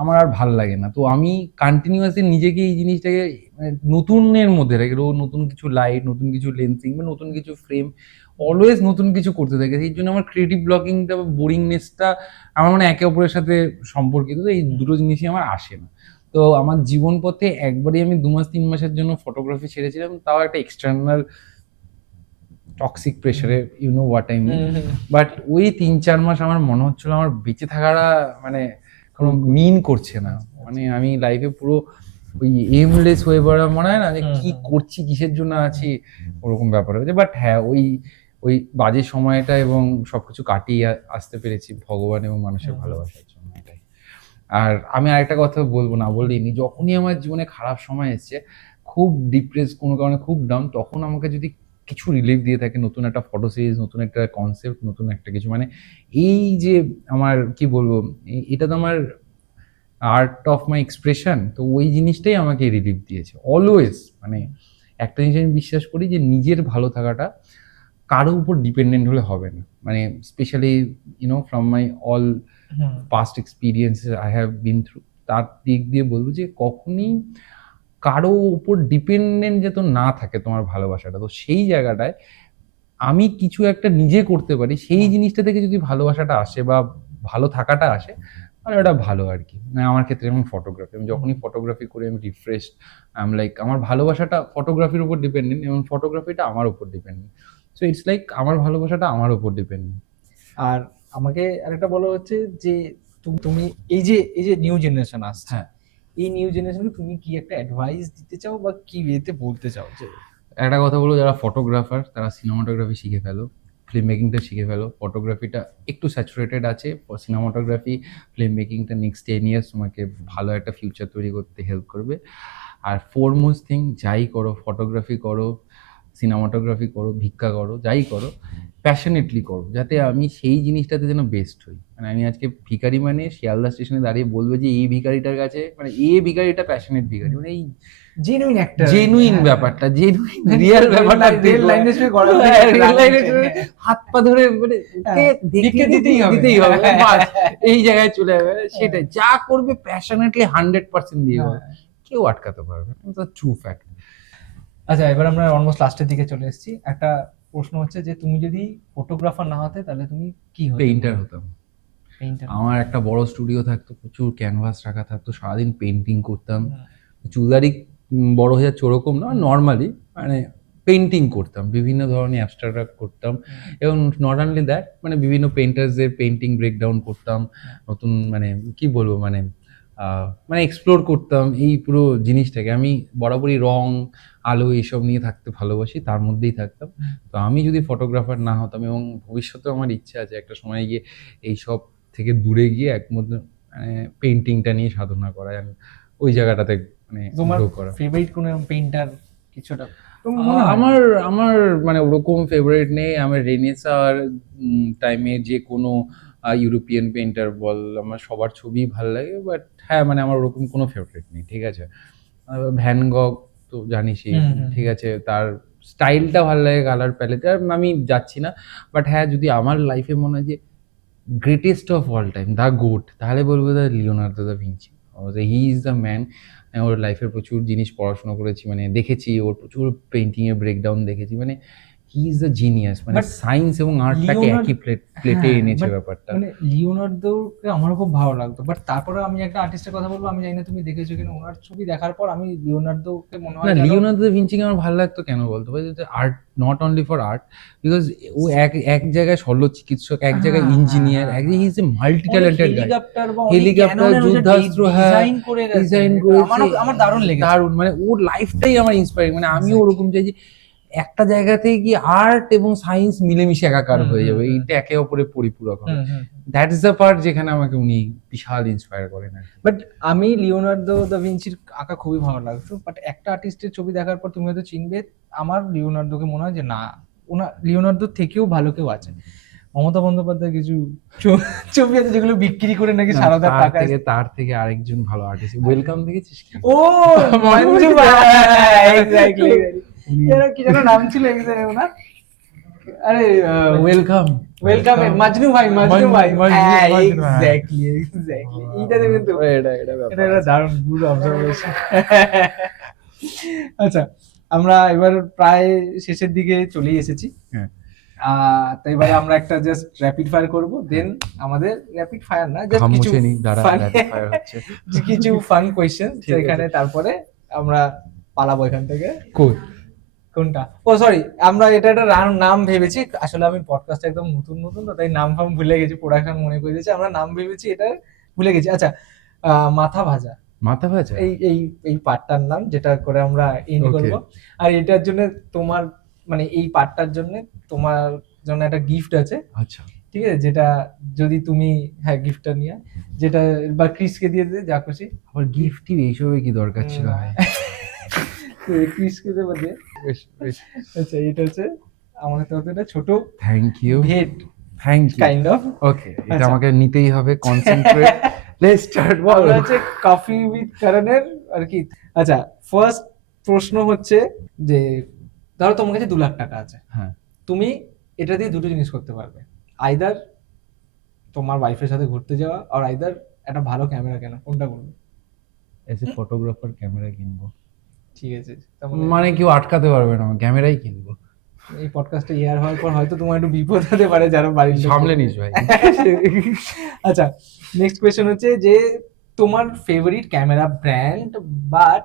আমার আর ভাল লাগে না। তো আমি কন্টিনিউয়াসলি নিজেকে এই জিনিসটাকে মানে নতুনের মধ্যে রাখি, রোজ নতুন কিছু লাইট, নতুন কিছু লেন্সিং বা নতুন কিছু ফ্রেম, অলওয়েজ নতুন কিছু করতে থাকে। এই জন্য আমার ক্রিয়েটিভ ব্লগিংটা বা বোরিংনেসটা আমার মানে একে অপরের সাথে সম্পর্কিত, তো এই দুটো জিনিসই আমার আসে না। তো আমার জীবন পথে একবারই আমি 2-3 মাসের জন্য ফটোগ্রাফি ছেড়েছিলাম, তাও একটা এক্সটার্নাল টক্সিক প্রেসারে, you know what I mean. But ওই 3-4 মাস আমার মনে হচ্ছিল আমার বেঁচে থাকাটা মানে কোনো মিন করছে না। মানে আমি লাইফে পুরো ওই এমলেস হয়ে পড়া, মনে হয় না যে কি করছি, কিসের জন্য আছি, ওরকম ব্যাপার হয়েছে। বাট হ্যাঁ, ওই ওই বাজে সময়টা এবং সবকিছু কাটিয়ে আসতে পেরেছি ভগবান এবং মানুষের ভালোবাসার জন্য, এটাই। আর আমি আরেকটা কথা বলবো, না বলিনি, যখনই আমার জীবনে খারাপ সময় এসছে, খুব ডিপ্রেস, কোনো কারণে খুব ডাউন, তখন আমাকে যদি কিছু রিলিফ দিয়ে থাকে, নতুন একটা ফটো সিরিজ, নতুন একটা কনসেপ্ট, নতুন একটা কিছু, মানে এই যে আমার কি বলবো, এটা তো আমার আর্ট অফ মাই এক্সপ্রেশন, তো ওই জিনিসটাই আমাকে রিলিফ দিয়েছে অলওয়েজ। মানে একটা জিনিস আমি বিশ্বাস করি যে নিজের ভালো থাকাটা কারো উপর ডিপেন্ডেন্ট হলে হবে না। মানে specially from my all past experiences I have been through, তার দিক দিয়ে বলবো যে কখনই কারো উপর ডিপেন্ডেন্ট যাতে না থাকে তোমার ভালোবাসাটা। তো সেই জায়গাটায় আমি কিছু একটা নিজে করতে পারি, সেই জিনিসটা থেকে যদি ভালোবাসাটা আসে বা ভালো থাকাটা আসে, মানে ওটা ভালো আর কি। মানে আমার ক্ষেত্রে যেমন ফটোগ্রাফি, আমি যখনই ফটোগ্রাফি করি আমি রিফ্রেশড, আই এম লাইক আমার ভালোবাসাটা ফটোগ্রাফির উপর ডিপেন্ডেন্ট এবং ফটোগ্রাফিটা আমার উপর ডিপেন্ডেন্ট। সো ইটস লাইক আমার ভালোবাসাটা আমার উপর ডিপেন্ডেন্ট। আর আমাকে আরেকটা বলা হচ্ছে যে তুমি এই যে নিউ জেনারেশন আসছে, হ্যাঁ। এই নিউ জেনারেশনকে তুমি কি একটা অ্যাডভাইস দিতে চাও বা কি ওয়েতে বলতে চাও? যে একটা কথা বলবো, যারা ফটোগ্রাফার তারা সিনেমাটোগ্রাফি শিখে ফেলো, ফিল্ম মেকিংটা শিখে ফেলো। ফটোগ্রাফিটা একটু স্যাচুরেটেড আছে, সিনেমাটোগ্রাফি, ফিল্ম মেকিংটা নেক্সট 10 ইয়ার্স তোমাকে ভালো একটা ফিউচার তৈরি করতে হেল্প করবে। আর ফোরমোস্ট থিং, যাই করো, ফটোগ্রাফি করো, সিনেমাটোগ্রাফি করো, ভিক্ষা করো, যাই করো, প্যাশনেটলি করো, যাতে আমি সেই জিনিসটাতে যেন বেস্ট হই। মানে আমি আজকে ভিখারি, মানে শিয়ালদা স্টেশনে দাঁড়িয়ে বলবো যে এই ভিখারিটার কাছে, মানে এই ভিখারিটা প্যাশনেট ভিখারি, মানে এই জেনুইন একটা জেনুইন ব্যাপারটা, জেনুইন রিয়েল ব্যাপারটা, রেল লাইনে শুয়ে গড়া হাত পা ধরে মানে দিকে দিতেই হবে, দিতেই হবে, বাস এই জায়গায় চলে যাবে। সেটাই, যা করবে প্যাশনেটলি 100% দিয়ে করবে, কেউ আটকাতে পারবে না, এটা ট্রু ফ্যাক্ট। আচ্ছা, এবার আমরা অলমোস্ট লাস্টের দিকে চলে এসেছি। একটা প্রশ্ন হচ্ছে যে তুমি যদি ফটোগ্রাফার না হতে তাহলে তুমি কি হতে? পেইন্টার হতাম। পেইন্টার। আমার একটা বড় স্টুডিও থাকতো, প্রচুর ক্যানভাস রাখা থাকতো, সারাদিন পেন্টিং করতাম। চুলদারি বড় হয়ে যাচ্ছে ওরকম না, নর্মালি মানে পেন্টিং করতাম, বিভিন্ন ধরনের অ্যাবস্ট্রাক্ট করতাম। এবং নট অনলি দ্যাট, মানে বিভিন্ন পেন্টার্সদের পেন্টিং ব্রেকডাউন করতাম, নতুন মানে কি বলবো, মানে মানে এক্সপ্লোর করতাম এই পুরো জিনিসটাকে। আমি বরাবরই রং, আলো এইসব নিয়ে থাকতে ভালোবাসি, তার মধ্যেই থাকতাম। তো আমি যদি ফটোগ্রাফার না হতাম, এবং ভবিষ্যতে আমার ইচ্ছা আছে একটা সময় গিয়ে এইসব থেকে দূরে গিয়ে একমাত্র মানে পেন্টিংটা নিয়ে সাধনা করা, ওই জায়গাটাতে মানে তোমার grow করা। ফেভারিট কোন পেইন্টার কিছুটা? আমার আমার মানে ওরকম ফেভারিট নেই। আমার রেনেসার টাইমে যে কোনো ইউরোপিয়ান পেইন্টার বল, আমার সবার ছবি ভালো লাগে। বাট হ্যাঁ, মানে আমার ওরকম কোনো ফেভারিট নেই, ঠিক আছে। ভ্যান গগ তো জানিসই, ঠিক আছে, তার স্টাইলটা ভালো লাগে, কালার প্যালেট, আর আমি যাচ্ছি না। বাট হ্যাঁ, যদি আমার লাইফে মনে হয় যে greatest of all time, the GOAT, তাহলে বলবো the Leonardo da Vinci. He is the man. ওর লাইফের প্রচুর জিনিস পড়াশোনা করেছি, মানে দেখেছি ওর প্রচুর পেন্টিংয়ের ব্রেকডাউন দেখেছি। মানে হি ইজ দ্য জিনিয়াস, মানে But সায়েন্স এবং আর্টটাকে লিওনার্দ- একই প্লেটে হ্যাঁ, এনেছে but ব্যাপারটা। মানে লিওনার্দোকে আমারও খুব ভালো লাগতো, বাট তারপরে আমি একটা আর্টিস্টের কথা বলবো, আমি জানি না তুমি দেখেছো কিনা, ওনার ছবি দেখার পর আমি লিওনার্দোকে মনে হয় না, যেন- লিওনার্দো দা ভিঞ্চিকে আমার ভালো লাগতো কেন বলতো, art not only for art, because ও এক জায়গায় শল্য চিকিৎসক, এক জায়গায় হ্যাঁ, ইঞ্জিনিয়ার, হ্যাঁ, এক হ্যাঁ। হি ইজ এ মাল্টি অনেক ট্যালেন্টেড গাই। হেলিকপ্টার বা হেলিকপ্টার, যুদ্ধাস্ত্র, হ্যাঁ, করে গেছে। ডিজাইন আমার দারুণ লেগেছে। দারুণ, মানে ওর লাইফটাই আমার ইন্সপায়ারিং, মানে আমিও Exactly. ওরকম চাই যে একটা জায়গা থেকে কি আর্ট এবং সায়েন্স মিলেমিশে একাকার হুম, হয়ে হুম, যাবে, হুম। এইটা একে অপরের পরিপূরক হবে। হুম, হুম। দ্যাট ইজ দ্য পার্ট যেখানে আমাকে উনি বিশাল ইন্সপায়ার করেন আর কি। বাট আমি লিওনার্দো দা ভিঞ্চির আঁকা খুবই ভালো লাগতো, বাট একটা আর্টিস্টের ছবি দেখার পর তুমি হয়তো চিনবে, আমার লিওনার্দোকে মনে হয় যে না, ওনার লিওনার্দোর থেকেও ভালো কেউ আছে। মমতা বন্দ্যোপাধ্যায় কিছু ছবি আছে যেগুলো বিক্রি করে নাকি না, সারদার তার টাকা। থেকে আরেকজন ভালো আর্টিস্ট, ওয়েলকাম দেখেছিস কি? ও মঞ্জু ভাই, এক্স্যাক্টলি। এর কি যেন নাম ছিল এক্স্যাক্টলি ওনার? আরে ওয়েলকাম ওয়েলকাম মাজনু ভাই, মাজনু ভাই। এক্স্যাক্টলি। এইটা দেখবেন তো, এটা এটা একটা দারুণ গুড অবজারভেশন। আচ্ছা, আমরা এবার প্রায় শেষের দিকে চলে এসেছি। হ্যাঁ। তো এবারে আমরা একটা জাস্ট র্যাপিড ফায়ার করব, দেন আমাদের র্যাপিড ফায়ার না, জাস্ট কিছু খামোশে নি দ্বারা fun- rapid fire হচ্ছে। কিছু ফান কোয়েশ্চেন, ঠিক আছে। সেখানে তারপরে আমরা পালাবো এখান থেকে। কই? কোনটা? ও সরি, আমরা এটা একটা নাম ভেবেছি, আসলে আমি পডকাস্ট একদম নতুন তো তাই নাম ফাম ভুলে গেছি, প্রোডাকশন মনে করে দিয়েছে, আমরা নাম ভেবেছি, এটা ভুলে গেছি। আচ্ছা, মাথা ভাজা, মাথা ভাজা? এই পার্টটার নাম, যেটা করে আমরা এন্ড Okay. করব। আর এটার জন্য তোমার, মানে এই পার্টটার জন্য তোমার জন্য একটা গিফট আছে, আচ্ছা, ঠিক আছে? যেটা যদি তুমি, হ্যাঁ, গিফটটা নিয়ে, যেটা বা ক্রিসকে দিয়ে দে, যা খুশি। আবার গিফট এইসবে কি দরকার ছিল ভাই? ক্রিসকে দেবো দে। আচ্ছা, এটা হচ্ছে আমাদের তরফ থেকে ছোট থ্যাংক ইউ, ভেট thank you. Kind of. Okay, এটা আচ্ছা। আমাকে নিতেই হবে, কনসেন্ট্রেট। লেটস স্টার্ট, বল। আমরা হচ্ছে কফি উইথ করণের আর কি। আচ্ছা, ফার্স্ট প্রশ্ন হচ্ছে যে, ধরো তোমার কাছে 2 লাখ টাকা আছে, হ্যাঁ, তুমি এটা দিয়ে দুটো জিনিস করতে পারবে, আইদার তোমার ওয়াইফের সাথে ঘুরতে যাওয়া, আর আইদার একটা ভালো ক্যামেরা কেনা, কোনটা করবে? এজ এ ফটোগ্রাফার ক্যামেরা কিনবো, ঠিক আছে, মানে কেউ আটকাতে পারবে না, ক্যামেরাই কিনবো। এই পডকাস্টে ইয়ার হওয়ার পর হয়তো তোমার একটু বিপদ হতে পারে, যারা বাড়ির লোক। সামলে নিস ভাই। আচ্ছা, নেক্সট কোয়েশ্চেন হচ্ছে যে, তোমার ফেভারিট ক্যামেরা ব্র্যান্ড, বাট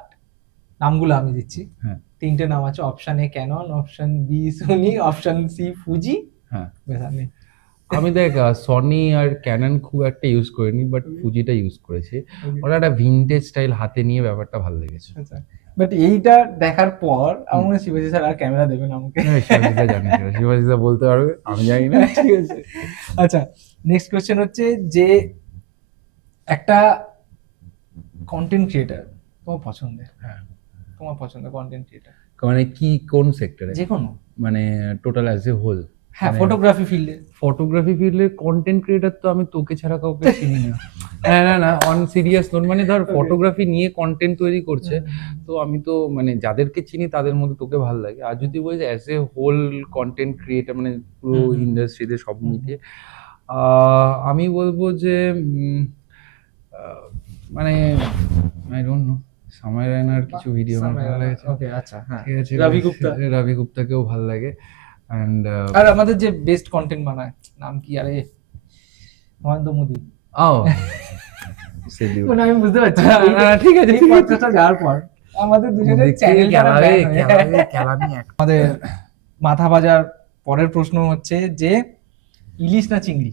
নামগুলো আমি দিচ্ছি। হ্যাঁ। 3টে নাম আছে, option A Canon, option B Sony, option C Fuji. হ্যাঁ, বেসানি। আমি দেখ সনি আর ক্যানন খুব একটা ইউজ করিনি, বাট ফুজিটা ইউজ করেছি। ওটা একটা ভিনটেজ স্টাইল হাতে নিয়ে ব্যাপারটা ভালো লেগেছে। আচ্ছা, বাট এইটা দেখার পর আমার মনে হয় শিবাজি স্যার আর ক্যামেরা দেবেন আমাকে। শিবাজিদা জানি, শিবাজিদা বলতে পারবে, আমি জানি না। ঠিক আছে। আচ্ছা, নেক্সট কোয়েশ্চেন হচ্ছে যে, একটা কন্টেন্ট ক্রিয়েটার তোমার পছন্দের, হ্যাঁ, তোমার পছন্দ কন্টেন্ট ক্রিয়েটার মানে কি, কোন সেক্টরে? যে কোনো, মানে টোটাল অ্যাজ এ হোল? হ্যাঁ, মানে ফটোগ্রাফি ফিল্ডে। ফটোগ্রাফি ফিল্ডে কন্টেন্ট ক্রিয়েটার তো আমি তোকে ছাড়া কাউকে চিনি না। না, অন সিরিয়াস নোট, মানে ধর Okay. ফটোগ্রাফি নিয়ে কন্টেন্ট তৈরি করছে, তো আমি তো মানে যাদেরকে চিনি তাদের মধ্যে তোকে ভালো লাগে। আর যদি বলিস as a whole content creator, মানে পুরো হুম, হুম। ইন্ডাস্ট্রিতে সব হুম, মিলিয়ে, আমি বলবো যে মানে আই ডোন্ট নো, সময় রায়নার কিছু ভিডিও আমার ভালো লেগেছে। ওকে, আচ্ছা, হ্যাঁ। ঠিক আছে, রবি গুপ্তা। রবি গুপ্তাকেও ভালো লাগে। অ্যান্ড আর আমাদের যে বেস্ট কন্টেন্ট বানায়, নাম কি? আরে মহেন্দ্র মোদি। মানে আমি বুঝতে পারছি ঠিক আছে, এই পডকাস্টটা যাওয়ার পর আমাদের দুজনের চ্যানেল আমাদের মাথা ভাজার পরের প্রশ্ন হচ্ছে যে, ইলিশ না চিংড়ি?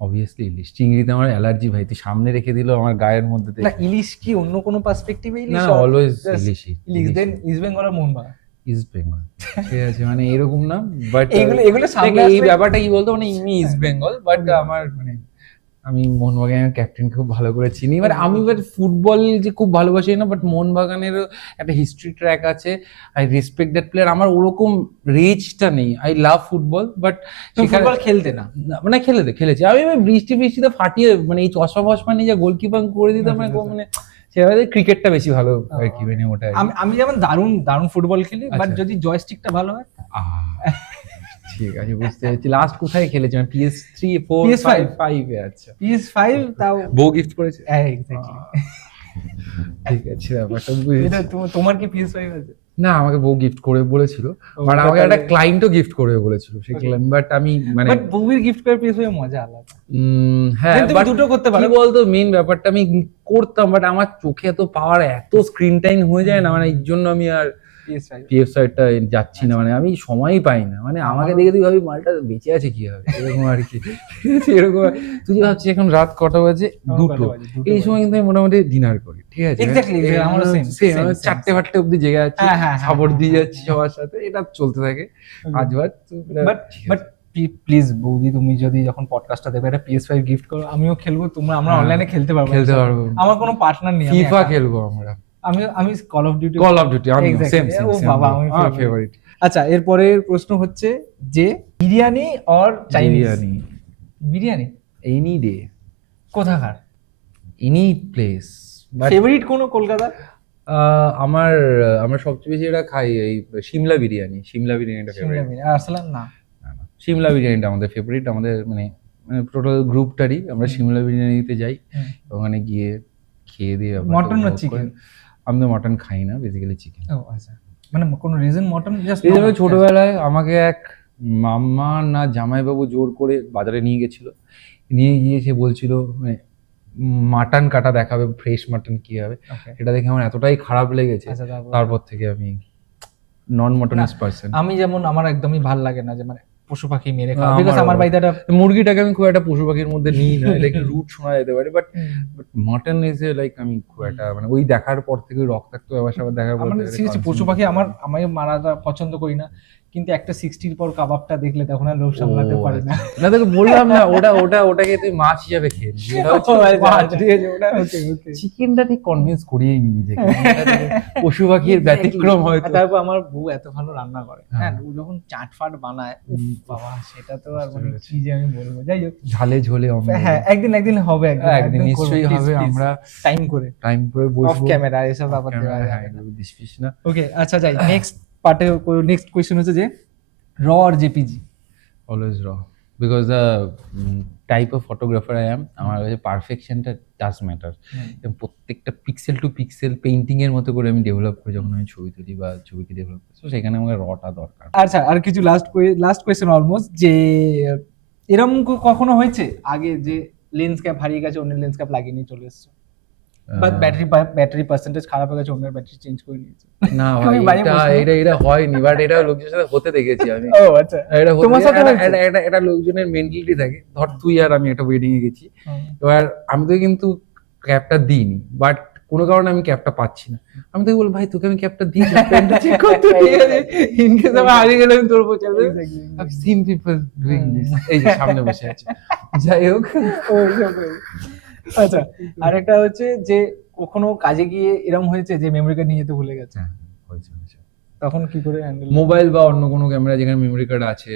অবভিয়াসলি ইলিশ। চিংড়িতে আমার অ্যালার্জি ভাই, তুই সামনে রেখে দিল আমার গায়ের মধ্যে না, ইলিশ কি অন্য কোনো পার্সপেক্টিভে ইলিশ? না, অলওয়েজ just ইলিশই। ইলিশ, দেন ইস্ট বেঙ্গল আর মোহনবাগান। ইস্ট বেঙ্গল, ঠিক আছে, মানে এরকম না, বাট এগুলো সামনে এই আসলে- ব্যাপারটা কি বলতো, মানে ইনি ইস্ট বেঙ্গল, বাট আমার মানে আমি মোহনবাগানের ক্যাপ্টেন খুব ভালো করে চিনি। মানে আমি ফুটবল যে খুব ভালোবাসি না, বাট মোহনবাগানেরও একটা হিস্ট্রি ট্র্যাক আছে, আই রেসপেক্ট দ্যাট প্লেয়ার। আমার ওরকম রেজটা নেই, I love football, but football খেলতে না, মানে খেলেছি আমি। বৃষ্টিতে ফাটিয়ে, মানে এই চশমা ফশমা নিয়ে যা গোলকিপার করে দিতাম, মানে সেভাবে ক্রিকেটটা বেশি ভালো আর কি, মানে ওটা। আমি যেমন দারুণ ফুটবল খেলি, বাট আচ্ছা। যদি জয়স্টিকটা ভালো হয়। ঠিক আছে, বুঝতে পেরেছি। লাস্ট কোথায় খেলেছি? মানে PS3, 4, PS5 5 এ। আচ্ছা, PS5 তাও বউ গিফট করেছে। হ্যাঁ, এক্স্যাক্টলি। ঠিক আছে, ব্যাপারটা বুঝেছি। এটা তোমার কি PS5 আছে? না, আমাকে বউ গিফট করে বলেছিল, বাট আমাকে একটা ক্লায়েন্টও গিফট করবে বলেছিল সেই ক্লায়েন্ট, বাট আমি মানে বাট বউয়ের গিফট করে PS5 মজা আলাদা। হ্যাঁ, তুমি বাট দুটো করতে পারো। কি বলতো, মেইন ব্যাপারটা আমি করতাম, বাট আমার চোখে এত পাওয়ার, এত স্ক্রিন টাইম হয়ে যায় না, মানে এই জন্য আমি আর PS5টা যাচ্ছি না, মানে আমি সময়ই পাই না, মানে আমাকে দেখে তুই ভাবি মালটা বেঁচে আছে কি হবে, এরকম আর কি। এরকম তুই যে ভাবছিস এখন রাত কটা বাজে, 2টো, এই সময় কিন্তু আমি মোটামুটি ডিনার করি, ঠিক আছে? এক্স্যাক্টলি আমারও সেম 4টে-5টে অব্দি জেগে আছি, সাবর দিয়ে যাচ্ছি সবার সাথে, এটা চলতে থাকে আজ বাদ। বাট প্লিজ বৌদি, তুমি যদি যখন পডকাস্টটা দেবে একটা PS5 গিফট করো, আমিও খেলবো, আমরা অনলাইনে খেলতে পারবো। আমার কোনো পার্টনার নেই, ফিফা খেলবো আমরা, আমি কল অফ ডিউটি। আমি সেম ও বাবা, আমার ফেভারিট। আচ্ছা, এরপরের প্রশ্ন হচ্ছে যে biryani or Chinese? Biryani any day, কোথাকার এনি প্লেস। ফেভারিট কোন কলকাতা? আমরা সবচেয়ে বেশি এটা খাই এই সিমলা বিরিয়ানিটা ফেভারিট। আসলে না, সিমলা বিরিয়ানিটা আমাদের ফেভারিট, আমাদের মানে টোটাল গ্রুপটারই। আমরা সিমলা বিরিয়ানিতে যাই, ওখানে গিয়ে খেয়ে দিয়ে। মটন না চিকেন? আমি তো মটন খাই না, বেসিক্যালি চিকেন। ও আচ্ছা, মানে কোনো রিজন মটন? জাস্ট এই জন্য ছোটবেলায় আমাকে এক মাম্মা না জামাইবাবু জোর করে বাজারে নিয়ে গেছিল, নিয়ে গিয়ে সে বলছিল মানে মাটন কাটা দেখাবে, ফ্রেশ মাটন কি হবে, এটা দেখে আমার এতটাই খারাপ লেগেছে, তারপর থেকে আমি নন মটনিস্ট পারসন। আমি যেমন, আমার একদমই ভাল লাগে না যে মানে পশু পাখি মেরে খাওয়া, বিকজ আমার বাড়িতে একটা মুরগিটাকে আমি খুব একটা পশু পাখির মধ্যে নিই না, লাইক রুট শোনা যেতে পারে, বাট মটন ইজ লাইক আমি খুব একটা মানে ওই দেখার পর থেকে রক্তাক্ত ব্যাপার স্যাপার দেখার পর মানে সিরিয়াসলি পশু পাখি আমি মারাটা পছন্দ করি না, কিন্তু একটা 60-র পর কাবাবটা দেখলে তখন আর লোভ সামলাতে পারি না। না তোকে বললাম না, ওটাকে তুই মাছ হিসেবে খেয়ে নিস, এটা হচ্ছে মাছ, ঠিক আছে? ওটা চিকেনটা ঠিক কনভিন্স করিয়ে নি নিজেকে, পশু পাখির ব্যতিক্রম হয়তো। তারপর আমার বউ এত ভালো রান্না করে, হ্যাঁ, ও যখন চাটফাট বানায়, বাবা সেটা তো আর মানে কি যে আমি বলবো। যাই হোক, ঝালে ঝোলে, হ্যাঁ একদিন হবে, একদিন নিশ্চয়ই হবে, আমরা টাইম করে বসবো, অফ ক্যামেরা এসব ব্যাপার না। ওকে, আচ্ছা যাই নেক্সট পার্টে। নেক্সট কোয়েশ্চেন হচ্ছে যে র অর জেপিজি? অলওয়েজ র, because the type of photographer I am, আমার কাছে পারফেকশনটা ডাজ ম্যাটার। প্রত্যেকটা পিক্সেল টু পিক্সেল পেইন্টিং এর মতো করে আমি ডেভেলপ করি যখন আমি ছবি তুলি বা ছবিকে ডেভেলপ করি, তো সেখানে আমাকে রটা দরকার। আচ্ছা, আর কিছু লাস্ট কোয়েশ্চেন অলমোস্ট, যে এরকম কখনো হয়েছে আগে যে লেন্স ক্যাপ হারিয়ে গেছে, অন্য লেন্স ক্যাপ লাগিয়ে নিয়ে চলে এসেছো, বা ব্যাটারি পার্সেন্টেজ খারাপ হয়ে গেছে, অন্যের ব্যাটারি চেঞ্জ করে নিয়েছে? না ভাই, এটা হয়নি, বাট এটা লোকজনের সাথে হতে দেখেছি আমি। ও আচ্ছা, তোমার সাথে এটা লোকজনের মেন্টালিটি থাকে। ধর তুই আর আমি একটা ওয়েডিং এ গেছি, এবার আমি তো কিন্তু ক্যাপটা দিইনি, বাট কোনো কারণে আমি ক্যাপটা পাচ্ছি না, আমি তো বল ভাই তোকে আমি ক্যাপটা দিই, পেনটা চেক করতে, ঠিক আছে? ইন কেস আমি হারিয়ে গেলাম তোর পছন্দ, I seen people doing this, এই যে সামনে বসে আছে। যাই হোক, আচ্ছা, আরেকটা হচ্ছে যে কখনো কাজে গিয়ে এরকম হয়েছে যে মেমরি কার্ড নিয়ে যেতে ভুলে গেছে? হয়েছে। তখন কি করে হ্যান্ডেল? মোবাইল বা অন্য কোনো ক্যামেরা যেখানে মেমরি কার্ড আছে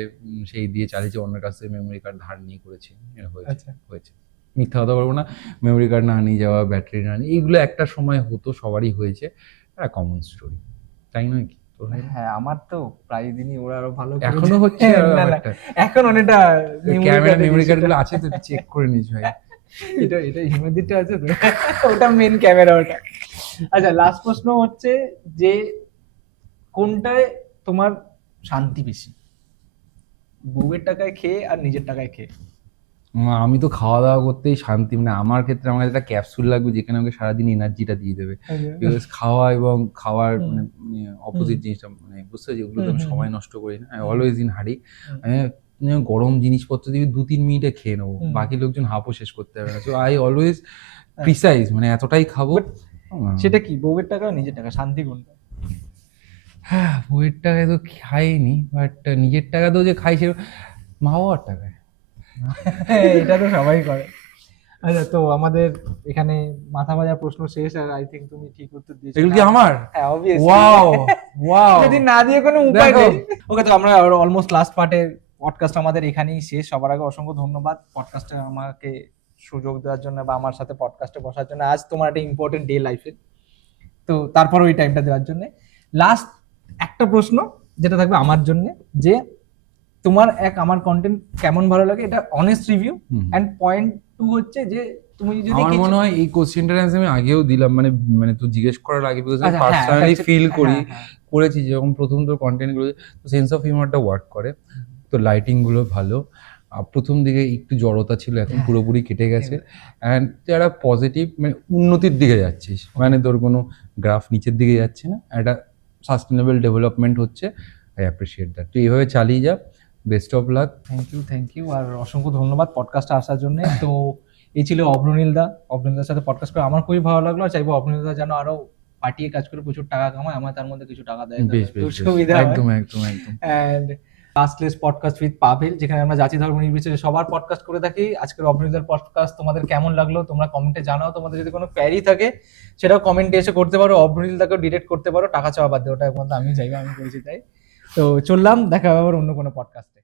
সেই দিয়ে চালিয়েছে, অন্যের কাছ থেকে মেমরি কার্ড ধার নিয়ে করেছি, এটা হয়েছে। মিথ্যা কথা বলবো না, মেমরি কার্ড না নিয়ে যাওয়া, ব্যাটারি না নিয়ে, এইগুলো একটা সময় হতো, সবারই হয়েছে, একটা কমন স্টোরি, তাই নয় কি? হ্যাঁ, আমার তো প্রায় দিনই ওরা আরো ভালো এখনো হচ্ছে, এখন অনেকটা ক্যামেরা মেমরি কার্ড গুলো আছে তো চেক করে নিস ভাই। এটা হিউম্যানিটিটা আছে তো, ওটা মেন ক্যামেরা ওটা। আচ্ছা, লাস্ট প্রশ্ন হচ্ছে যে কোনটায় তোমার শান্তি বেশি, বউয়ের টাকায় খেয়ে আর নিজের টাকায় খেয়ে? আমি তো খাওয়া দাওয়া করতেই শান্তি, মানে আমার ক্ষেত্রে আমার একটা ক্যাপসুল লাগবে যেখানে আমাকে সারাদিন এনার্জিটা দিয়ে দেবে, বিকজ খাওয়া এবং খাওয়ার মানে অপোজিট জিনিসটা, মানে বুঝতে পারছি, ওগুলো তো আমি সময় নষ্ট করি না, আই অলওয়েজ ইন হারি। আমি গরম জিনিসপত্র দিয়ে 2-3 মিনিটে খেয়ে নেবো, বাকি লোকজন হাফও শেষ করতে পারবে না, সো আই অলওয়েজ প্রিসাইজ, মানে এতটাই খাবো। সেটা কি বউয়ের টাকা নিজের টাকা, শান্তি কোনটা? হ্যাঁ, বউয়ের টাকায় তো খাইনি, বাট নিজের টাকা তো যে খাই, সে মা বাবার টাকায়, এটা তো সবাই করে। আচ্ছা, তো আমাদের এখানে মাথা ভাজা প্রশ্ন শেষ, আর আই থিংক তুমি ঠিক উত্তর দিয়েছো। এগুলো কি আমার? হ্যাঁ, অবভিয়াসলি। ওয়াও, যদি না দিয়ে কোনো উপায় নেই। ওকে, তো আমরা অলমোস্ট লাস্ট পার্টের পডকাস্ট আমাদের এখানেই শেষ। সবার আগে অসংখ্য ধন্যবাদ পডকাস্টে আমাকে সুযোগ দেওয়ার জন্য বা আমার সাথে পডকাস্টে বসার জন্য। আজ তোমার একটা ইম্পর্টেন্ট ডে লাইফে, তো তারপর ওই টাইমটা দেওয়ার জন্য। লাস্ট একটা প্রশ্ন যেটা থাকবে আমার জন্য, যে তোমার আমার কন্টেন্ট কেমন ভালো লাগে, এটা অনেস্ট রিভিউ। এন্ড পয়েন্ট 2 হচ্ছে যে তুমি যদি আমার কিছু মনে হয় এই কোশ্চেনটার অ্যান্সার আমি আগেও দিলাম, মানে মানে তুই জিজ্ঞেস করার আগে, বিকজ আমি আচ্ছা, হ্যাঁ, পার্সোনালি এটা ফিল হচ্ছে- করি, হ্যাঁ, হ্যাঁ। করেছি যখন প্রথম তোর কন্টেন্ট গুলো, তো সেন্স অফ হিউমারটা ওয়ার্ক করে, তো লাইটিং গুলো ভালো। প্রথম দিকে একটু জড়তা ছিল, এখন হ্যাঁ। পুরোপুরি কেটে গেছে, অ্যান্ড যারা পজিটিভ, মানে উন্নতির দিকে যাচ্ছিস, মানে তোর কোনো গ্রাফ নিচের দিকে যাচ্ছে না, একটা সাস্টেনেবল ডেভেলপমেন্ট হচ্ছে। I appreciate that. তো এইভাবে চালিয়ে যা, best of luck. Thank you আর অসংখ্য ধন্যবাদ পডকাস্টে আসার জন্য। তো এই ছিল অবনীলদার সাথে পডকাস্ট করে আমার খুবই ভালো লাগলো। আর চাইবো অবনীলদা যেন আরো পাঠিয়ে কাজ করে প্রচুর টাকা কামায়, আমার তার মধ্যে কিছু টাকা দেয়, বেশ তো বেশ সুবিধা হয়। একদম একদম একদম। অ্যান্ড কাস্টলেস পডকাস্ট উইথ পাভেল, যেখানে আমরা জাতি ধর্ম নির্বিশেষে সবার পডকাস্ট করে থাকি। আজকের অবনীলদার পডকাস্ট তোমাদের কেমন লাগলো তোমরা কমেন্টে জানাও। তোমাদের যদি কোনো কোয়ারি থাকে সেটাও কমেন্টে এসে করতে পারো, অবনীলদাকেও ডিরেক্ট করতে পারো, টাকা চাওয়া বাদ দিয়ে, ওটা একমাত্র আমি চাইবো, আমি করেছি তাই। তো চললাম, দেখা হবে আবার অন্য কোনো পডকাস্টে।